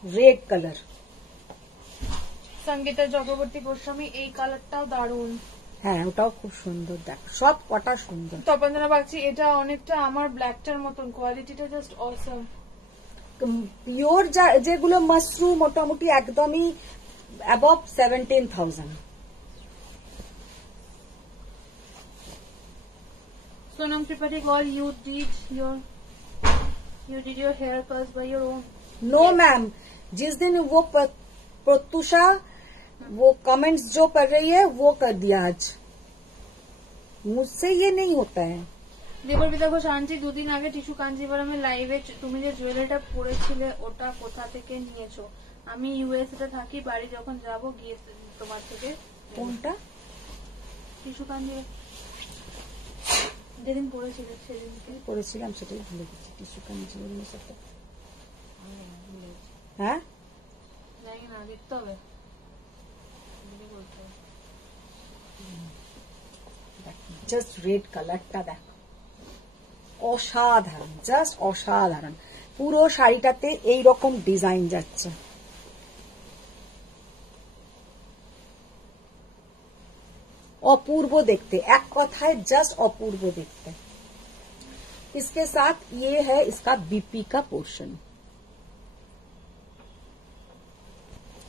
রেড কালার, সঙ্গীতা চক্রবর্তী গোস্বামী, এই কালারটাও দারুণ। হ্যাঁ ওটাও খুব সুন্দর, দেখ সব কটা সুন্দর। তপেন্দ্র বাগচি, এটা অনেকটা আমার ব্ল্যাকটার মতন, কোয়ালিটিটা জাস্ট অসম। পিওর যেগুলো মাশরু মোটামুটি একদমই above 17,000। Sonam Tripathi, all you did your hair curls by your own? No ma'am, जिस दिन वो प्रत्युषा वो कमेंट्स जो पढ़ रही है वो कर दिया आज, मुझसे ये नहीं होता है। দেবরবিদা ঘোষ আন্টি, দুদিন আগে টিস্যু কাঞ্জিভারামের লাইভে তুমি যে জুয়েলারিটা পরেছিলে ওটা কোথা থেকে নিয়েছো? আমি ইউএসএ থাকি, বাড়ি যখন যাব গিয়ে তোমার থেকে। কোনটা? টিস্যু কাঞ্জিভারাম যেদিন পরেছিলে সেদিন করেছিলাম সেটাই ভুলে গেছি। টিস্যু কাঞ্জিভারামের সাথে হ্যাঁ জানি না, দেখতে হবে। জাস্ট রেড কালারটা দেখ, অসাধারণ, জাস্ট অসাধারণ। পুরো শাড়িটাতে এইরকম ডিজাইন যাচ্ছে, অপূর্ব দেখতে, এক কথায় জাস্ট অপূর্ব দেখতে। इसके साथ ये है इसका बीपी का पोर्शन,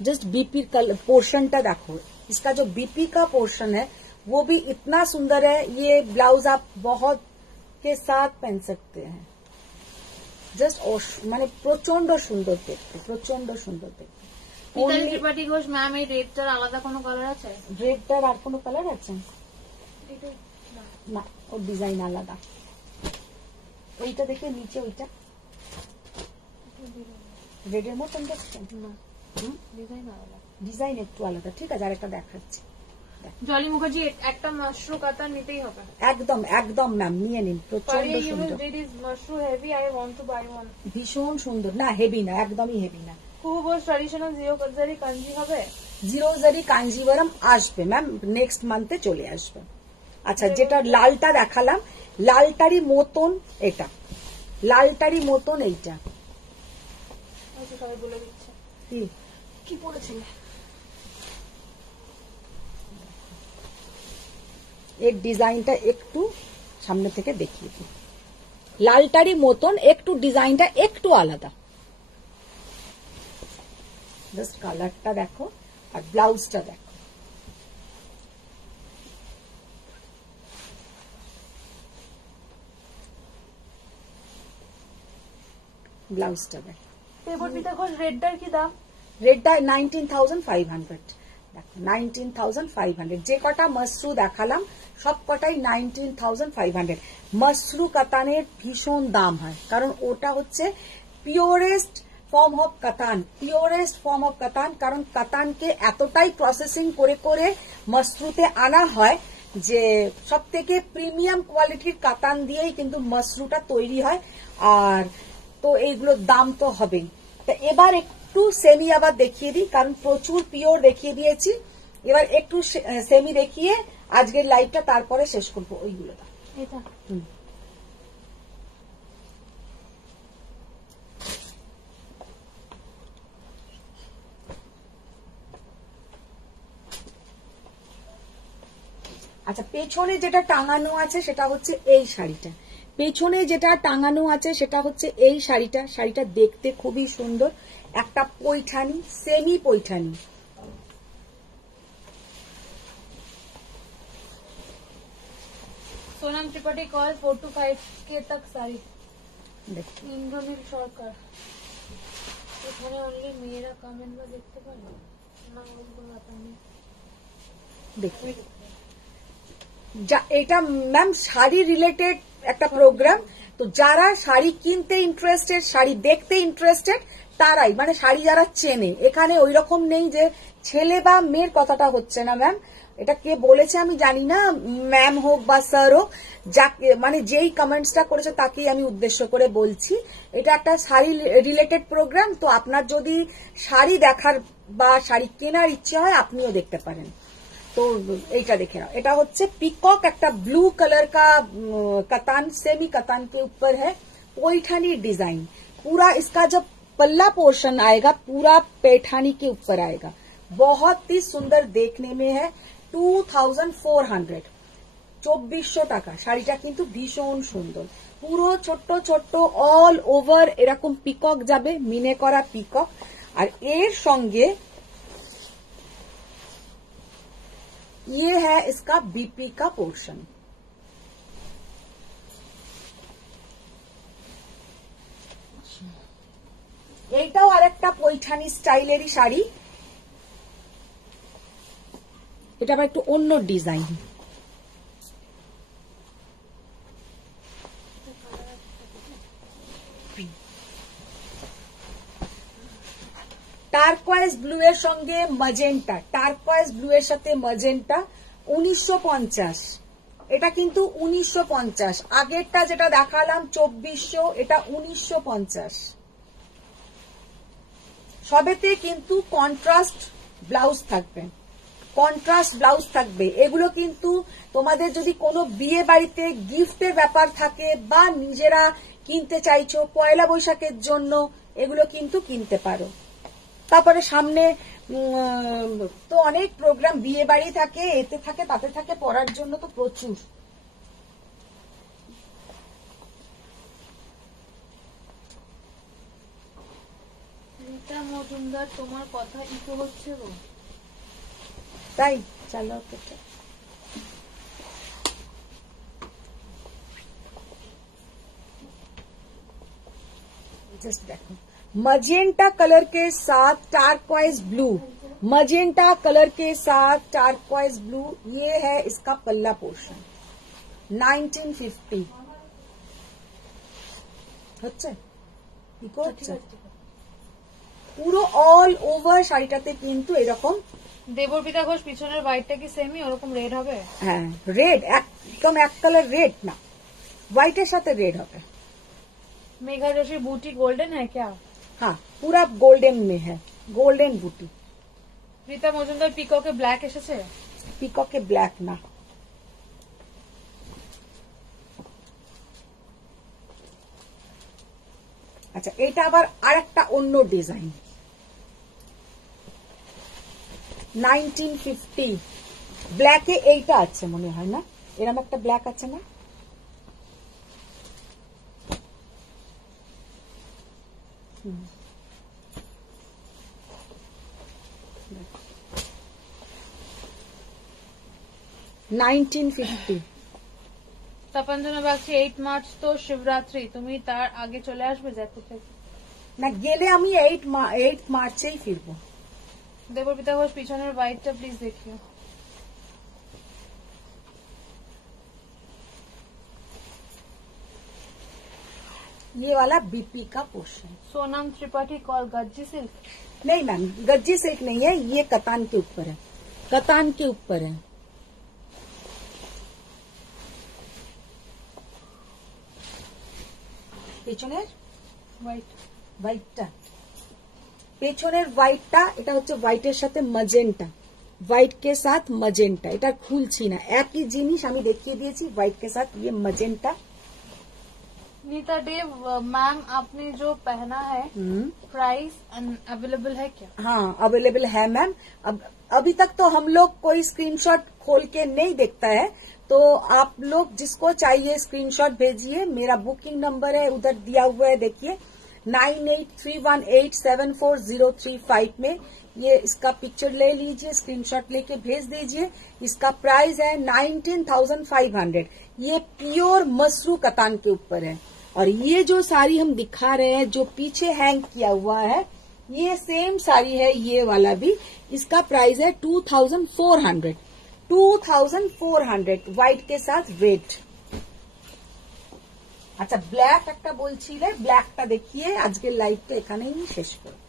जस्ट बीपी का पोर्शनটা देखो, इसका जो बीपी का पोर्शन है वो भी इतना सुंदर है। ये ब्लाउज आप बहुत के साथ पहन सकते हैं, জাস্ট মানে প্রচন্ড সুন্দর দেখতে, প্রচন্ড সুন্দর দেখতে। মিতালি ত্রিপাঠী ঘোষ ম্যাম, এই রেডটার আলাদা কোনো কালার আছে? রেডটার আর কোনো কালার আছে না, ওর ডিজাইন আলাদা। ওইটা দেখে নিচে ওইটা রেডের মতন দেখছেন না, ডিজাইন আলাদা, ডিজাইন একটু আলাদা। ঠিক আছে, আর একটা দেখাচ্ছি। জলি মুখার্জি, একটা মাশরু কাতার নিতেই হবে। একদম একদম ম্যাম, নিয়ে নিন, প্রচন্ড সুন্দর, Mashru heavy, I want to buy one. ভীষণ সুন্দর। না হেভি না, একদমই হেভি না। খুব ঘোষ ট্র্যাডিশনাল জিরো জারি কাঞ্জি হবে? জিরো জারি কাঞ্জিভারাম আসবে ম্যাম, নেক্সট মান্থে চলে আসবে। আচ্ছা, যেটা লালটা দেখালাম লালটারই মতন এটা, লালটারি মতন এইটা আচ্ছা, সবাই বলে দিচ্ছে কি পড়েছিলে, এর ডিজাইনটা একটু সামনে থেকে দেখিয়ে দিই। লালটারি মতন, একটু ডিজাইনটা একটু আলাদা। জাস্ট কালারটা দেখো আর ব্লাউজটা দেখো। ব্লাউজটা দেখো। দেবর্পিতা ঘোষ রেডটার কি দাম? রেডটা 19,500। দেখো 19,500। যে কটা মসরু দেখালাম সব কটাই 19,500। মসরু কাতানের ভীষণ দাম হয়, কারণ ওটা হচ্ছে পিওরেস্ট ফর্ম অফ কাতান, পিওরেস্ট ফর্ম অফ কাতান। কারণ কাতানকে এতটাই প্রসেসিং করে করে মসরুতে আনা হয় যে সব থেকে প্রিমিয়াম কোয়ালিটির কাতান দিয়েই কিন্তু মসরুটা তৈরি হয়। আর তো এইগুলোর দাম তো হবেই। তা এবার একটু সেমি আবার দেখিয়ে দিই, কারণ প্রচুর পিওর দেখিয়ে দিয়েছি। এবার একটু সেমি দেখিয়ে আজকের লাইভটা তারপরে শেষ করবো। ওইগুলো এটা আচ্ছা, পেছনে যেটা টাঙানো আছে সেটা হচ্ছে এই শাড়িটা। পেছনে যেটা টাঙানো আছে সেটা হচ্ছে এই শাড়িটা। শাড়িটা দেখতে খুবই সুন্দর, একটা Paithani, semi Paithani. Sonam Tripathi call 4 to 5K तक साड़ी। ইন্দ্রনীল সরকার, এখানে অনলি মেয়েরা কমেন্ট বা দেখতে পারে না, ওরকম কোনো ব্যাপার নেই। দেখুন, এটা ম্যাম শাড়ি রিলেটেড একটা প্রোগ্রাম। তো যারা শাড়ি কিনতে ইন্টারেস্টেড, শাড়ি দেখতে ইন্টারেস্টেড, তারাই, মানে শাড়ি যারা চেনে, এখানে ওই রকম নেই যে ছেলে বা মেয়ের কথাটা হচ্ছে না ম্যাম। এটা কে বলেছে আমি জানি না, ম্যাম হোক বা স্যার হোক, যাকে মানে যেই কমেন্টসটা করেছে তাকেই আমি উদ্দেশ্য করে বলছি। এটা একটা শাড়ি রিলেটেড প্রোগ্রাম। তো আপনার যদি শাড়ি দেখার বা শাড়ি কেনার ইচ্ছে হয় আপনিও দেখতে পারেন। तो এইটা দেখে নাও, এটা হচ্ছে পিকক, একটা ब्लू कलर का कतान, सेमी कतान के ऊपर है पैठानी डिजाइन। पूरा इसका जब पल्ला पोर्शन आएगा पूरा पैठानी के ऊपर आएगा, बहुत ही सुंदर देखने में है। 2400 2400 টাকা শাড়িটা, কিন্তু ভীষণ সুন্দর। পুরো ছোট্ট ছোট্ট অল ওভার এরকম পিকক যাবে, মিনে করা পিকক। আর এর সঙ্গে ये है इसका बीपी का पोर्शन। এইটাও আরেকটা পৈঠানি স্টাইলেরই শাড়ি, এটা আবার একটু অন্য ডিজাইন। টার্কোয়েজ ব্লু এর সঙ্গে ম্যাজেন্টা, টার্কোয়েজ ব্লু এর সাথে ম্যাজেন্টা 1950। এটা কিন্তু 1950। আগেরটা যেটা দেখালাম 2400, এটা 1950। সবেতে কিন্তু কন্ট্রাস্ট ব্লাউজ থাকবে, কন্ট্রাস্ট ব্লাউজ থাকবে। এগুলো কিন্তু তোমাদের যদি কোনো বিয়ে বাড়িতে গিফটের ব্যাপার থাকে বা নিজেরা কিনতে চাইছো পয়লা বৈশাখের জন্য, এগুলো কিন্তু কিনতে পারো। তারপরে সামনে তো অনেক প্রোগ্রাম, বিয়ে বাড়ি থাকে, এতে থাকে তাতে থাকে, পড়ার জন্য তো প্রচুর। রীতা মজুমদার, তোমার কথা ইকো হচ্ছে গো। তাই চলো जस्ट देखो, मजेंटा कलर के साथ टार्कवाइज ब्लू, मजेंटा कलर के साथ टार्कवाइज ब्लू, ये है इसका पल्ला पोर्शन। 1950 হচ্ছে ইকো হচ্ছে পুরো অল ওভার শাড়িটাতে কিন্তু এরকম। দেবর্পিতা ঘোষ, পিছনের হোয়াইটটা কি সেমি ওরকম রেড হবে? হ্যাঁ, রেড, একদম এক কালার রেড না, হোয়াইটের সাথে রেড হবে। मेघा जोशी, बूटी गोल्डन है क्या? हाँ, पूरा गोल्डन में है, गोल्डन बूटी। রীতা মজুমদার, পিককে ব্ল্যাক এসেছে? পিককে ব্ল্যাক না, আচ্ছা, এটা আবার আরেকটা অন্য ডিজাইন, 1950 ব্ল্যাকে এইটা আছে মনে হয় না, এরকম একটা ব্ল্যাক আছে না? তপঞ্জনা বাগচি 8 মার্চ তো শিবরাত্রি, তুমি তার আগে চলে আসবে জয়পুর থেকে? না, গেলে আমি 8 মার্চেই ফিরবো। দেবপিতা ঘোষ পিছনের হোয়াইটটা প্লিজ দেখিও। ये वाला बीपी का portion. Sonam Tripathi call Gajji silk. नहीं मैम, गज्जी सिल्क नहीं है, ये कतान के ऊपर है, कतान के ऊपर है। পেছনের হোয়াইটটা, পেছনের হোয়াইটটা, এটা হচ্ছে হোয়াইটের সাথে মজেন্টা, হোয়াইট के साथ मजेंटा, এটা খুলছি না, একই জিনিস আমি দেখিয়ে দিয়েছি, হোয়াইট के साथ ये मजेंटा। नीता देव मैम, आपने जो पहना है प्राइस अवेलेबल है क्या? हाँ अवेलेबल है मैम। अभी तक तो हम लोग कोई स्क्रीनशॉट खोल के नहीं देखता है, तो आप लोग जिसको चाहिए स्क्रीनशॉट भेजिए। मेरा बुकिंग नंबर है उधर दिया हुआ है, देखिए 9831874035 में, ये इसका पिक्चर ले लीजिए, स्क्रीनशॉट लेके भेज दीजिए। इसका प्राइस है 19,500। ये प्योर मसरू कतान के ऊपर है। और ये जो साड़ी हम दिखा रहे हैं जो पीछे हैंग किया हुआ है, ये सेम साड़ी है, ये वाला भी, इसका प्राइस है 2,400। 2,400 व्हाइट के साथ रेड। আচ্ছা, ব্ল্যাক একটা বলছিলে, ব্ল্যাকটা দেখিয়ে আজকের লাইভটা এখানেই শেষ করব।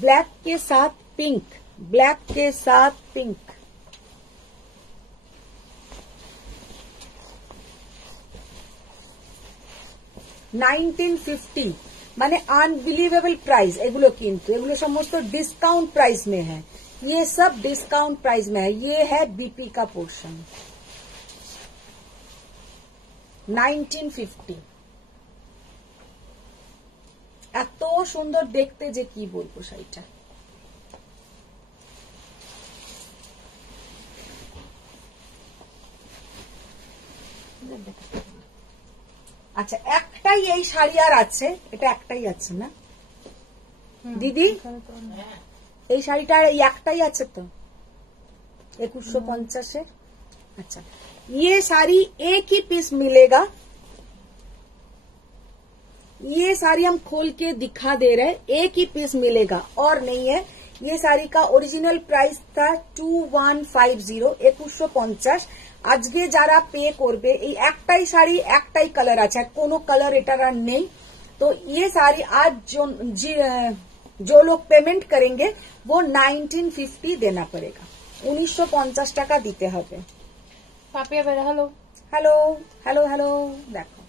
ब्लैक के साथ पिंक, ब्लैक के साथ पिंक, $1950 মানে अनबिलीवेबल प्राइस। एगुलो किंतु एगुलो समस्त डिस्काउंट प्राइस में है, ये सब डिस्काउंट प्राइस में है। ये है बीपी का पोर्शन, 1950। এত সুন্দর দেখতে যে কি বলবো শাড়িটা। আচ্ছা, একটাই এই শাড়ি আর আছে, এটা একটাই আছে না দিদি? এই শাড়িটা এই একটাই আছে তো 2150। अच्छा, ये साड़ी एक ही पीस मिलेगा। ये साड़ी हम खोल के दिखा दे रहे हैं, एक ही पीस मिलेगा और नहीं है। ये साड़ी का ओरिजिनल प्राइस था 2150, 2150। আজকে যারা পে করবে, এই একটাই শাড়ি একটাই কালার আছে, কোনো কালার এটার আর নেই। तो ये साड़ी आज जो लोग पेमेंट करेंगे वो 1950 देना पड़ेगा, 1950 টাকা দিতে হবে। Papiya Bera, hello hello hello hello, দেখো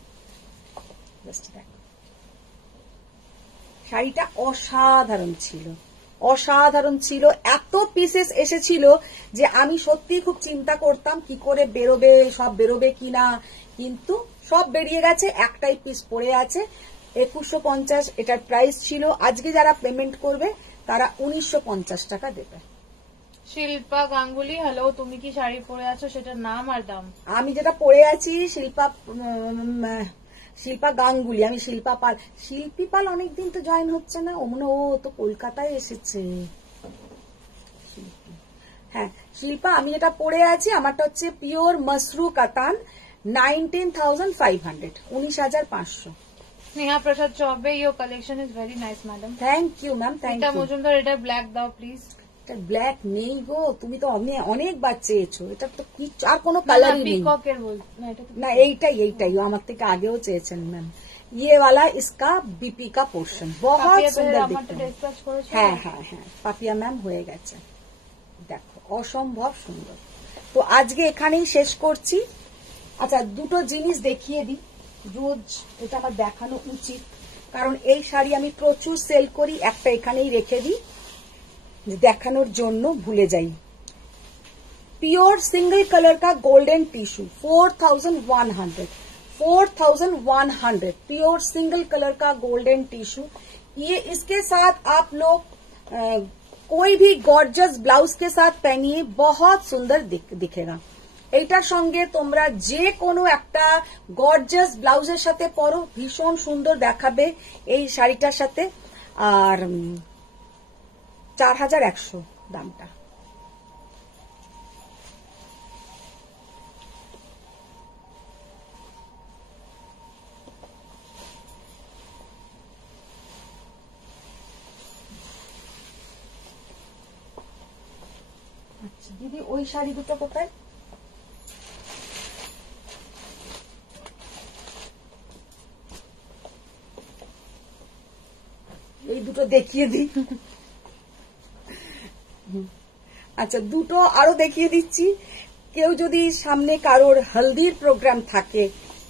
দেখো শাড়িটা অসাধারণ ছিল, অসাধারণ ছিল। এত পিসেস এসেছিল যে আমি সত্যি খুব চিন্তা করতাম কি করে বেরোবে, সব বেরোবে কিনা, কিন্তু সব বেরিয়ে গেছে, একটাই পিস পড়ে আছে। 2150 এটার প্রাইস ছিল। আজকে যারা পেমেন্ট করবে তারা 1950 টাকা দেবে। শিল্পা গাঙ্গুলি, হ্যালো, তুমি কি শাড়ি পরে আছো, সেটার নাম আর দাম? আমি যেটা পরে আছি শিল্পা গাঙ্গুলি, আমি শিল্পা পাল। শিল্পী পাল অনেকদিন তো জয়েন হচ্ছে না, ও মনে ও তো কলকাতায় এসেছে। হ্যাঁ শিল্পা, আমি যেটা পরে আছি আমারটা হচ্ছে pure মসরু Katan, 19,500, 19,500। Sneha Prasad Choubey, your collection is very nice madam. Thank you ma'am, thank you. Majumdar, এটা ব্ল্যাক দাও প্লিজ। ব্ল্যাক নেই গো, তুমি তো অনেকবার চেয়েছো, এটা তো কি আর কোনো কালারই নেই। পিককের বল না, এইটাই ও আমার থেকে আগেও চেয়েছেন ম্যাম। ये वाला इसका बीपी का पोर्शन बहुत सुंदर दिखता है। হ্যাঁ হ্যাঁ হ্যাঁ, পাপিয়া ম্যাম হয়ে গেছে, দেখো অসম্ভব সুন্দর। তো আজকে এখানেই শেষ করছি। আচ্ছা, দুটো জিনিস দেখিয়ে দিই, রোজ এটা আমার দেখানো উচিত, কারণ এই শাড়ি আমি প্রচুর সেল করি, একটা এখানেই রেখে দিই দেখানোর জন্য, ভুলে যাই। प्योर सिंगल कलर का golden tissue 4100 pure single colour का गोल्डन टिश्यू। ये इसके साथ आप लोग कोई भी गॉर्जियस ब्लाउज के साथ पहनिए, बहुत सुंदर दिखेगा। এইটার সঙ্গে তোমরা যে কোনো একটা গর্জিয়াস ব্লাউজের সাথে পরো, ভীষণ সুন্দর দেখাবে এই শাড়িটার সাথে। আর 4100 দামটা। আচ্ছা দিদি, ওই শাড়ি দুটো কোথায়? এই দুটো দেখিয়ে দিই। আচ্ছা, দুটো আরো দেখিয়ে দিচ্ছি। কেউ যদি সামনে কারোর হলদির প্রোগ্রাম থাকে,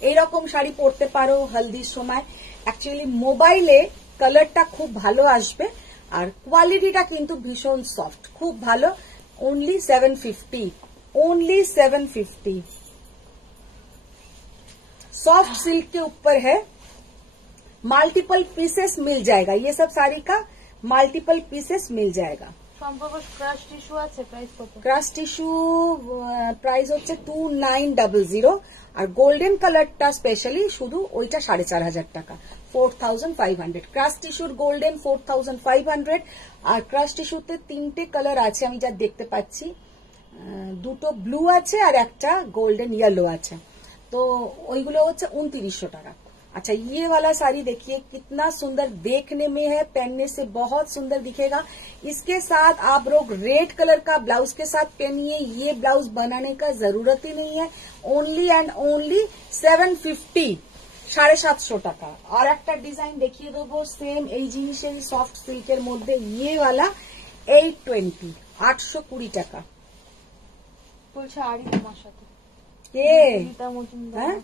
এইরকম শাড়ি পরতে পারো হলদির সময়। অ্যাকচুয়ালি মোবাইলে কালারটা খুব ভালো আসবে, আর কোয়ালিটিটা কিন্তু ভীষণ সফট, খুব ভালো। ओनली 750 सॉफ्ट सिल्क के ऊपर है। मल्टीपल पीसेस मिल जाएगा, ये सब साड़ी का मल्टीपल पीसेस मिल जाएगा। সম্পর্ক ক্রাশ টিস্যু আছে, প্রাইস কত? ক্রাশ টিস্যু প্রাইস হচ্ছে 2900, আর গোল্ডেন কালারটা স্পেশালি শুধু ওইটা 4500 টাকা, 4500। ক্রাশ টিস্যুর গোল্ডেন 4500, আর ক্রাশ টিস্যুতে 3টে কালার আছে আমি যা দেখতে পাচ্ছি, দুটো ব্লু আছে আর একটা গোল্ডেন येलो আছে, তো ওইগুলো হচ্ছে 2900 টাকা। अच्छा, ये वाला साड़ी देखिए कितना सुंदर देखने में है, पहनने से बहुत सुंदर दिखेगा। इसके साथ आप लोग रेड कलर का ब्लाउज के साथ पहनिए, ये ब्लाउज बनाने का जरूरत ही नहीं है। ओनली एंड ओनली 750, 750 টাকা। আর একটা ডিজাইন দেখিয়ে দেবো সেম এই জিনিসের সফট সিল্কের মধ্যে, ये वाला 820, 820 টাকা। বলছে আরি তোমার সাথে কে? রীতা মজুমদার। হ্যাঁ,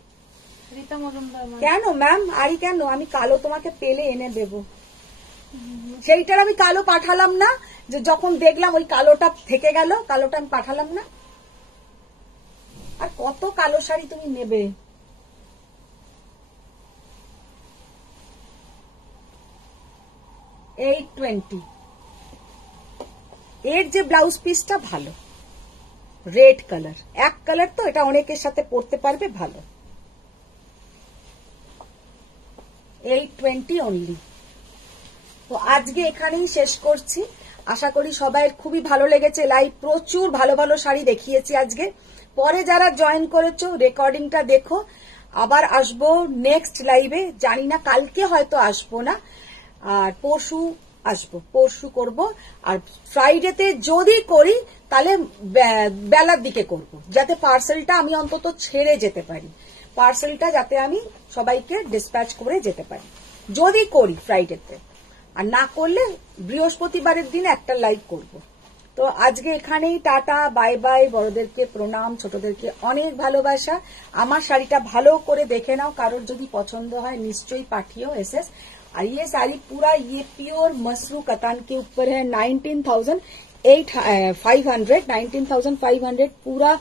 রীতা মজুমদার। কেন ম্যাম আরি কেন? আমি কালো তোমাকে পেলে এনে দেব। সেইটার আমি কালো পাঠালাম না, যে যখন দেখলাম ওই কালোটা থেকে গেল, কালোটা আমি পাঠালাম না। আর কত কালো শাড়ি তুমি নেবে? $820। এর যে ব্লাউজ পিসটা ভালো, রেড কালার, এক কালার তো এটা অনেকের সাথে পরতে পারবে, ভালো। 820 অনলি। তো আজকে এখানেই শেষ করছি, আশা করি সবাই খুবই ভালো লেগেছে লাইভ, প্রচুর ভালো ভালো শাড়ি দেখিয়েছি আজকে। পরে যারা জয়েন করেছো রেকর্ডিংটা দেখো, আবার আসবো নেক্সট লাইভে, জানি না কালকে হয়তো আসবো না, আর পরশু আসবো, পরশু করব। আর ফ্রাইডেতে যদি করি তাহলে বেলার দিকে করব, যাতে পার্সেলটা আমি অন্তত ছেড়ে যেতে পারি, পার্সেলটা যাতে আমি সবাইকে ডিসপ্যাচ করে যেতে পারি, যদি করি ফ্রাইডেতে। আর না করলে বৃহস্পতিবারের দিন একটা লাইভ করব। তো আজকে এখানেই টাটা, বাই বাই। বড়দেরকে প্রণাম, ছোটদেরকে অনেক ভালোবাসা। আমার শাড়িটা ভালো করে দেখে নাও, কারোর যদি পছন্দ হয় নিশ্চয়ই পাঠিও এসএস। और ये साड़ी पूरा ये प्योर मसरू कतान के ऊपर है, 19,500 पूरा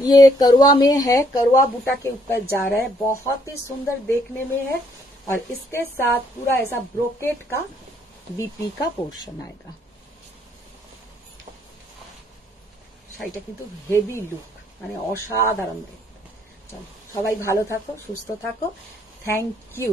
ये करवा में है, करवा बूटा के ऊपर जा रहा है, बहुत ही सुंदर देखने में है। और इसके साथ पूरा ऐसा ब्रोकेट का बीपी का पोर्शन आएगा। শাড়িটা কিন্তু হেভি লুক, মানে অসাধারণ দেখতে। চলো সবাই ভালো থাকো, সুস্থ থাকো, থ্যাংক ইউ।